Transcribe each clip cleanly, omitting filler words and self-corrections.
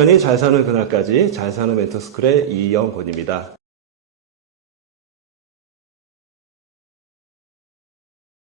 당연히 잘 사는 그날까지 잘 사는 멘토스쿨의 이영곤입니다.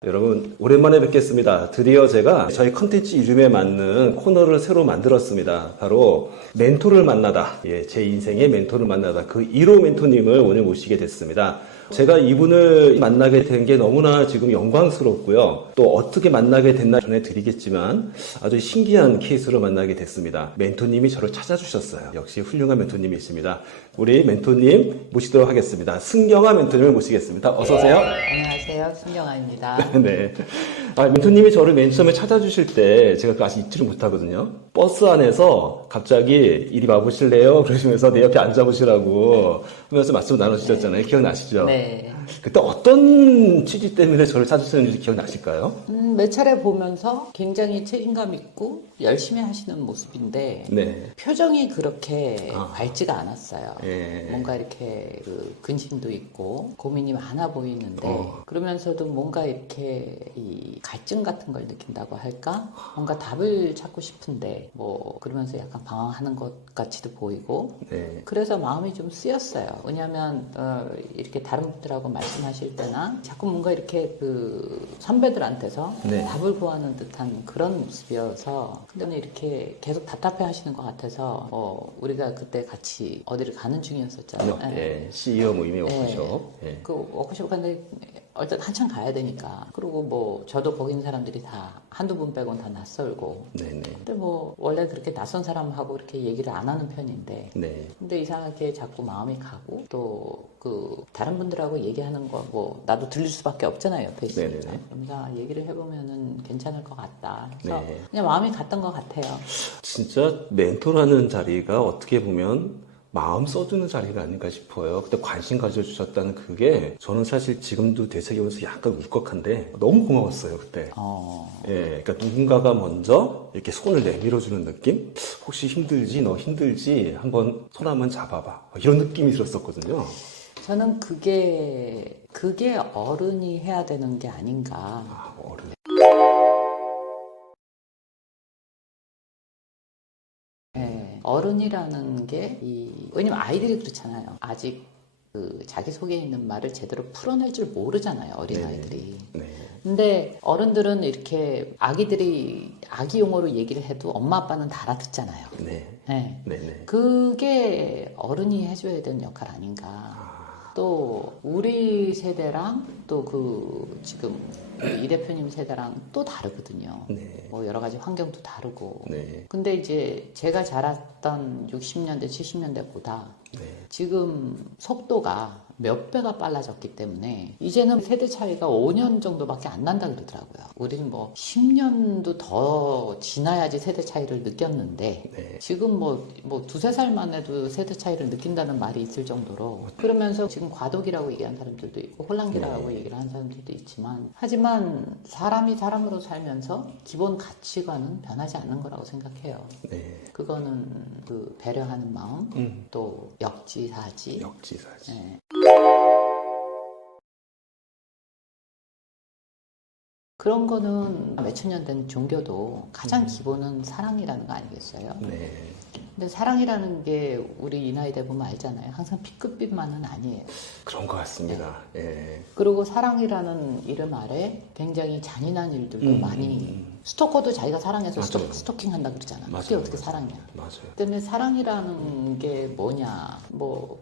여러분 오랜만에 뵙겠습니다. 드디어 제가 저희 컨텐츠 이름에 맞는 코너를 새로 만들었습니다. 바로 멘토를 만나다. 제 인생의 멘토를 만나다. 그 1호 멘토님을 오늘 모시게 됐습니다. 제가 이분을 만나게 된 게 너무나 지금 영광스럽고요. 또 어떻게 만나게 됐나 전해드리겠지만 아주 신기한 케이스로 만나게 됐습니다. 멘토님이 저를 찾아주셨어요. 역시 훌륭한 멘토님이십니다. 우리 멘토님 모시도록 하겠습니다. 승경아 멘토님을 모시겠습니다. 어서오세요. 안녕하세요. 승경아입니다. 네. 멘토님이 저를 맨 처음에 찾아주실 때 제가 아직 잊지를 못하거든요. 버스 안에서 갑자기 이리 와보실래요? 그러시면서 내 옆에 앉아보시라고 하면서 말씀 나누셨잖아요. 네. 기억나시죠? 네. 그때 어떤 취지 때문에 저를 찾으셨는지 기억나실까요? 몇 차례 보면서 굉장히 책임감 있고 열심히 하시는 모습인데 네. 표정이 그렇게 밝지가 않았어요. 예. 뭔가 이렇게 근심도 있고 고민이 많아 보이는데 그러면서도 뭔가 이렇게 이 갈증 같은 걸 느낀다고 할까? 뭔가 답을 찾고 싶은데 뭐 그러면서 약간 방황하는 것 같이도 보이고 네. 그래서 마음이 좀 쓰였어요. 왜냐하면 이렇게 다른 분들하고 말씀하실 때나 자꾸 뭔가 이렇게 그 선배들한테서 네. 답을 구하는 듯한 그런 모습이어서 근데 이렇게 계속 답답해 하시는 것 같아서 우리가 그때 같이 어디를 가는 중이었었잖아요. 예. CEO 모임의 워크숍. 예. 그 워크숍 갔는데 어쨌든 한참 가야 되니까 그리고 뭐 저도 거기 있는 사람들이 다 한두 분 빼고는 다 낯설고 네네. 근데 뭐 원래 그렇게 낯선 사람하고 이렇게 얘기를 안 하는 편인데 네. 근데 이상하게 자꾸 마음이 가고 또 그 다른 분들하고 얘기하는 거 뭐 나도 들릴 수밖에 없잖아요 옆에 있으니까 네네네. 그러면서 얘기를 해보면은 괜찮을 것 같다 그래서 네. 그냥 마음이 갔던 것 같아요. 진짜 멘토라는 자리가 어떻게 보면 마음 써주는 자리가 아닌가 싶어요. 그때 관심 가져주셨다는 그게 저는 사실 지금도 되새겨보면서 약간 울컥한데 너무 고마웠어요 그때. 예, 그러니까 누군가가 먼저 이렇게 손을 내밀어주는 느낌? 혹시 힘들지? 너 힘들지? 한번 손 한번 잡아봐. 이런 느낌이 들었었거든요. 저는 그게 어른이 해야 되는 게 아닌가. 어른. 네, 어른이라는 게 왜냐면 아이들이 그렇잖아요. 아직 그 자기속에 있는 말을 제대로 풀어낼 줄 모르잖아요. 어린아이들이. 네. 근데 어른들은 이렇게 아기 용어로 얘기를 해도 엄마 아빠는 다 알아듣잖아요. 네. 네. 네네. 그게 어른이 해줘야 되는 역할 아닌가. 또 우리 세대랑 또 지금 이 대표님 세대랑 또 다르거든요. 네. 뭐 여러 가지 환경도 다르고. 네. 근데 이제 제가 자랐던 60년대, 70년대보다 네. 지금 속도가 몇 배가 빨라졌기 때문에 이제는 세대 차이가 5년 정도밖에 안 난다 그러더라고요. 우리는 뭐 10년도 더 지나야지 세대 차이를 느꼈는데 네. 지금 뭐 두세 살만 해도 세대 차이를 느낀다는 말이 있을 정도로 그러면서 지금 과도기라고 얘기하는 사람들도 있고 혼란기라고 얘기를 하는 사람들도 있지만 하지만 사람이 사람으로 살면서 기본 가치관은 변하지 않는 거라고 생각해요. 네. 그거는 그 배려하는 마음 또 역지사지. 역지사지. 네. 그런 거는 몇천 년 된 종교도 가장 기본은 사랑이라는 거 아니겠어요? 네. 근데 사랑이라는 게 우리 이 나이 대 보면 알잖아요. 항상 B급빛만은 아니에요. 그런 것 같습니다. 예. 그리고 사랑이라는 이름 아래 굉장히 잔인한 일들도 많이 스토커도 자기가 사랑해서 맞아요. 스토킹한다 그러잖아. 맞아요. 그게 어떻게 사랑이야? 맞아요. 때문에 사랑이라는 게 뭐냐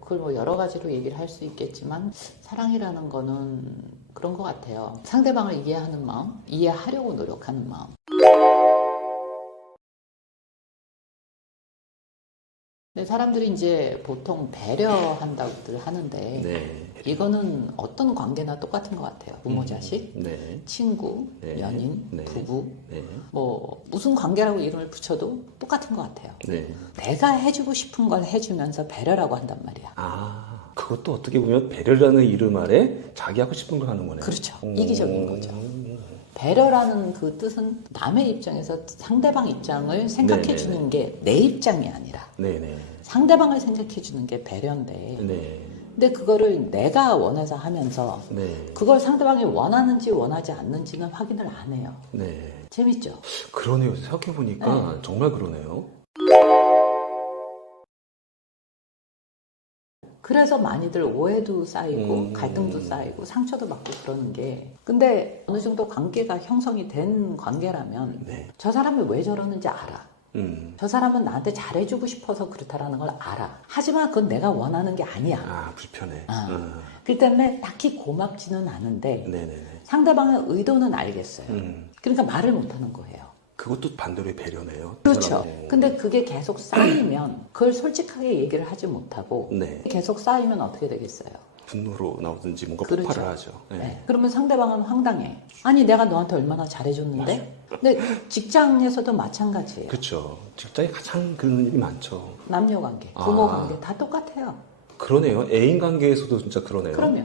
그걸 뭐 여러 가지로 얘기를 할 수 있겠지만 사랑이라는 거는 그런 것 같아요. 상대방을 이해하는 마음, 이해하려고 노력하는 마음. 근데 사람들이 이제 보통 배려한다고들 하는데 네. 이거는 어떤 관계나 똑같은 것 같아요. 부모, 자식, 네. 친구, 네. 연인, 네. 부부, 네. 뭐 무슨 관계라고 이름을 붙여도 똑같은 것 같아요. 네. 내가 해주고 싶은 걸 해주면서 배려라고 한단 말이야. 그것도 어떻게 보면 배려라는 이름 아래 자기 하고 싶은 걸 하는 거네요. 그렇죠. 이기적인 거죠. 배려라는 그 뜻은 남의 입장에서 상대방 입장을 생각해 주는 게 내 입장이 아니라 네네. 상대방을 생각해 주는 게 배려인데 네. 근데 그거를 내가 원해서 하면서 네. 그걸 상대방이 원하는지 원하지 않는지는 확인을 안 해요. 네. 재밌죠? 그러네요. 생각해보니까 정말 그러네요. 그래서 많이들 오해도 쌓이고 갈등도 쌓이고 상처도 받고 그러는 게 근데 어느 정도 관계가 형성이 된 관계라면 네. 저 사람이 왜 저러는지 알아. 저 사람은 나한테 잘해주고 싶어서 그렇다라는 걸 알아. 하지만 그건 내가 원하는 게 아니야. 아, 불편해. 그렇기 때문에 딱히 고맙지는 않은데 네네네. 상대방의 의도는 알겠어요. 그러니까 말을 못하는 거예요. 그것도 반대로의 배려네요. 그렇죠. 근데 그게 계속 쌓이면 그걸 솔직하게 얘기를 하지 못하고 네. 계속 쌓이면 어떻게 되겠어요? 분노로 나오든지 뭔가 그렇죠. 폭발을 하죠. 네. 네. 그러면 상대방은 황당해. 아니 내가 너한테 얼마나 잘해줬는데? 근데 직장에서도 마찬가지예요. 그렇죠. 직장에 가장 그런 일이 많죠. 남녀관계, 부모관계 다 똑같아요. 그러네요. 애인 관계에서도 진짜 그러네요. 그럼요.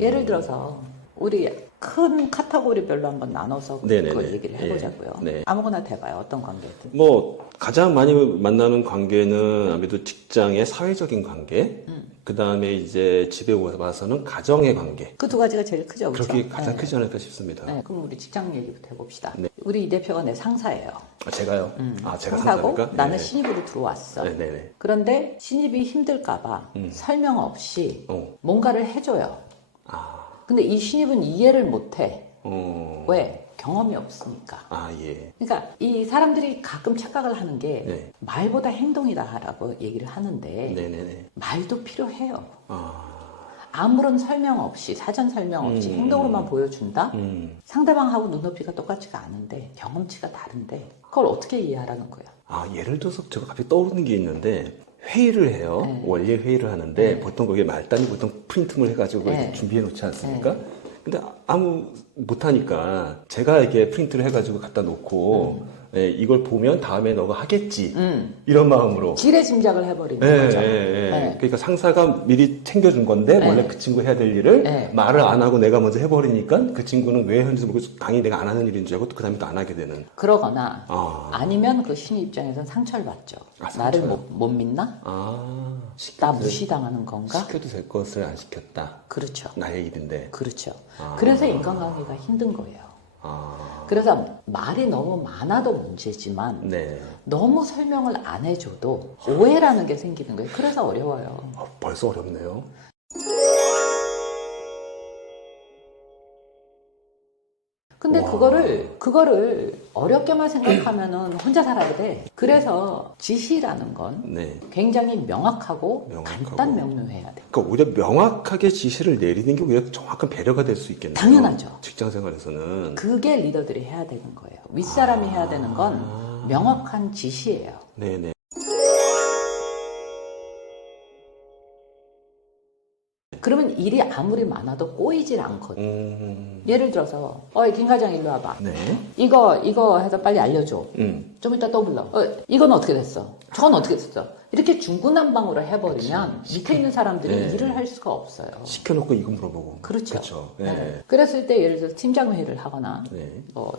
예를 들어서 우리 큰 카테고리별로 한번 나눠서 네네네. 그걸 얘기를 해보자고요. 예. 네. 아무거나 대봐요. 어떤 관계든. 뭐 가장 많이 만나는 관계는 아무래도 직장의 사회적인 관계, 그 다음에 이제 집에 와서는 가정의 관계. 그 두 가지가 제일 크죠. 그렇죠? 그렇게 가장 네. 크지 않을까 싶습니다. 네, 그럼 우리 직장 얘기부터 해봅시다. 네. 우리 이 대표가 내 상사예요. 아, 제가요? 아, 제가 상사고 상사니까? 나는 네. 신입으로 들어왔어. 네네네. 그런데 신입이 힘들까봐 설명 없이 뭔가를 해줘요. 아, 근데 이 신입은 이해를 못해. 어. 왜? 경험이 없으니까. 아, 예. 그러니까 이 사람들이 가끔 착각을 하는 게 네. 말보다 행동이다라고 얘기를 하는데 네네네. 말도 필요해요. 아, 아무런 설명 없이 사전 설명 없이 행동으로만 보여준다? 상대방하고 눈높이가 똑같지가 않은데 경험치가 다른데 그걸 어떻게 이해하라는 거예요? 아, 예를 들어서 제가 갑자기 떠오르는 게 있는데, 회의를 해요. 네. 원래 회의를 하는데, 네. 보통 거기에 말단이 보통 프린트물 해가지고 네. 이렇게 준비해 놓지 않습니까? 근데 아무 못하니까 제가 이렇게 프린트를 해가지고 갖다 놓고, 예, 이걸 보면 다음에 너가 하겠지. 이런 마음으로. 지레 짐작을 해버리는 예, 거죠. 예, 예. 네. 그러니까 상사가 미리 챙겨준 건데 네. 원래 그 친구 해야 될 일을 네. 말을 안 하고 내가 먼저 해버리니까 그 친구는 왜 하는지 모르고 당연히 내가 안 하는 일인 줄 알고 또 그 다음에 또 안 하게 되는. 그러거나 아. 아니면 그 신입 입장에서는 상처를 받죠. 아, 나를 상처요? 못 믿나? 아, 나 무시당하는 건가? 시켜도 될 것을 안 시켰다. 그렇죠. 나의 일인데. 그렇죠. 아. 그래서 인간관계가 힘든 거예요. 아, 그래서 말이 너무 많아도 문제지만 네. 너무 설명을 안 해줘도 오해라는 게 생기는 거예요. 그래서 어려워요. 벌써 어렵네요. 근데 와. 그거를 어렵게만 생각하면은 혼자 살아야 돼. 그래서 지시라는 건 네. 굉장히 명확하고 명확하고. 간단 명료해야 돼. 그러니까 오히려 명확하게 지시를 내리는 게 오히려 정확한 배려가 될 수 있겠네요. 당연하죠. 직장 생활에서는. 그게 리더들이 해야 되는 거예요. 윗사람이 해야 되는 건 명확한 지시예요. 네네. 그러면 일이 아무리 많아도 꼬이질 않거든. 예를 들어서, 김 과장 일로 와봐. 네. 이거 해서 빨리 알려줘. 음. 좀 이따 또 불러. 이건 어떻게 됐어? 저건 어떻게 됐어? 이렇게 중구난방으로 해버리면 밑에 있는 사람들이 네. 일을 할 수가 없어요. 시켜놓고 이거 물어보고. 그렇죠. 그렇죠. 네. 네. 그랬을 때 예를 들어서 팀장 회의를 하거나 네.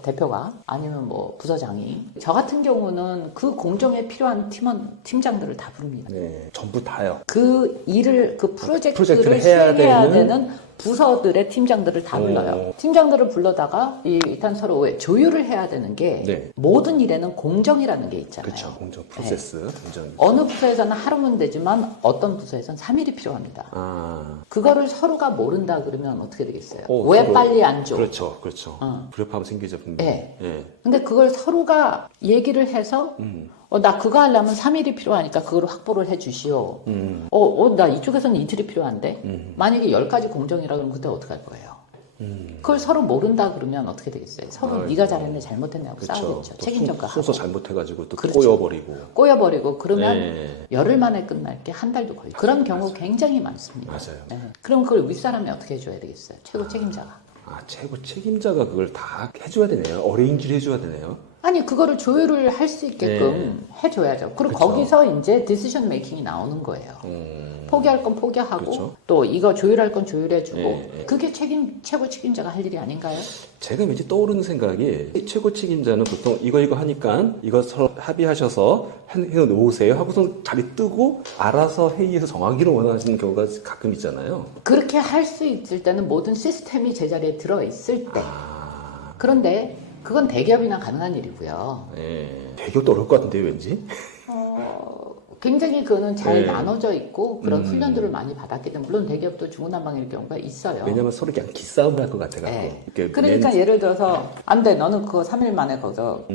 대표가 아니면 부서장이 저 같은 경우는 그 공정에 필요한 팀장들을 다 부릅니다. 네. 전부 다요. 그 일을 그 프로젝트를 프로젝트를 해야 수행해야 되는 되는 부서들의 팀장들을 다 불러요. 팀장들을 불러다가 일단 서로 왜 조율을 해야 되는 게 네. 모든 일에는 공정이라는 게 있잖아요. 그렇죠. 공정 프로세스. 공정. 어느 부서에서는 하루면 되지만 어떤 부서에서는 3일이 필요합니다. 아. 그거를 서로가 모른다 그러면 어떻게 되겠어요? 어, 왜 서로. 빨리 안 줘? 그렇죠. 그렇죠. 어. 불협화음 생기죠. 분명히. 네. 예. 근데 그걸 서로가 얘기를 해서 나 그거 하려면 3일이 필요하니까 그걸 확보를 해 주시오. 나 이쪽에서는 이틀이 필요한데 만약에 10가지 공정이라 그러면 그때 어떻게 할 거예요? 그걸 서로 모른다 그러면 어떻게 되겠어요? 서로 아이고. 네가 잘했네 잘못했네 하고 그렇죠. 싸우겠죠. 또 책임 전가하고. 순서 잘못해가지고 또 그렇죠. 꼬여버리고. 꼬여버리고 그러면 네. 열흘 만에 끝날 게 한 달도 걸리고 그런 경우 굉장히 많습니다. 맞아요. 네. 그럼 그걸 윗사람이 어떻게 해줘야 되겠어요? 최고 책임자가. 아, 최고 책임자가 그걸 다 해줘야 되네요. 어레인지를 해줘야 되네요. 아니 그거를 조율을 할 수 있게끔 해줘야죠. 그리고 그쵸. 거기서 이제 디시전 메이킹이 나오는 거예요. 포기할 건 포기하고 그쵸. 또 이거 조율할 건 조율해주고 예. 그게 최고 책임자가 할 일이 아닌가요? 제가 왠지 떠오르는 생각이 최고 책임자는 보통 이거 하니까 이거 서로 합의하셔서 해놓으세요 하고선 자리 뜨고 알아서 회의에서 정하기를 원하시는 경우가 가끔 있잖아요. 그렇게 할 수 있을 때는 모든 시스템이 제자리에 들어있을 때. 그런데 그건 대기업이나 가능한 일이고요. 예. 대기업도 어려울 것 같은데요, 왠지? 굉장히 그거는 잘 네. 나눠져 있고 그런 훈련들을 많이 받았기 때문에 물론 대기업도 중구난방일 경우가 있어요. 왜냐면 서로 그냥 기싸움을 할 것 같아가지고. 네. 이렇게 그러니까 예를 들어서 안 돼, 너는 그거 3일 만에 거기서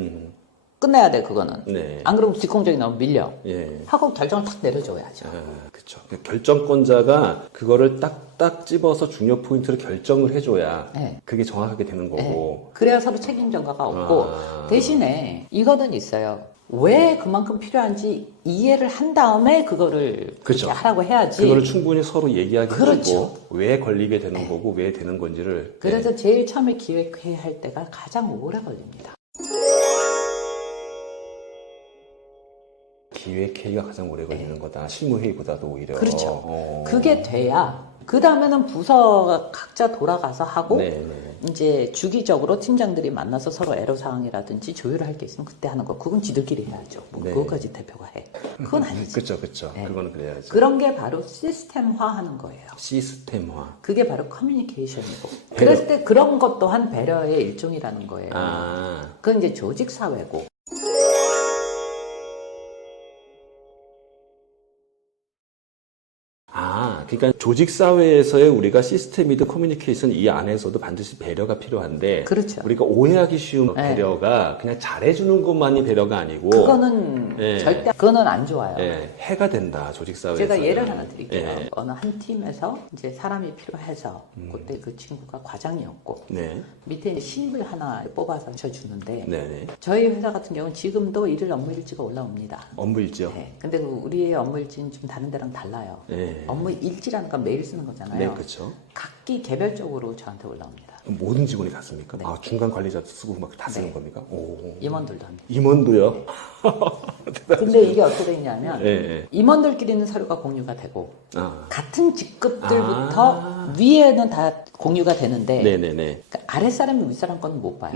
끝내야 돼, 그거는. 네. 안 그러면 뒷공정이 너무 밀려. 예. 하고 결정을 탁 내려줘야죠. 그렇죠. 결정권자가 그거를 딱딱 집어서 중요 포인트를 결정을 해줘야 네. 그게 정확하게 되는 거고. 네. 그래야 서로 책임 전가가 없고 대신에 이거는 있어요. 왜 그만큼 필요한지 이해를 한 다음에 그거를 그렇죠. 그렇게 하라고 해야지. 그거를 충분히 서로 얘기하게 그렇죠. 해주고 왜 걸리게 되는 거고 왜 되는 건지를. 그래서 제일 처음에 기획회의 할 때가 가장 오래 걸립니다. 기획회의가 가장 오래 걸리는 거다. 실무회의보다도 오히려. 그렇죠. 그게 돼야 그 다음에는 부서가 각자 돌아가서 하고 네. 이제 주기적으로 팀장들이 만나서 서로 애로사항이라든지 조율을 할 게 있으면 그때 하는 거. 그건 지들끼리 해야죠. 뭐 네. 그것까지 대표가 해. 그건 아니지. 그렇죠. 네. 그거는 그래야지. 그런 게 바로 시스템화 하는 거예요. 시스템화. 그게 바로 커뮤니케이션이고. 그랬을 때 그런 것 또한 배려의 일종이라는 거예요. 그건 이제 조직 사회고. 그러니까 조직 사회에서의 우리가 시스템이든 커뮤니케이션 이 안에서도 반드시 배려가 필요한데, 그렇죠. 우리가 오해하기 쉬운 네. 배려가 그냥 잘해주는 것만이 배려가 아니고, 그거는 예. 절대 그거는 안 좋아요. 해가 된다 조직 사회에서. 제가 예를 하나 드릴게요. 예. 어느 한 팀에서 이제 사람이 필요해서 그때 그 친구가 과장이었고 네, 밑에 이제 신입을 하나 뽑아서 쳐주는데 네. 저희 회사 같은 경우는 지금도 일일 업무 일지가 올라옵니다. 업무 일지요. 네. 근데 그 우리의 업무 일지는 좀 다른 데랑 달라요. 네. 업무 일지라는 건 매일 쓰는 거잖아요. 네, 그렇죠. 각기 개별적으로 저한테 올라옵니다. 모든 직원이 다 씁니까? 네. 중간 관리자도 쓰고 막 다 쓰는 네. 겁니까? 오. 임원들도 합니다. 임원도요? 근데 이게 어떻게 되냐면 네. 임원들끼리는 서류가 공유가 되고 아. 같은 직급들부터 위에는 다 공유가 되는데 네네네. 그러니까 아랫사람이 윗사람 거는 못 봐요.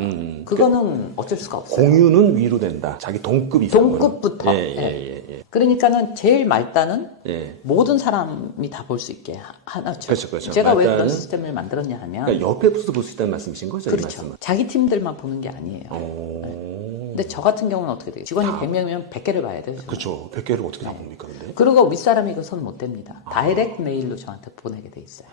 그거는 어쩔 수가 없어요. 공유는 위로 된다. 자기 동급 이상. 동급부터. 예. 그러니까는 제일 말단은 예. 모든 사람이 다 볼 수 있게 하나죠. 그렇죠. 제가 왜 말단은- 그런 시스템을 만들었냐 하면 그러니까 옆에 부서도 볼 수 있다는 말씀이신 거죠? 이 그렇죠. 말씀은? 자기 팀들만 보는 게 아니에요. 근데 저 같은 경우는 어떻게 돼요? 직원이 100명이면 100개를 봐야 돼요. 저는. 그렇죠. 100개를 어떻게 다 봅니까, 근데? 그리고 윗사람이 그 손 못 댑니다. 다이렉트 메일로 저한테 보내게 돼 있어요.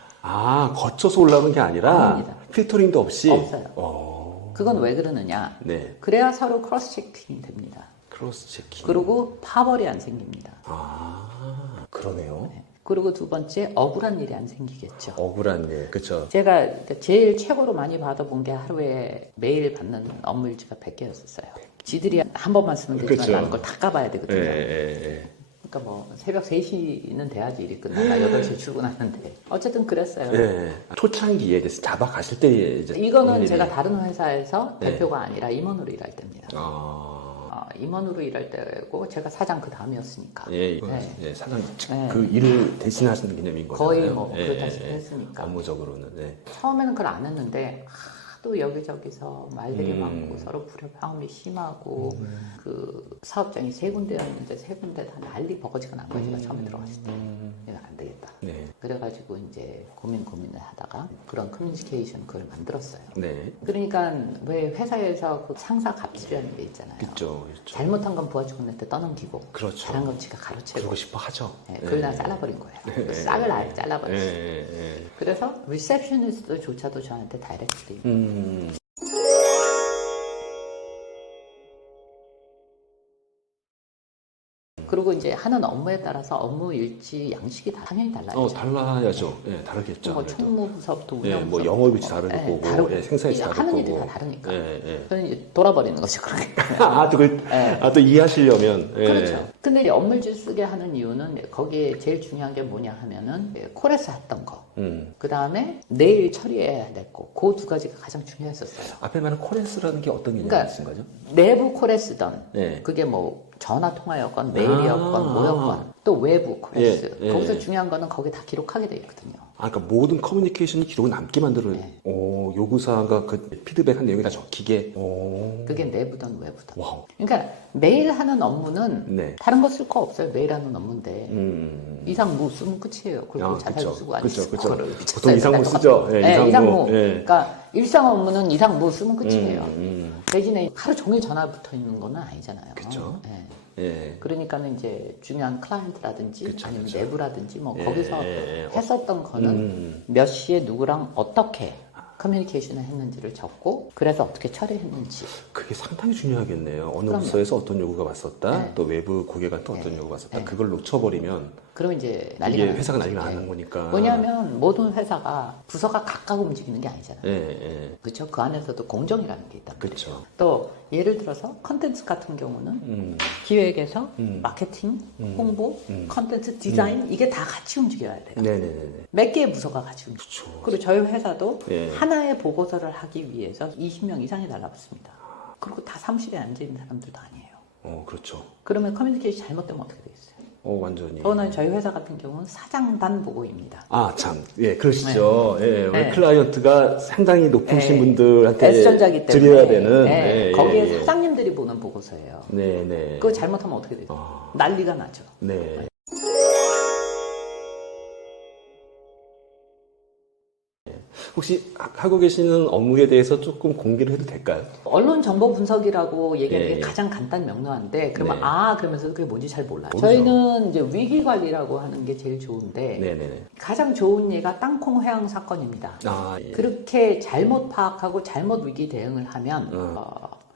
거쳐서 올라오는 게 아니라 아닙니다. 필터링도 없이. 없어요. 그건 왜 그러느냐? 네. 그래야 서로 크로스 체킹이 됩니다. 크로스 체킹. 그리고 파벌이 안 생깁니다. 그러네요. 그리고 두 번째 억울한 일이 안 생기겠죠. 억울한 일. 그렇죠. 제가 제일 최고로 많이 받아본 게 하루에 매일 받는 업무 일지가 100개였었어요. 지들이 한 번만 쓰면 되지만 그쵸. 나는 걸 다 까봐야 되거든요. 예. 그러니까 뭐 새벽 3시는 돼야지 일이 끝나나 8시에 출근하는데 어쨌든 그랬어요. 예. 초창기에 이제 잡아가실 때 이제. 이거는 일이- 제가 다른 회사에서 네. 대표가 아니라 임원으로 일할 때입니다. 아. 임원으로 일할 때고 제가 사장 그 다음이었으니까. 이거 네. 사장 네. 그 일을 대신하시는 개념인 거잖아요. 거의 뭐 그렇다시피 했으니까. 업무적으로는. 처음에는 그걸 안 했는데 하도 여기저기서 말들이 음. 많고 서로 불협화음이 심하고 그 사업장이 세 군데였는데 세 군데 다 난리 버거지가 난 거예요. 제가 처음에 들어갔을 때. 이거 안 되겠다. 네. 그래가지고 이제 고민을 하다가 그런 커뮤니케이션 그걸 만들었어요. 네. 그러니까 왜 회사에서 그 상사 갑질이라는 게 있잖아요. 그렇죠. 잘못한 건 부하 직원한테 떠넘기고 그렇죠. 잘한 건 지가 가로채고 그러고 싶어 하죠. 네, 그걸 나 잘라버린 거예요. 그 싹을 아예 잘라버렸어요. 예. 그래서 리셉셔니스트조차도 저한테 다이렉트리 그리고 이제 하는 업무에 따라서 업무 일지 양식이 다 당연히 달라요. 달라야죠. 예, 다르겠죠. 뭐 아무래도. 총무부서부터 예, 운영부서 뭐 영업 위치 다를 거고, 다르고 생산이 다를 하는 거고. 일이 다 다르니까. 예. 저는 이제 돌아버리는 거죠, 그렇게. 또 이해하시려면. 예. 그렇죠. 근데 이제 업무를 쓰게 하는 이유는 거기에 제일 중요한 게 뭐냐 하면은 콜에서 했던 거. 그 다음에 내일 처리해야 될 거. 그 두 가지가 가장 중요했었어요. 앞에 말하는 코레스라는 게 어떤 그러니까 개념이신 거죠? 내부 콜에 쓰던 네. 그게 뭐 전화 통화였건 메일이었건 뭐였건 또 외부 콜레스 거기서 중요한 거는 거기 다 기록하게 돼 있거든요. 그러니까 모든 커뮤니케이션이 기록을 남게 만드는 네. 요구사항과 그 피드백한 내용이 다 적히게. 그게 내부든 외부든. 와우. 그러니까 매일 하는 업무는 네. 다른 거 쓸 거 없어요. 매일 하는 업무인데 이상무 쓰면 끝이에요. 그리고 자살 쓰고 안 그쵸. 쓰고 그거를 보통 이상무 쓰죠. 예, 네, 이상무. 예. 그러니까 일상 업무는 이상무 쓰면 끝이에요. 대신에 하루 종일 전화 붙어 있는 거는 아니잖아요. 그쵸. 네. 예. 그러니까는 이제 중요한 클라이언트라든지 그쵸, 아니면 그쵸. 내부라든지 뭐 예, 거기서 예, 예. 했었던 거는 몇 시에 누구랑 어떻게 커뮤니케이션을 했는지를 적고 그래서 어떻게 처리했는지. 그게 상당히 중요하겠네요. 어느 그럼요. 부서에서 어떤 요구가 왔었다, 네. 또 외부 고객한테 어떤 네. 요구가 왔었다. 네. 그걸 놓쳐버리면 그러면 이제 이게 난리가 나는 회사가 거지. 난리가 예. 나는 거니까. 왜냐하면 모든 회사가 부서가 각각 움직이는 게 아니잖아요. 예, 예. 그렇죠? 그 안에서도 공정이라는 게 있단 말이에요. 그렇죠. 또 예를 들어서 컨텐츠 같은 경우는 기획에서 마케팅, 홍보, 컨텐츠 디자인 이게 다 같이 움직여야 돼요. 네네네. 몇 개의 부서가 같이 움직여요. 그렇죠. 그리고 저희 회사도 예. 하나의 보고서를 하기 위해서 20명 이상이 달라붙습니다. 그리고 다 사무실에 앉아있는 사람들도 아니에요. 그렇죠. 그러면 커뮤니케이션 잘못되면 어떻게 되겠어요? 완전히. 더구나 저희 회사 같은 경우는 사장단 보고입니다. 아, 참. 예, 그러시죠. 예, 우리 네. 클라이언트가 상당히 높으신 네. 분들한테 S전자기 때문에 드려야 되는. 네. 예, 거기에 예. 사장님들이 보는 보고서예요. 네네. 그거 잘못하면 어떻게 되죠? 난리가 나죠. 네. 혹시 하고 계시는 업무에 대해서 조금 공개를 해도 될까요? 언론 정보 분석이라고 얘기하는 예, 게 예. 가장 간단 명료한데 그러면 네. 그러면서 그게 뭔지 잘 몰라요. 모르죠. 저희는 이제 위기 관리라고 하는 게 제일 좋은데 네네네. 가장 좋은 예가 땅콩 회항 사건입니다. 아, 예. 그렇게 잘못 파악하고 잘못 위기 대응을 하면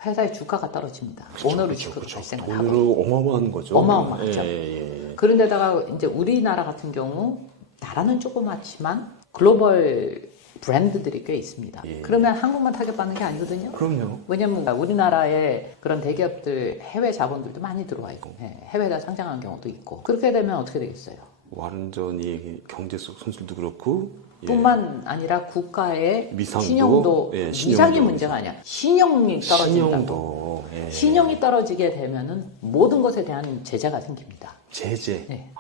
회사의 주가가 떨어집니다. 오너의 주가가 발생을 하고. 돈으로 어마어마한 거죠. 어마어마하죠. 예. 그런데다가 이제 우리나라 같은 경우 나라는 조그맣지만 글로벌 브랜드들이 꽤 있습니다. 예. 그러면 한국만 타격받는 게 아니거든요. 그럼요. 왜냐면 우리나라에 그런 대기업들 해외 자본들도 많이 들어와 있고 해외에다 상장하는 경우도 있고 그렇게 되면 어떻게 되겠어요? 완전히 경제 속 손실도 그렇고 뿐만 아니라 국가의 미상도, 신용도 예, 미상이 신용도, 문제가 아니야. 신용이 떨어진다. 신용도 예. 신용이 떨어지게 되면은 모든 것에 대한 제재가 생깁니다. 제재 네.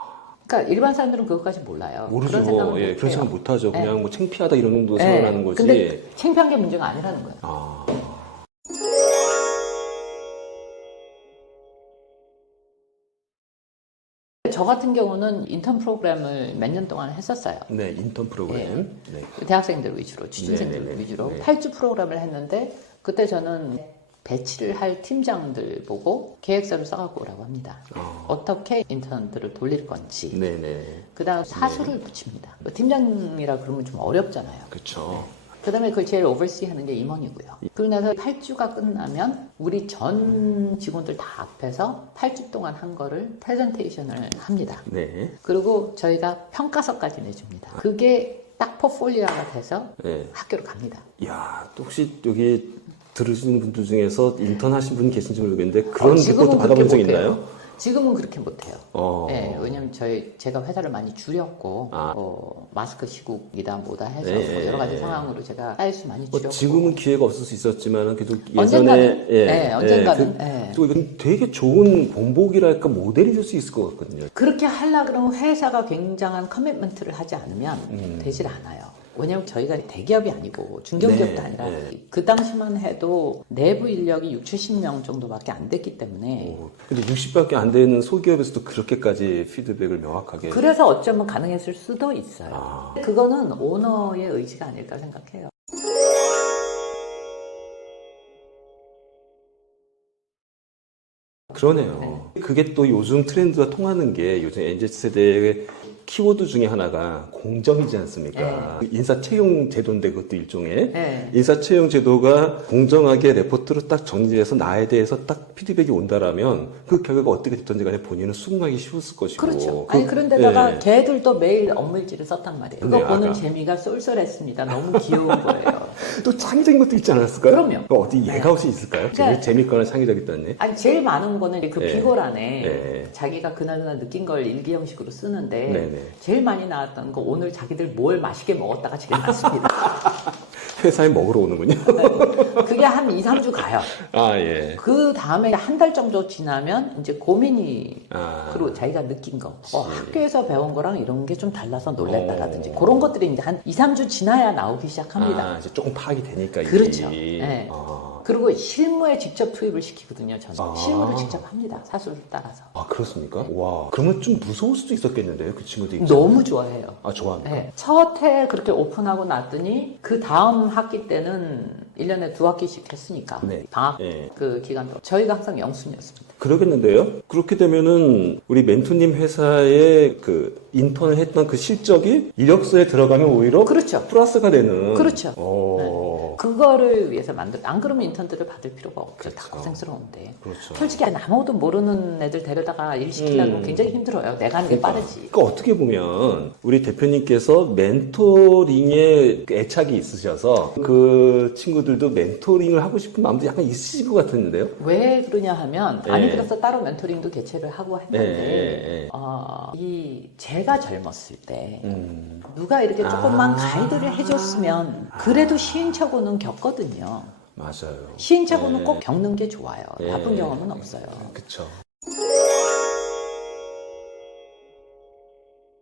그러니까 일반 사람들은 그것까지 몰라요. 모르죠. 그런 생각은 예, 못 그런 해요. 생각 못 하죠. 네. 그냥 뭐 창피하다 이런 정도 네. 생각하는 거지. 근데 창피한 게 문제가 아니라는 거예요. 아. 저 같은 경우는 인턴 프로그램을 몇 년 동안 했었어요. 네, 인턴 프로그램. 네. 대학생들 위주로, 취준생들 네네네. 위주로 네. 8주 프로그램을 했는데 그때 저는 배치를 할 팀장들 보고 계획서를 써갖고 오라고 합니다. 어떻게 인턴들을 돌릴 건지. 네네. 그 다음 사수를 붙입니다. 팀장이라 그러면 좀 어렵잖아요. 그렇죠. 그 다음에 그걸 제일 오버시 하는 게 임원이고요. 그러고 나서 8주가 끝나면 우리 전 직원들 다 앞에서 8주 동안 한 거를 프레젠테이션을 합니다. 네. 그리고 저희가 평가서까지 내줍니다. 그게 딱 포폴리오가 돼서 네. 학교로 갑니다. 야, 또 혹시 여기 들으시는 분들 중에서 인턴 하신 분 계신지 모르겠는데 그런 지금은 리포트 받아본 적 그렇게 있나요? 못해요. 지금은 그렇게 못해요. 네. 왜냐면 제가 회사를 많이 줄였고 마스크 시국이다 뭐다 해서 네, 뭐 여러 가지 네. 상황으로 제가 사이수 많이 줄였고 지금은 기회가 없을 수 있었지만 그래도 언젠가는, 예전에 언젠가는 또 이건 되게 좋은 본보기랄까 모델이 될 수 있을 것 같거든요. 그렇게 하려 그러면 회사가 굉장한 커밋먼트를 하지 않으면 되질 않아요. 왜냐면 저희가 대기업이 아니고 중견기업도 네, 아니라 네. 그 당시만 해도 내부 인력이 6, 70명 정도밖에 안 됐기 때문에 근데 60밖에 안 되는 소기업에서도 그렇게까지 피드백을 명확하게. 그래서 어쩌면 가능했을 수도 있어요. 그거는 오너의 의지가 아닐까 생각해요. 그러네요. 그게 또 요즘 트렌드가 통하는 게 요즘 MZ세대의 키워드 중에 하나가 공정이지 않습니까? 인사 채용 제도인데 그것도 일종의 인사 채용 제도가 공정하게 레포트로 딱 정리해서 나에 대해서 딱 피드백이 온다라면 그 결과가 어떻게 됐든지 간에 본인은 수긍하기 쉬웠을 것이고. 그렇죠. 아니 그런데다가 걔들도 매일 업무일지를 썼단 말이에요. 그거 네, 보는 아까. 재미가 쏠쏠했습니다. 너무 귀여운 거예요. 또 창의적인 것도 있지 않았을까요? 그럼요. 어디 예가 혹시 있을까요? 그러니까- 재밌거나 창의적이다네. 아니 제일 많은 거는 그 네. 비고란에 네. 자기가 그날그날 느낀 걸 일기 형식으로 쓰는데 네네. 제일 많이 나왔던 거 오늘 자기들 뭘 맛있게 먹었다가 제일 많습니다. 회사에 먹으러 오는군요. 그게 한 2, 3주 가요. 아, 예. 그 다음에 한 달 정도 지나면 이제 고민이 그리고 자기가 느낀 거 학교에서 배운 거랑 이런 게 좀 달라서 놀랬다라든지 그런 것들이 이제 한 2, 3주 지나야 나오기 시작합니다. 이제 조금 파악이 되니까. 그렇죠. 일이. 네. 그리고 실무에 직접 투입을 시키거든요. 저는 실무를 직접 합니다. 사수를 따라서. 아, 그렇습니까? 와, 그러면 좀 무서울 수도 있었겠는데요, 그 친구들. 너무 좋아해요. 좋아합니까? 네. 첫 해 그렇게 오픈하고 났더니 그 다음 학기 때는 1년에 2학기씩 했으니까 네. 방학 네. 그 기간 동안 저희가 항상 영순이었습니다. 그러겠는데요? 그렇게 되면은 우리 멘토님 회사에 그 인턴을 했던 그 실적이 이력서에 들어가면 오히려 그렇죠. 플러스가 되는. 그렇죠. 오. 그거를 위해서 안 그러면 인턴들을 받을 필요가 없죠. 다 그렇죠. 고생스러운데. 그렇죠. 솔직히 아무도 모르는 애들 데려다가 일 시키려면 굉장히 힘들어요. 내가 하는 게 빠르지. 그러니까 어떻게 보면 우리 대표님께서 멘토링에 애착이 있으셔서 그 친구들도 멘토링을 하고 싶은 마음도 약간 있으실 것 같았는데요? 왜 그러냐 하면 네. 아니 그래서 따로 멘토링도 개최를 하고 했는데 제가 젊었을 때 누가 이렇게 조금만 가이드를 해줬으면 그래도 시행착오는 겪거든요. 맞아요. 시행착오는 꼭 겪는 게 좋아요. 네. 나쁜 경험은 없어요. 그쵸.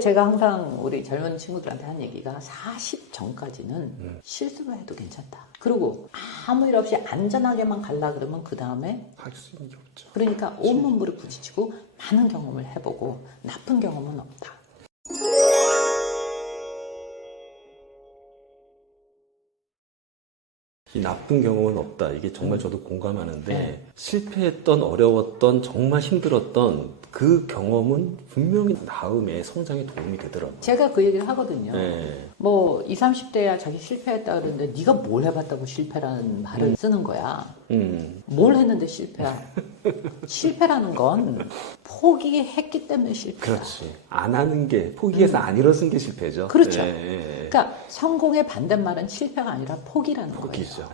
제가 항상 우리 젊은 친구들한테 한 얘기가 40 전까지는 실수를 해도 괜찮다. 그리고 아무 일 없이 안전하게만 갈라 그러면 그 다음에 할 수 있는 게 없죠. 그러니까 온몸으로 부딪히고 많은 경험을 해보고 나쁜 경험은 없다. 이 나쁜 경험은 없다. 이게 정말 저도 공감하는데 실패했던 어려웠던 정말 힘들었던 그 경험은 분명히 다음에 성장에 도움이 되더라고요. 제가 그 얘기를 하거든요. 네. 뭐 20, 30대야 자기 실패했다 그러는데 네가 뭘 해봤다고 실패라는 말을 쓰는 거야. 뭘 했는데 실패야. 실패라는 건 포기했기 때문에 실패야. 그렇지. 안 하는 게 포기해서 안 일어선 게 실패죠. 그렇죠. 네. 그러니까 성공의 반대말은 실패가 아니라 포기라는 거예요. 포기죠.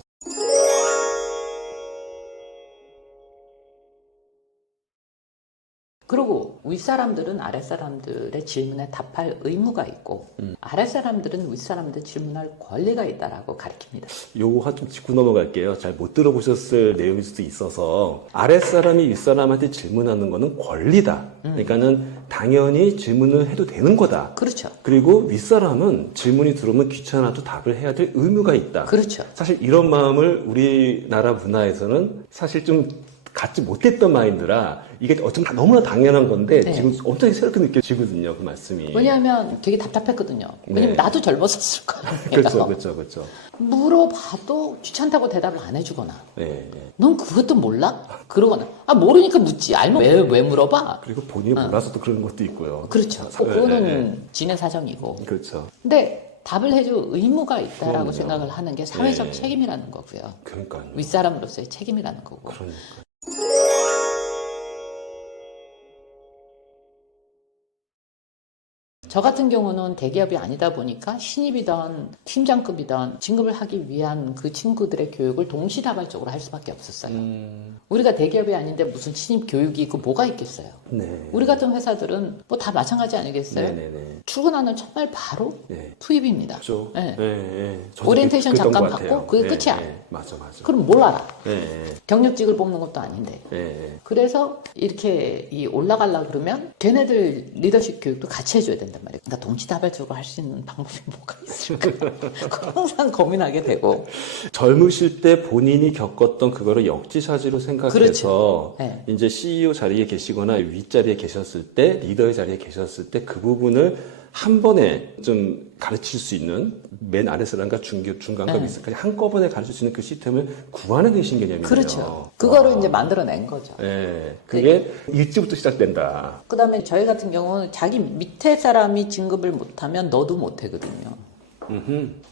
그리고 윗사람들은 아랫사람들의 질문에 답할 의무가 있고 아랫사람들은 윗사람들 질문할 권리가 있다라고 가르칩니다. 요거 좀 짚고 넘어갈게요. 잘 못 들어보셨을 내용일 수도 있어서 아랫사람이 윗사람한테 질문하는 거는 권리다. 그러니까는 당연히 질문을 해도 되는 거다. 그렇죠. 그리고 윗사람은 질문이 들어오면 귀찮아도 답을 해야 될 의무가 있다. 그렇죠. 사실 이런 마음을 우리나라 문화에서는 사실 좀 갖지 못했던 마인드라 이게 어쩌면 너무나 당연한 건데 네. 지금 엄청 새롭게 느껴지거든요. 그 말씀이. 왜냐하면 되게 답답했거든요. 왜냐면 네. 나도 젊었었을 거예요. 그렇죠. 그렇죠. 그렇죠. 물어봐도 귀찮다고 대답을 안 해주거나 네, 네. 넌 그것도 몰라? 그러거나 모르니까 묻지. 알면 왜 물어봐? 그리고 본인이 몰라서도 그런 것도 있고요. 그렇죠. 네, 그거는 네. 지네 사정이고. 그렇죠. 근데 답을 해줄 의무가 있다라고 그럼요. 생각을 하는 게 사회적 네. 책임이라는 거고요. 그러니까요. 윗사람으로서의 책임이라는 거고. 그러니까. 저 같은 경우는 대기업이 아니다 보니까 신입이던 팀장급이던 진급을 하기 위한 그 친구들의 교육을 동시다발적으로 할 수밖에 없었어요. 우리가 대기업이 아닌데 무슨 신입 교육이 있고 뭐가 있겠어요. 네. 우리 같은 회사들은 뭐 다 마찬가지 아니겠어요? 네네네. 출근하는 첫날 바로 네. 투입입니다. 그렇죠. 네. 네, 네. 저도 오리엔테이션 그랬던 잠깐 것 같아요. 받고 그게 네, 끝이야. 네. 맞아, 맞아. 그럼 뭘 알아? 네, 네. 경력직을 뽑는 것도 아닌데. 네. 그래서 이렇게 올라가려 그러면 걔네들 리더십 교육도 같이 해줘야 된단 말이에요. 그러니까 동시다발적으로 할 수 있는 방법이 뭐가 있을까? 항상 고민하게 되고. 젊으실 때 본인이 겪었던 그거를 역지사지로 생각해서 그렇죠. 네. 이제 CEO 자리에 계시거나 윗자리에 계셨을 때 리더의 자리에 계셨을 때 그 부분을 한 번에 좀 가르칠 수 있는 맨 아래 사람과 중간과 네. 밑까지 한꺼번에 가르칠 수 있는 그 시스템을 구안해내신 개념이에요. 그렇죠. 그거를 이제 만들어낸 거죠. 네, 그게 일찍부터 시작된다. 그 다음에 저희 같은 경우는 자기 밑에 사람이 진급을 못하면 너도 못하거든요.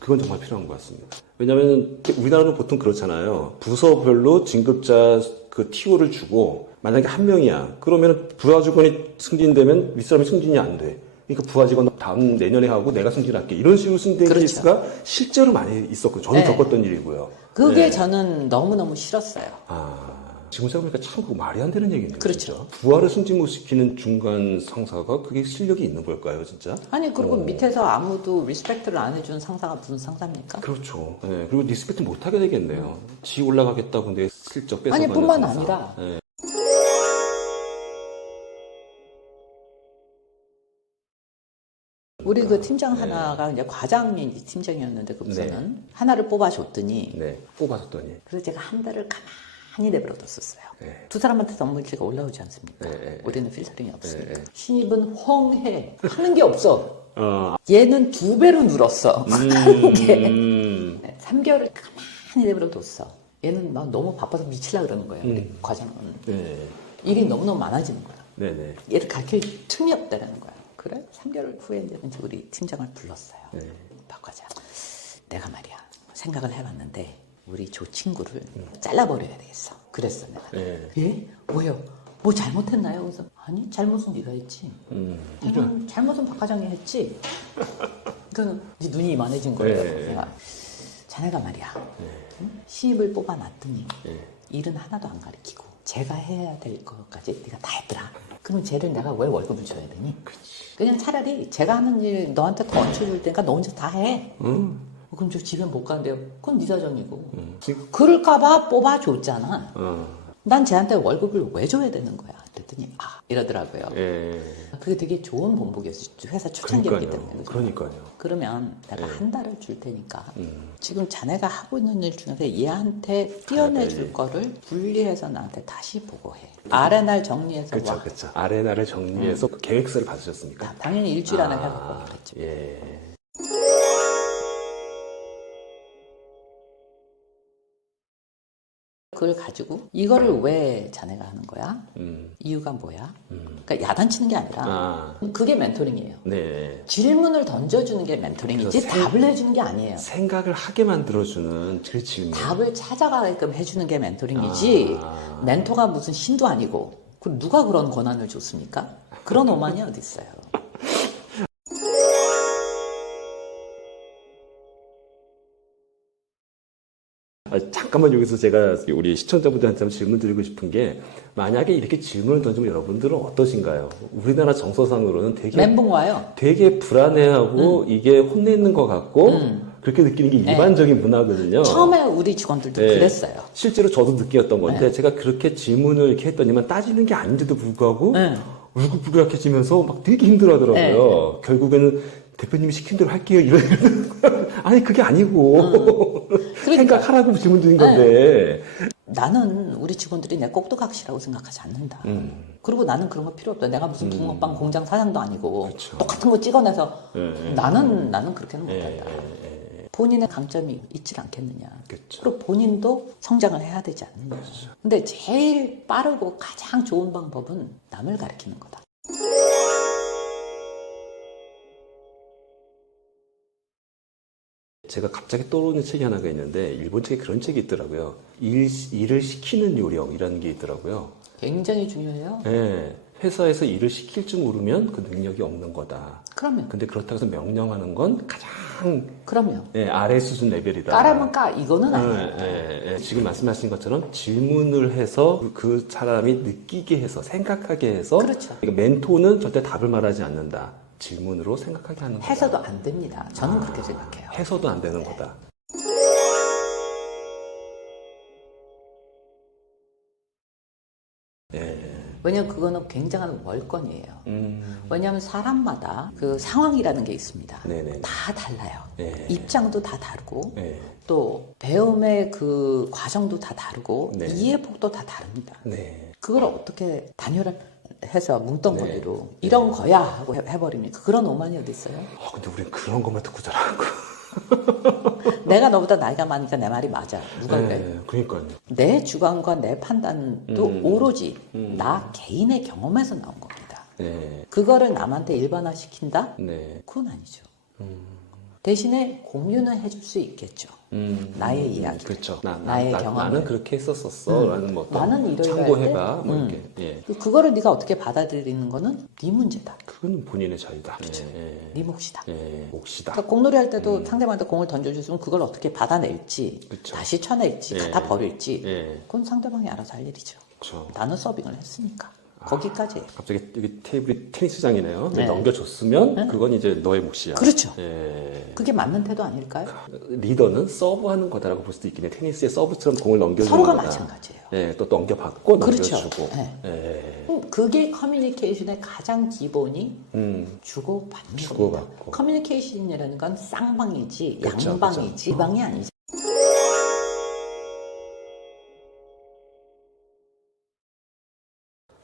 그건 정말 필요한 것 같습니다. 왜냐하면 우리나라는 보통 그렇잖아요. 부서별로 진급자 그 TO를 주고 만약에 한 명이야. 그러면 부하 직원이 승진되면 윗사람이 승진이 안 돼. 그러니까 부하 직원 다음 내년에 하고 내가 승진할게. 이런 식으로 승진 그렇죠. 케이스가 실제로 많이 있었고 저는 네. 겪었던 일이고요. 그게 네. 저는 너무너무 싫었어요. 지금 생각해보니까 참 그거 말이 안 되는 얘기네요. 그렇죠. 진짜. 부하를 승진 못 시키는 중간 상사가 그게 실력이 있는 걸까요, 진짜? 아니 그리고 밑에서 아무도 리스펙트를 안 해준 상사가 무슨 상사입니까? 그렇죠. 네, 그리고 리스펙트 못 하게 되겠네요. 지 올라가겠다고 근데 슬쩍 뺏어가는 아니 뿐만 상사. 아니라 네. 우리 그 팀장 하나가 이제 과장이 팀장이었는데 그 부서는 하나를 뽑아줬더니 네, 뽑아줬더니. 그래서 제가 한 달을 가만히 내버려뒀었어요. 네. 두 사람한테 업무일지가 올라오지 않습니까? 네. 우리는 필터링이 없으니까. 네. 신입은 헝해. 하는 게 없어. 어, 얘는 2배로 늘었어. 하는 게. 음, 3개월을 가만히 내버려뒀어. 얘는 막 너무 바빠서 미치려고 그러는 거예요. 우리 과장은. 네. 일이 너무너무 많아지는 거야. 네네. 얘를 가르칠 틈이 없다라는 거야. 그래? 3개월 후에 이제 우리 팀장을 불렀어요. 네. 박 과장, 내가 말이야 생각을 해봤는데 우리 조 친구를 잘라버려야 되겠어. 그랬어 내가. 네. 예? 왜요? 뭐 잘못했나요? 그래서 아니 잘못은 네가 했지. 잘못은 박 과장이 했지. 그러니까 이제 눈이 이만해진 거예요. 네. 내가 자네가 말이야 응? 신입을 뽑아놨더니 일은 하나도 안 가르치고 제가 해야 될 것까지 네가 다 했더라. 그럼 쟤를 내가 왜 월급을 줘야 되니? 그냥 차라리 제가 하는 일 너한테 더 얹혀줄 테니까 너 혼자 다 해. 그럼 저 집에 못 간대요. 그건 네 사정이고. 그럴까봐 뽑아줬잖아. 난 쟤한테 월급을 왜 줘야 되는 거야? 그랬더니 이러더라고요. 그게 되게 좋은 본보기였어요. 회사 초창기였기 때문에. 그죠? 그러니까요. 그러면 내가 한 달을 줄 테니까 지금 자네가 하고 있는 일 중에서 얘한테 띄어내줄 거를 분리해서 나한테 다시 보고해. R&R 정리해서 그렇죠, 와. 그렇죠. 아레나를 정리해서 그 계획서를 받으셨습니까? 당연히 일주일 안에 해갖고 그랬죠. 예. 그걸 가지고 이거를 왜 자네가 하는 거야? 이유가 뭐야? 그러니까 야단치는 게 아니라 그게 멘토링이에요. 네. 질문을 던져주는 게 멘토링이지 그래서 답을 해주는 게 아니에요. 생각을 하게 만들어주는 그 질문. 답을 찾아가게끔 해주는 게 멘토링이지 멘토가 무슨 신도 아니고 누가 그런 권한을 줬습니까? 그런 오만이 어디 있어요. 잠깐만 여기서 제가 우리 시청자분들한테 질문 드리고 싶은 게 만약에 이렇게 질문을 던지면 여러분들은 어떠신가요? 우리나라 정서상으로는 멘붕 와요. 되게 불안해하고 이게 혼내는 것 같고 그렇게 느끼는 게 일반적인 문화거든요. 처음에 우리 직원들도 그랬어요. 실제로 저도 느꼈던 건데 제가 그렇게 질문을 이렇게 했더니만 따지는 게 아닌데도 불구하고 울긋불긋해지면서 막 되게 힘들어하더라고요. 결국에는 대표님이 시킨 대로 할게요. 이러는 아니 그게 아니고 생각하라고 질문 드린 건데 나는 우리 직원들이 내 꼭두각시라고 생각하지 않는다. 그리고 나는 그런 거 필요 없다. 내가 무슨 붕어빵 공장 사장도 아니고 그렇죠. 똑같은 거 찍어내서 나는 그렇게는 못한다. 본인의 강점이 있질 않겠느냐. 그렇죠. 그리고 본인도 성장을 해야 되지 않느냐. 근데 제일 빠르고 가장 좋은 방법은 남을 가르치는 거다. 제가 갑자기 떠오르는 책이 하나가 있는데 일본 책에 그런 책이 있더라고요. 일을 시키는 요령이라는 게 있더라고요. 굉장히 중요해요. 네, 회사에서 일을 시킬 줄 모르면 그 능력이 없는 거다. 그러면 근데 그렇다고 해서 명령하는 건 가장 그러면 아래 수준 레벨이다. 까라면 까 이거는 아니에요. 지금 말씀하신 것처럼 질문을 해서 그 사람이 느끼게 해서 생각하게 해서 그렇죠. 그러니까 멘토는 절대 답을 말하지 않는다. 질문으로 생각하게 하는 거다. 해서도 안 됩니다. 저는 그렇게 생각해요. 해서도 안 되는 거다. 왜냐면 그거는 굉장한 월권이에요. 왜냐하면 사람마다 그 상황이라는 게 있습니다. 네네. 다 달라요. 네. 입장도 다 다르고 네. 또 배움의 그 과정도 다 다르고 네. 이해 폭도 다 다릅니다. 네. 그걸 어떻게 단열해서 뭉덩거리로 이런 거야 하고 해버립니까? 그런 오만이 어디 있어요? 근데 우린 그런 것만 듣고 자라고. 내가 너보다 나이가 많으니까 내 말이 맞아. 누가 그래? 그러니까요. 내 주관과 내 판단도 오로지 나 개인의 경험에서 나온 겁니다. 네. 그거를 남한테 일반화시킨다? 네. 그건 아니죠. 대신에 공유는 해줄 수 있겠죠. 나의 이야기. 그렇죠. 나의 경험을. 나는 그렇게 했었었어. 라는 뭐 나는 이럴 참고해봐. 때, 뭐 이렇게. 예. 그거를 네가 어떻게 받아들이는 거는 네 문제다. 그건 본인의 자유다. 그렇죠. 예. 네 몫이다. 예. 몫이다. 그러니까 공놀이 할 때도 상대방한테 공을 던져줬으면 그걸 어떻게 받아낼지, 그쵸. 다시 쳐낼지, 갖다 버릴지, 예. 그건 상대방이 알아서 할 일이죠. 그렇죠. 나는 서빙을 했으니까. 거기까지. 갑자기 여기 테이블이 테니스장이네요. 네. 넘겨줬으면 그건 이제 너의 몫이야. 그렇죠. 예. 그게 맞는 태도 아닐까요? 리더는 서브하는 거다라고 볼 수도 있긴 해. 테니스의 서브처럼 공을 넘겨주는 서로가 거다. 마찬가지예요. 예, 또 넘겨받고 그렇죠. 넘겨주고. 네. 예. 그게 커뮤니케이션의 가장 기본이 주고받는 주고받고. 겁니다. 커뮤니케이션이라는 건 쌍방이지 그렇죠, 양방이지 이방이 아니지.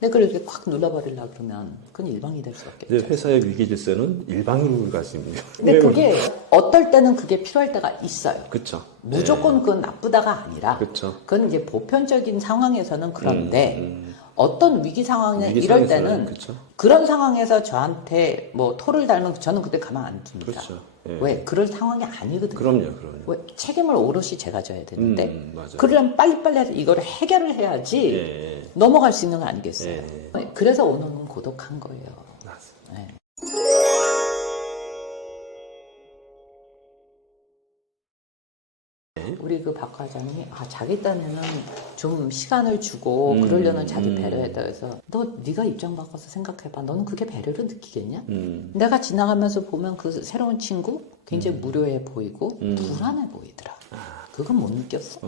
근데 그걸 이렇게 콱 눌러버리려고 그러면 그건 일방이 될 수밖에 없죠. 이제 회사의 위기 질서는 일방으로 가십니다. 근데 그게 어떨 때는 그게 필요할 때가 있어요. 그렇죠. 무조건 그건 나쁘다가 아니라 그쵸. 그건 이제 보편적인 상황에서는 그런데 어떤 위기 상황이나 이럴 때는 그쵸. 그런 상황에서 저한테 뭐 토를 달면 저는 그때 가만 안 둡니다. 그렇죠. 예. 왜? 그럴 상황이 아니거든요. 그럼요. 왜? 책임을 오롯이 제가 져야 되는데 맞아요. 그러려면 빨리빨리 이거를 해결을 해야지 예. 넘어갈 수 있는 거 아니겠어요. 예. 그래서 오늘은 고독한 거예요. 맞습니다. 네. 우리 그 박 과장이 자기 딴에는 좀 시간을 주고 그러려는 자기 배려에다 해서 너 네가 입장 바꿔서 생각해봐. 너는 그게 배려를 느끼겠냐? 내가 지나가면서 보면 그 새로운 친구 굉장히 무료해 보이고 불안해 보이더라. 그건 못 느꼈어.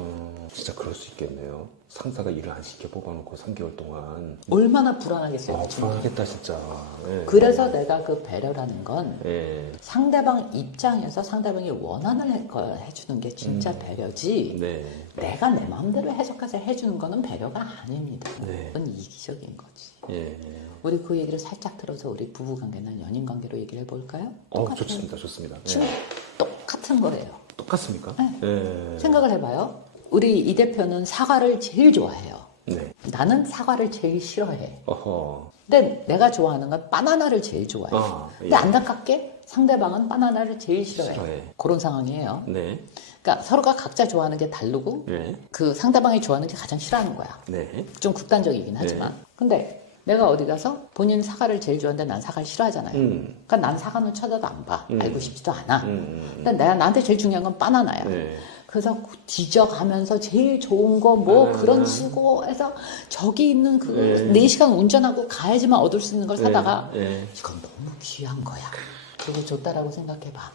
진짜 그럴 수 있겠네요. 상사가 일을 안 시켜 뽑아놓고 3개월 동안 얼마나 불안하겠어요. 그 친구. 불안하겠다 진짜. 예. 그래서 내가 그 배려라는 건 예. 상대방 입장에서 상대방이 원하는 걸 해주는 게 진짜 배려지. 네. 내가 내 마음대로 해석해서 해주는 거는 배려가 아닙니다. 네. 그건 이기적인 거지. 예. 우리 그 얘기를 살짝 들어서 우리 부부관계나 연인관계로 얘기를 해볼까요? 좋습니다. 좋습니다. 지금 예. 똑같은 거예요. 똑같습니까? 네. 예. 생각을 해봐요. 우리 이 대표는 사과를 제일 좋아해요. 네. 나는 사과를 제일 싫어해. 어허. 근데 내가 좋아하는 건 바나나를 제일 좋아해. 예. 근데 안타깝게 상대방은 바나나를 제일 싫어해. 싫어해. 그런 상황이에요. 네. 그러니까 서로가 각자 좋아하는 게 다르고 네. 그 상대방이 좋아하는 게 가장 싫어하는 거야. 네. 좀 극단적이긴 하지만. 근데 내가 어디 가서 본인 사과를 제일 좋아하는데 난 사과를 싫어하잖아요. 그러니까 난 사과는 쳐다도 안 봐. 알고 싶지도 않아. 근데 나한테 제일 중요한 건 바나나야. 네. 그래서 뒤져가면서 제일 좋은 거 뭐 그런 수고해서 저기 있는 그 4시간 운전하고 가야지만 얻을 수 있는 걸 사다가 이건 너무 귀한 거야. 그거 줬다라고 생각해봐.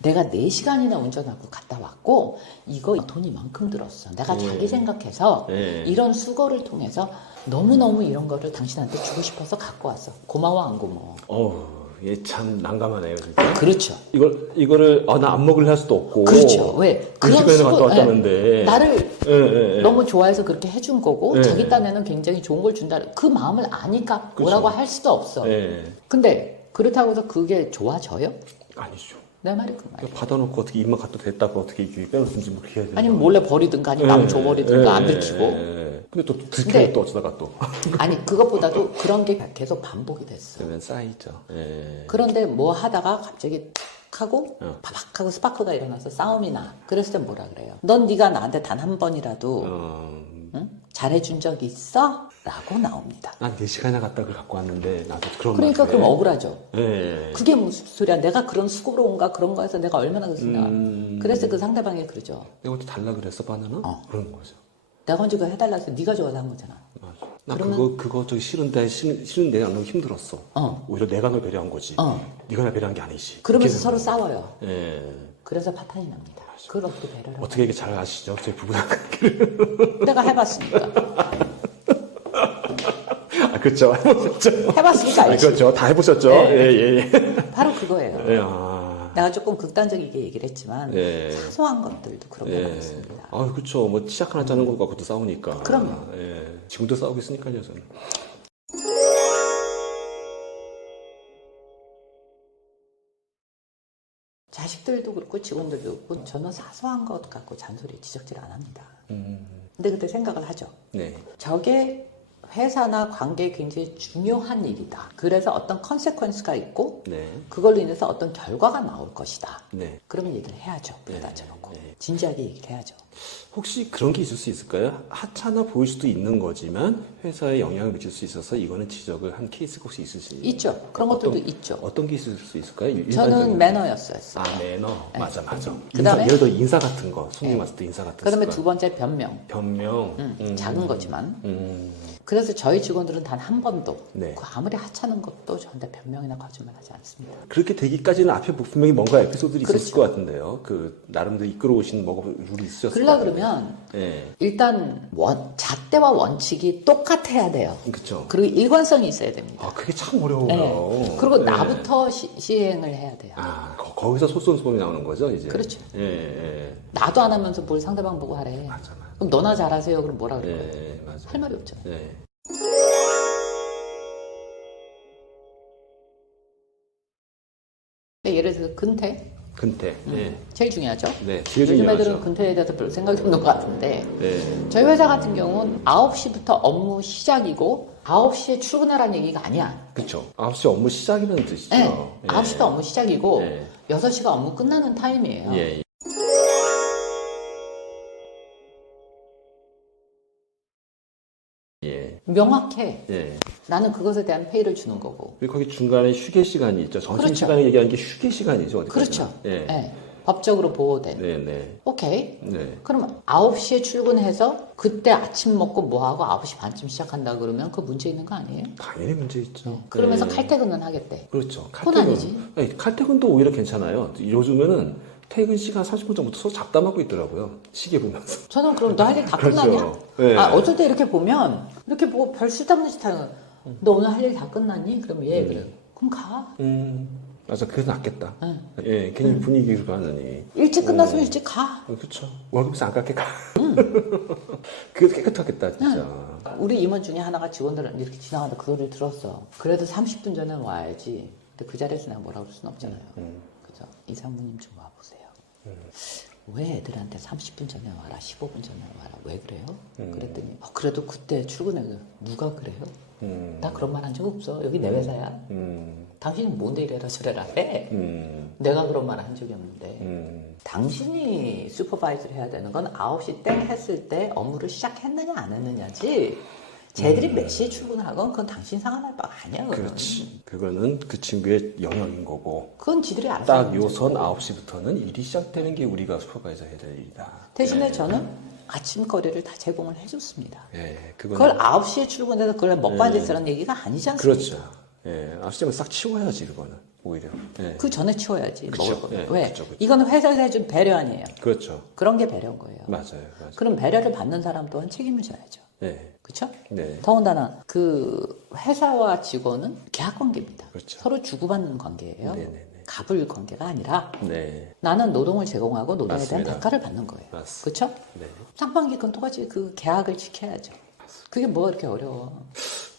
내가 4시간이나 운전하고 갔다 왔고 이거 돈이 만큼 들었어. 내가 자기 생각해서 이런 수고를 통해서 너무너무 이런 거를 당신한테 주고 싶어서 갖고 왔어. 고마워 안 고마워? 얘 참 난감하네요, 진짜. 그렇죠. 이거를, 나 안 먹을래 할 수도 없고. 그렇죠. 왜? 그 시간에 갔다 왔다는데. 나를 너무 좋아해서 그렇게 해준 거고, 자기 딴에는 굉장히 좋은 걸 준다. 그 마음을 아니까 뭐라고 할 수도 없어. 근데, 그렇다고 해서 그게 좋아져요? 아니죠. 내 말이 그 말이야. 받아놓고 어떻게 입만 갖다 댔다가 어떻게 빼놓든지 뭐 해야 되나. 아니면 몰래 버리든가, 아니면 남 줘버리든가, 안 들키고. 근데 또 들켜요, 또 어쩌다가 또. 아니, 그것보다도 그런 게 계속 반복이 됐어. 그러면 쌓이죠. 그런데 뭐 하다가 갑자기 탁 하고 바박 하고 스파크가 일어나서 싸움이 나. 그랬을 때 뭐라 그래요? 넌 네가 나한테 단 한 번이라도 응? 잘해준 적 있어? 라고 나옵니다. 난 4시간이나 갔다 그걸 갖고 왔는데 나도 그런 그러니까 말을 그럼 해. 억울하죠. 예. 그게 무슨 소리야? 내가 그런 수고로운가 그런 거에서 내가 얼마나 그랬으냐. 그래서 그 상대방이 그러죠. 내가 어떻게 달라 그랬어, 바나나? 그런 거죠. 내가 먼저 그거 해달라 해서 네가 좋아서 한 거잖아. 맞아. 나 그거 저기 싫은데 너무 힘들었어. 오히려 내가 널 배려한 거지. 네가 날 배려한 게 아니지. 그러면서 서로 싸워요. 예. 그래서 파탄이 납니다. 그걸 어떻게 배려를 하고. 어떻게 이게 잘 아시죠? 저희 부부랑 관계를. 내가 해봤으니까. 그렇죠. 해보셨죠. 해봤으니까 알지. 그렇죠. 다 해보셨죠. 네. 예. 바로 그거예요. 예. 내가 조금 극단적이게 얘기를 했지만 사소한 것들도 그렇게 나왔습니다. 그렇죠. 뭐 시작 하나 짜는 것 갖고도 싸우니까. 그럼요. 지금도 싸우고 있으니까요, 저는. 자식들도 그렇고 직원들도 그렇고 저는 사소한 것 갖고 잔소리 지적질 안 합니다. 근데 그때 생각을 하죠. 네. 저게 회사나 관계에 굉장히 중요한 일이다. 그래서 어떤 컨세퀀스가 있고 그걸로 인해서 어떤 결과가 나올 것이다. 그러면 얘기를 해야죠. 받아쳐놓고 진지하게 얘기를 해야죠. 혹시 그런 게 있을 수 있을까요? 하찮아 보일 수도 있는 거지만 회사에 영향을 미칠 수 있어서 이거는 지적을 한 케이스가 혹시 있으실까요? 있죠. 그런 것들도 있죠. 어떤 게 있을 수 있을까요? 저는 매너였어요. 매너. 맞아. 그다음에 예를 들어 인사 같은 거. 손님 왔을 때 인사 같은 거. 그다음에 두 번째 변명. 작은 거지만. 그래서 저희 직원들은 단 한 번도 그 아무리 하찮은 것도 저한테 변명이나 거짓말하지 않습니다. 그렇게 되기까지는 앞에 분명히 뭔가 에피소드들이 있었을 것 같은데요. 그 나름대로 이끌어오신 뭐가 룰이 있으셨을 것 그러려 같아요. 그러면 일단 잣대와 원칙이 똑같아야 돼요. 그렇죠. 그리고 일관성이 있어야 됩니다. 그게 참 어려워요. 그리고 나부터 시행을 해야 돼요. 거기서 솔선수범이 나오는 거죠, 이제. 그렇죠. 예. 나도 안 하면서 뭘 상대방 보고 하래. 맞아. 그럼 너나 잘하세요. 그럼 뭐라 그럴 거예요? 맞아. 할 말이 없잖아요. 그러니까 예를 들어서 근태. 근태. 예. 제일 중요하죠. 네, 제일 요즘 중요하죠. 애들은 근태에 대해서 별로 생각이 없는 것 같은데 네. 저희 회사 같은 경우는 9시부터 업무 시작이고 9시에 출근하라는 얘기가 아니야. 그쵸. 9시 업무 시작이라는 뜻이죠. 네. 예. 9시가 업무 시작이고 네. 6시가 업무 끝나는 타임이에요. 예. 예. 명확해. 예. 나는 그것에 대한 페이를 주는 거고. 그리고 거기 중간에 휴게 시간이 있죠. 점심 그렇죠. 시간에 얘기하는 게 휴게 시간이죠. 어디까지나. 그렇죠. 예. 네. 법적으로 보호된. 네, 네. 오케이. 네. 그럼 9시에 출근해서 그때 아침 먹고 뭐하고 9시 반쯤 시작한다 그러면 그 문제 있는 거 아니에요? 당연히 문제 있죠. 그러면서 네. 칼퇴근은 하겠대. 그렇죠. 그건 아니지. 아니, 칼퇴근도 오히려 괜찮아요. 요즘에는 퇴근 시간 30분 전부터 서로 잡담하고 있더라고요. 시계 보면서. 저는 그럼 너 할 일 다 그렇죠. 끝났냐? 네. 아, 어쩔 때 이렇게 보면 이렇게 보고 별 쓸데없는 짓 하는 거야. 너 오늘 할 일 다 끝났니? 그러면 예, 그래. 그럼 가. 맞아. 그래서 낫겠다. 응. 예, 괜히 분위기를 가느니. 일찍 끝났으면 일찍 가. 그렇죠. 월급에서 안 깎게 가. 그게 깨끗하겠다, 진짜. 우리 임원 중에 하나가 직원들 이렇게 지나가다 그 소리를 들었어. 그래도 30분 전에 와야지. 근데 그 자리에서 내가 뭐라고 그럴 순 없잖아요. 그죠? 이사모님 좀 와보세요. 왜 애들한테 30분 전에 와라, 15분 전에 와라, 왜 그래요? 그랬더니, 그래도 그때 출근해. 누가 그래요? 나 그런 말 한 적 없어. 여기 내 회사야. 당신이 뭔데 이래라 저래라 해. 내가 그런 말 한 적이 없는데. 당신이 슈퍼바이저를 해야 되는 건 9시 땡 했을 때 업무를 시작했느냐 안 했느냐지. 쟤들이 몇 시에 출근하건 그건 당신 상관할 바가 아니야. 그건. 그렇지. 그거는 그 친구의 영역인 거고. 그건 지들이 알아서 딱 하는 요선 문제고. 9시부터는 일이 시작되는 게 우리가 슈퍼바이저 해야 될 일이다. 대신에 저는 아침거리를 다 제공을 해줬습니다. 예, 그걸 9시에 출근해서 그걸 먹고 앉아있으라는 얘기가 아니지 않습니까? 그렇죠. 예, 9시면 싹 치워야지, 그거는. 오히려. 예. 그 전에 치워야지. 그쵸. 먹을 거면. 예, 왜? 그쵸, 그쵸. 이거는 회사에서 해준 배려 아니에요. 그렇죠. 그런 게 배려인 거예요. 맞아요. 맞아요. 그럼 배려를 받는 사람 또한 책임을 져야죠. 예. 그렇죠? 네. 더군다나 그 회사와 직원은 계약 관계입니다. 그렇죠. 서로 주고받는 관계예요. 네네네. 갑을 관계가 아니라 네. 나는 노동을 제공하고 노동에 맞습니다. 대한 대가를 받는 거예요. 맞습니다. 그렇죠? 네. 상반기건 똑같이 그 계약을 지켜야죠. 그게 뭐가 그렇게 어려워?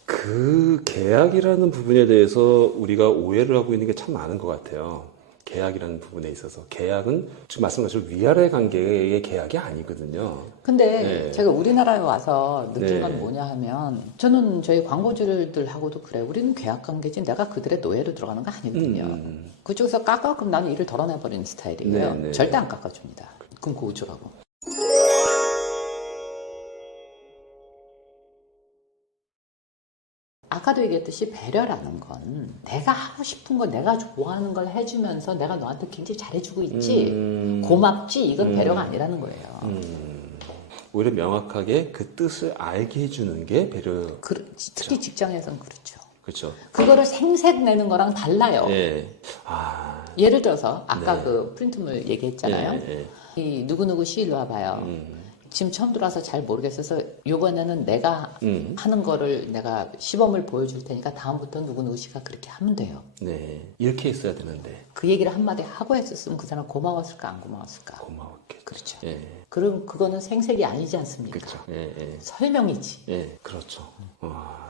그 계약이라는 부분에 대해서 우리가 오해를 하고 있는 게 참 많은 것 같아요. 계약이라는 부분에 있어서. 계약은 지금 말씀하신 것처럼 위아래 관계의 계약이 아니거든요. 근데 네. 제가 우리나라에 와서 느낀 네. 건 뭐냐 하면 저는 저희 광고주들하고도 그래. 우리는 계약 관계지 내가 그들의 노예로 들어가는 거 아니거든요. 그쪽에서 깎아 그럼 나는 일을 덜어내버리는 스타일이에요. 네, 네. 절대 안 깎아줍니다. 그럼 그거 어쩌라고. 아까도 얘기했듯이 배려라는 건 내가 하고 싶은 거 내가 좋아하는 걸 해주면서 내가 너한테 굉장히 잘해주고 있지 고맙지 이건 배려가 아니라는 거예요. 오히려 명확하게 그 뜻을 알게 해주는 게 배려. 특히 직장에서는 그렇죠. 그렇죠. 그거를 생색 내는 거랑 달라요. 예. 아. 예를 들어서 아까 네. 그 프린트물 얘기했잖아요. 예, 예. 이 누구누구 씨 일로 와봐요. 지금 처음 들어와서 잘 모르겠어서 요번에는 내가 하는 거를 내가 시범을 보여줄 테니까 다음부터 누구누구 씨가 그렇게 하면 돼요. 네. 이렇게 했어야 되는데. 그 얘기를 한마디 하고 했었으면 그 사람 고마웠을까 안 고마웠을까. 고마웠겠죠. 그렇죠. 예. 그럼 그거는 생색이 아니지 않습니까? 그렇죠. 예, 예. 설명이지. 예, 그렇죠.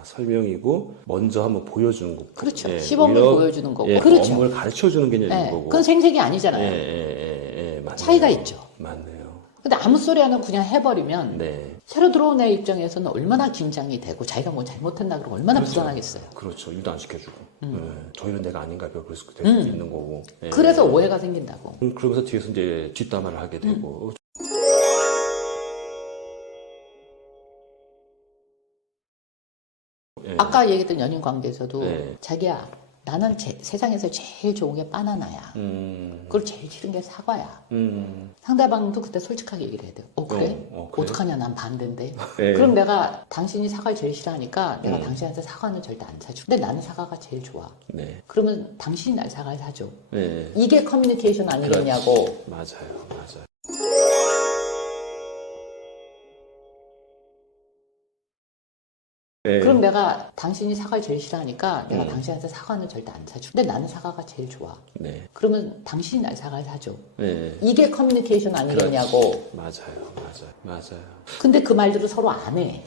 설명이고 먼저 한번 보여주는 거. 그렇죠. 시범을 보여주는 거고. 예, 그렇죠. 업무를 가르쳐주는 개념인 네, 거고. 그건 생색이 예, 아니잖아요. 맞네요. 차이가 있죠. 맞네요. 근데 아무 소리 안 하고 그냥 해버리면 네. 새로 들어온 애 입장에서는 얼마나 긴장이 되고 자기가 뭐 잘못했나 그러고 얼마나 그렇죠. 불안하겠어요. 그렇죠. 일도 안 시켜주고. 예, 저희는 내가 아닌가 별 그럴 수도 있는 거고. 예. 그래서 오해가 생긴다고. 그러면서 뒤에서 이제 뒷담화를 하게 되고. 예. 아까 얘기했던 연인 관계에서도 네. 자기야 나는 세상에서 제일 좋은 게 바나나야. 그걸 제일 싫은 게 사과야. 상대방도 그때 솔직하게 얘기를 해야 돼요. 그래? 그래? 어떡하냐 난 반대인데. 네. 그럼 내가 당신이 사과를 제일 싫어하니까 내가 당신한테 사과는 절대 안 사줘. 근데 나는 사과가 제일 좋아. 네. 그러면 당신이 날 사과를 사줘. 네. 이게 커뮤니케이션 아니겠냐고. 그렇지. 맞아요. 맞아요. 네. 그럼 내가 당신이 사과를 제일 싫어하니까 내가 당신한테 사과는 절대 안 사줘. 근데 나는 사과가 제일 좋아. 네. 그러면 당신이 날 사과를 사줘. 네. 이게 커뮤니케이션 아니겠냐고. 맞아요. 맞아요. 맞아요. 근데 그 말들을 서로 안 해.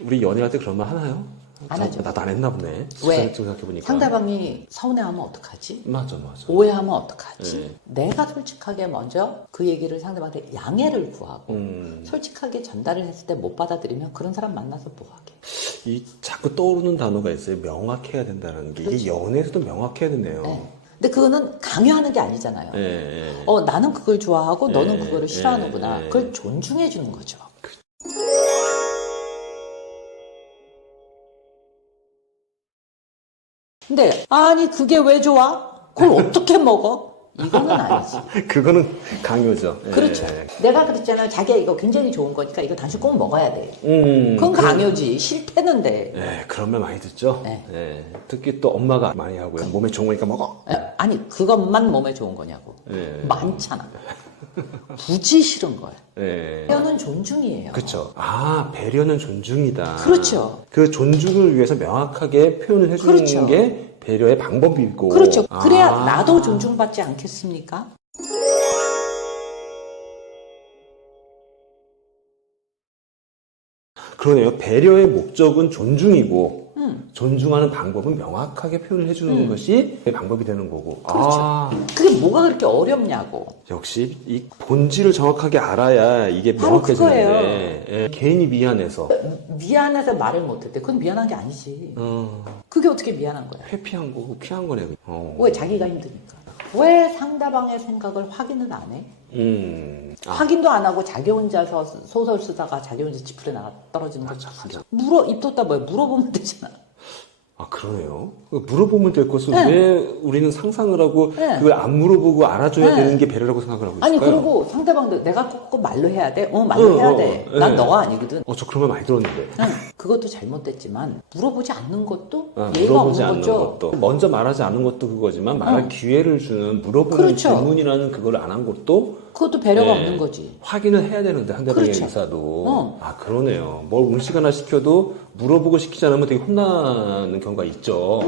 우리 연애할 때 그런 말 하나요? 안 하죠. 나도 안 했나 보네. 왜? 지금 생각해보니까. 상대방이 서운해하면 어떡하지? 맞아. 오해하면 어떡하지? 네. 내가 솔직하게 먼저 그 얘기를 상대방한테 양해를 구하고 음. 솔직하게 전달을 했을 때 못 받아들이면 그런 사람 만나서 뭐하게. 이 자꾸 떠오르는 단어가 있어요. 명확해야 된다는 게. 이게 그렇죠. 연애에서도 명확해야 된대요. 네. 근데 그거는 강요하는 게 아니잖아요. 예. 나는 그걸 좋아하고 너는 예, 그거를 싫어하는구나. 예. 그걸 존중해 주는 거죠. 근데 아니 그게 왜 좋아? 그걸 어떻게 먹어? 이거는 아니지. 그거는 강요죠. 예. 그렇죠. 내가 그랬잖아요. 자기야 이거 굉장히 좋은 거니까 이거 당신 꼭 먹어야 돼. 그건 그- 강요지. 싫대는데. 예, 그런 말 많이 듣죠. 네. 예. 특히 또 엄마가 많이 하고요. 몸에 좋은 거니까 먹어. 아니 그것만 몸에 좋은 거냐고. 예. 많잖아. 굳이 싫은 거야. 예. 배려는 존중이에요. 그렇죠. 아, 배려는 존중이다. 그렇죠. 그 존중을 위해서 명확하게 표현을 해주는 그렇죠. 게 배려의 방법이고. 그렇죠. 그래야 아. 나도 존중받지 않겠습니까? 그러네요. 배려의 목적은 존중이고, 존중하는 방법은 명확하게 표현을 해주는 것이 방법이 되는 거고. 그렇죠. 아, 그게 뭐가 그렇게 어렵냐고. 역시 이 본질을 정확하게 알아야 이게 바로 명확해지는데, 그거예요. 예, 괜히 미안해서, 미안해서 말을 못했대. 그건 미안한 게 아니지. 어, 그게 어떻게 미안한 거야? 회피한 거고 피한 거네. 어. 왜 자기가 힘드니까. 왜 상대방의 생각을 확인을 안 해? 아, 확인도 안 하고 자기 혼자서 소설 쓰다가 자기 혼자 지풀에 나가 떨어지는 거 죽여. 입 뒀다 뭐야? 물어보면 되잖아. 아, 그러네요. 물어보면 될 것을 네. 왜 우리는 상상을 하고 네. 그걸 안 물어보고 알아줘야 네. 되는 게 배려라고 생각을 하고 있을까요? 아니 그리고 상대방도 내가 꼭 말로 해야 돼? 말로 해야 돼. 난 네. 너가 아니거든. 저 그런 말 많이 들었는데. 그것도 잘못됐지만 물어보지 않는 것도 아, 예의가 물어보지 없는 않는 거죠. 것도 먼저 말하지 않은 것도 그거지만 말할 기회를 주는 물어보는 그렇죠. 질문이라는 그걸 안 한 것도 그것도 배려가 네. 없는 거지. 확인을 해야 되는데 상대방의 그렇죠. 의사도 아, 그러네요. 뭘 음식 하나 시켜도 물어보고 시키지 않으면 되게 혼나는 경우가 있죠.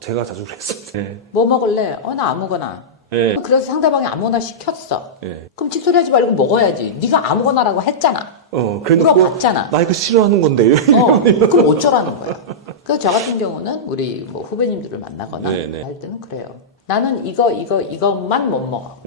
제가 자주 그랬습니다. 네. 뭐 먹을래? 나 아무거나. 네. 그래서 상대방이 아무거나 시켰어. 네. 그럼 찌소리 하지 말고 먹어야지. 네가 아무거나라고 했잖아. 그래놓고 물어봤잖아. 나 이거 싫어하는 건데. 그럼 어쩌라는 거야. 그래서 저 같은 경우는 우리 뭐 후배님들을 만나거나 네네. 할 때는 그래요. 나는 이것만 못 먹어.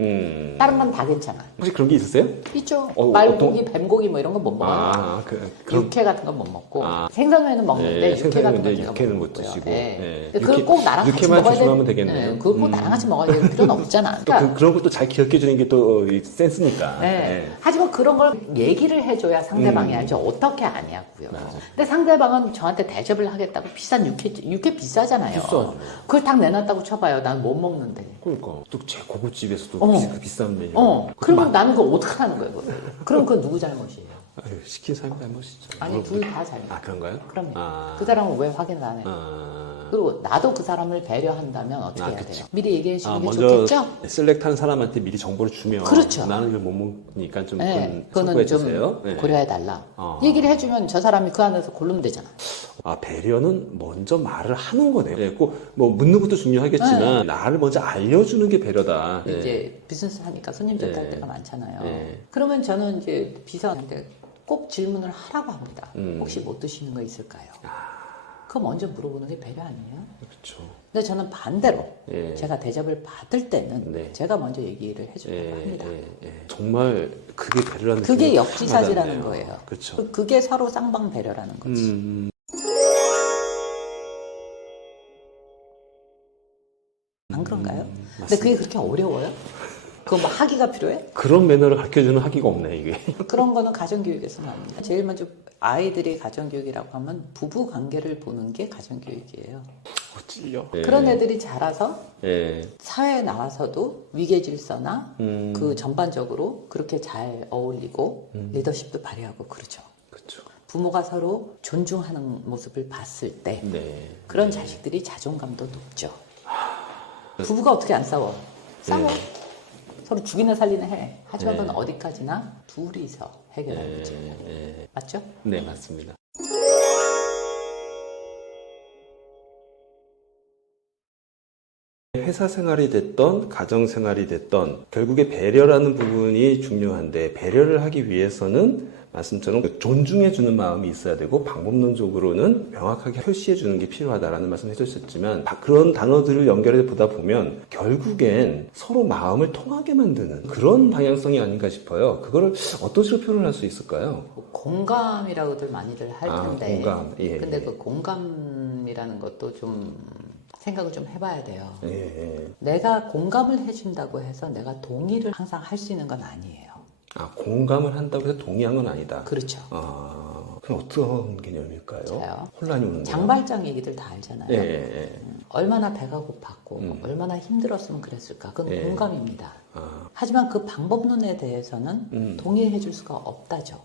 다른 건 다 괜찮아. 혹시 그런 게 있으세요? 있죠. 어, 말고기, 뱀고기 뭐 이런 건 못 먹어요. 그럼 육회 같은 건 못 먹고 생선회는 먹는데 육회 같은 건 제가 육회는 못 못 먹고요. 드시고. 네. 네. 그걸 꼭 나랑 같이 육회만 먹어야 조심하면 돼. 되겠네요. 그걸 꼭 나랑 같이 먹어야 될 필요는 없잖아. 그러니까 그런 것도 잘 기억해 주는 게 또 센스니까. 네. 하지만 그런 걸 얘기를 해줘야 상대방이 알죠. 어떻게 아냐고요. 근데 상대방은 저한테 대접을 하겠다고 비싼 육회 비싸잖아요. 비싸죠. 그걸 딱 내놨다고 쳐봐요. 난 못 먹는데. 그러니까 또 제 고깃집에서도 그 비싼 메뉴. 그러면 나는 그걸 어떡하라는 거예요. 그럼 그건 누구 잘못이에요? 아유, 시킨 사람이 잘못이죠. 아니 둘 다 잘못. 아, 그런가요? 그럼요. 아. 그 사람은 왜 확인을 안 해요? 그리고 나도 그 사람을 배려한다면 어떻게 해야 그치. 돼요? 미리 얘기해 주는 게 먼저 좋겠죠? 셀렉트한 사람한테 미리 정보를 주면 그렇죠. 나는 이걸 못 먹으니까 좀 네, 참고해 그거는 좀 주세요. 네. 고려해달라. 얘기를 해주면 저 사람이 그 안에서 고르면 되잖아. 아, 배려는 먼저 말을 하는 거네요. 네, 꼭뭐 묻는 것도 중요하겠지만 나를 먼저 알려주는 게 배려다. 네. 이제 비즈니스 하니까 손님 접대할 네. 때가 많잖아요. 네. 그러면 저는 이제 비서한테 꼭 질문을 하라고 합니다. 음. 혹시 못 드시는 거 있을까요? 그거 먼저 물어보는 게 배려 아니에요? 그렇죠. 근데 저는 반대로 예. 제가 대접을 받을 때는 네. 제가 먼저 얘기를 해주려고 예, 합니다. 정말 그게 배려라는 그게 느낌이 역지사지라는 확 거예요. 와닿네요. 그렇죠. 그게 서로 쌍방 배려라는 거지. 안 그런가요? 근데 그게 그렇게 어려워요? 그거 뭐 학위가 필요해? 그런 매너를 가르쳐주는 학위가 없네, 이게. 그런 거는 가정교육에서 나옵니다. 제일 먼저 아이들이 가정교육이라고 하면 부부 관계를 보는 게 가정교육이에요. 찔려. 그런 애들이 자라서 예. 사회에 나와서도 위계질서나 음. 그 전반적으로 그렇게 잘 어울리고 리더십도 발휘하고 그러죠. 그렇죠. 부모가 서로 존중하는 모습을 봤을 때 네. 그런 자식들이 자존감도 높죠. 부부가 어떻게 안 싸워? 싸워. 서로 죽이나 살리나 해. 하지만 그건 어디까지나 둘이서 해결하는 거지. 맞죠? 네, 맞습니다. 회사 생활이 됐던 가정 생활이 됐던 결국에 배려라는 부분이 중요한데 배려를 하기 위해서는 말씀처럼 존중해주는 마음이 있어야 되고 방법론적으로는 명확하게 표시해주는 게 필요하다라는 말씀 해주셨지만 그런 단어들을 연결해 보다 보면 결국엔 서로 마음을 통하게 만드는 그런 방향성이 아닌가 싶어요. 그거를 어떤 식으로 표현할 수 있을까요? 공감이라고들 많이들 할 텐데 공감. 예, 근데 예. 그 공감이라는 것도 좀 생각을 좀 해봐야 돼요. 예. 내가 공감을 해준다고 해서 내가 동의를 항상 할 수 있는 건 아니에요. 공감을 한다고 해서 동의한 건 아니다. 그렇죠. 그럼 어떤 개념일까요? 자요. 혼란이 오는 거예요. 장발장 얘기들 다 알잖아요. 예. 얼마나 배가 고팠고 얼마나 힘들었으면 그랬을까. 그건 예. 공감입니다. 하지만 그 방법론에 대해서는 동의해 줄 수가 없다죠.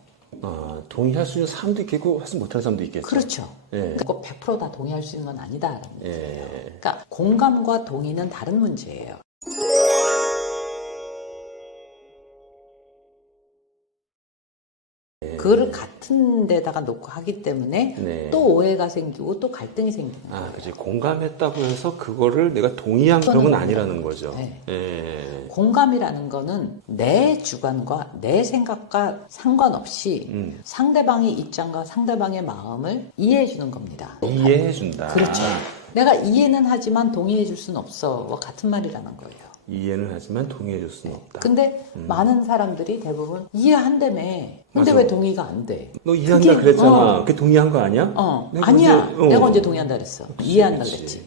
동의할 수 있는 사람도 있겠고 하지 못할 사람도 있겠죠. 그렇죠. 예. 꼭 100%다 동의할 수 있는 건 아니다라는 예. 문제예요. 그러니까 공감과 동의는 다른 문제예요. 그거를 같은 데다가 놓고 하기 때문에 네. 또 오해가 생기고 또 갈등이 생기는 거예요. 그치. 공감했다고 해서 그거를 내가 동의한 그런 건 아니라는 거죠. 네. 예. 공감이라는 거는 내 주관과 내 생각과 상관없이 상대방의 입장과 상대방의 마음을 이해해 주는 겁니다. 이해해 준다. 그렇죠. 내가 이해는 하지만 동의해 줄 수는 없어. 같은 말이라는 거예요. 이해는 하지만 동의해 줄 수는 없다. 근데 많은 사람들이 대부분 이해한다며. 근데 맞아. 왜 동의가 안 돼? 너 이해한다 그랬잖아. 그게 동의한 거 아니야? 내가 아니야. 언제- 내가 언제 동의한다 그랬어. 이해한다 그치. 그랬지.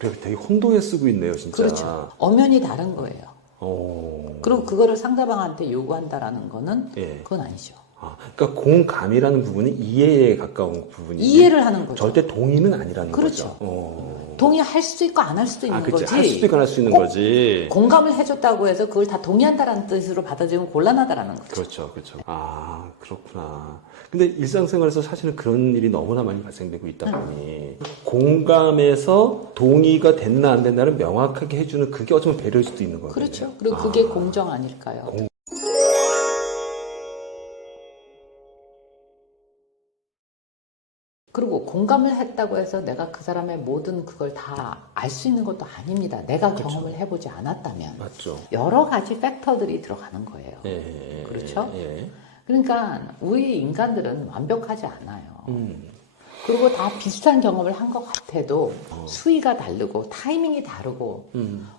그래 되게 혼동해 쓰고 있네요, 진짜. 그렇죠. 엄연히 다른 거예요. 어. 그리고 그거를 상대방한테 요구한다라는 거는 예. 그건 아니죠. 그러니까 공감이라는 부분은 이해에 가까운 부분이지. 이해를 하는 거죠. 절대 동의는 아니라는 그렇죠. 거죠. 동의할 수도 있고 안 할 수도 있는 그치. 거지. 할 수도 있고 안 할 수 있는 꼭 거지. 공감을 해줬다고 해서 그걸 다 동의한다라는 뜻으로 받아들이면 곤란하다라는 거죠. 그렇죠. 그렇구나. 근데 일상생활에서 사실은 그런 일이 너무나 많이 발생되고 있다 보니 공감에서 동의가 됐나 안 됐나를 명확하게 해주는 그게 어쩌면 배려일 수도 있는 거예요. 그렇죠. 그리고 그게 공정 아닐까요? 그리고 공감을 했다고 해서 내가 그 사람의 모든 그걸 다 알 수 있는 것도 아닙니다. 내가 경험을 해보지 않았다면. 맞죠. 여러 가지 팩터들이 들어가는 거예요. 예. 그렇죠? 예. 그러니까 우리 인간들은 완벽하지 않아요. 그리고 다 비슷한 경험을 한 것 같아도 수위가 다르고 타이밍이 다르고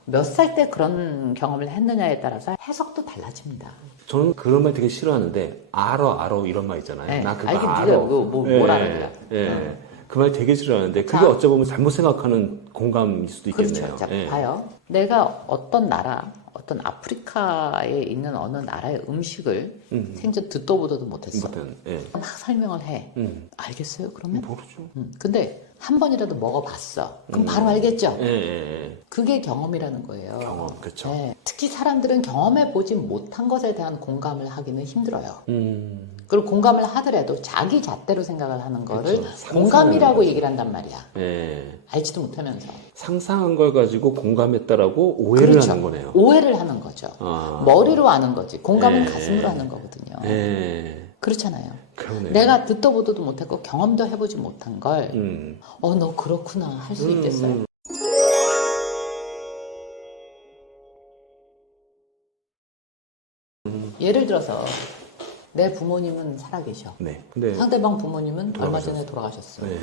몇 살 때 그런 경험을 했느냐에 따라서 해석도 달라집니다. 저는 그런 말 되게 싫어하는데 알아 이런 말 있잖아요. 네. 나 그거 알긴 알아. 네가 뭘 아는 거야. 그 말 되게 싫어하는데 그게 자. 어쩌면 잘못 생각하는 공감일 수도 있겠네요. 그렇죠. 자, 예. 봐요. 내가 어떤 나라, 어떤 아프리카에 있는 어느 나라의 음식을 생전 듣도 보도도 못했어. 아무튼, 예. 막 설명을 해. 알겠어요, 그러면? 모르죠. 근데 한 번이라도 먹어봤어. 그럼 바로 알겠죠? 예. 그게 경험이라는 거예요. 경험, 그쵸. 네. 특히 사람들은 경험해보지 못한 것에 대한 공감을 하기는 힘들어요. 음. 그리고 공감을 하더라도 자기 잣대로 생각을 하는 거를 그쵸. 공감이라고 얘기를 한단 말이야. 예. 알지도 못하면서. 상상한 걸 가지고 공감했다라고 오해를 그렇죠. 하는 거네요. 오해를 하는 거죠. 머리로 아는 거지. 공감은 예. 가슴으로 하는 거거든요. 예. 그렇잖아요. 그러네요. 내가 듣도 보도도 못했고 경험도 해보지 못한 걸 너 그렇구나 할 수 있겠어요? 예를 들어서 내 부모님은 살아계셔. 네. 근데 상대방 부모님은 얼마 돌아가셨어. 전에 돌아가셨어. 네.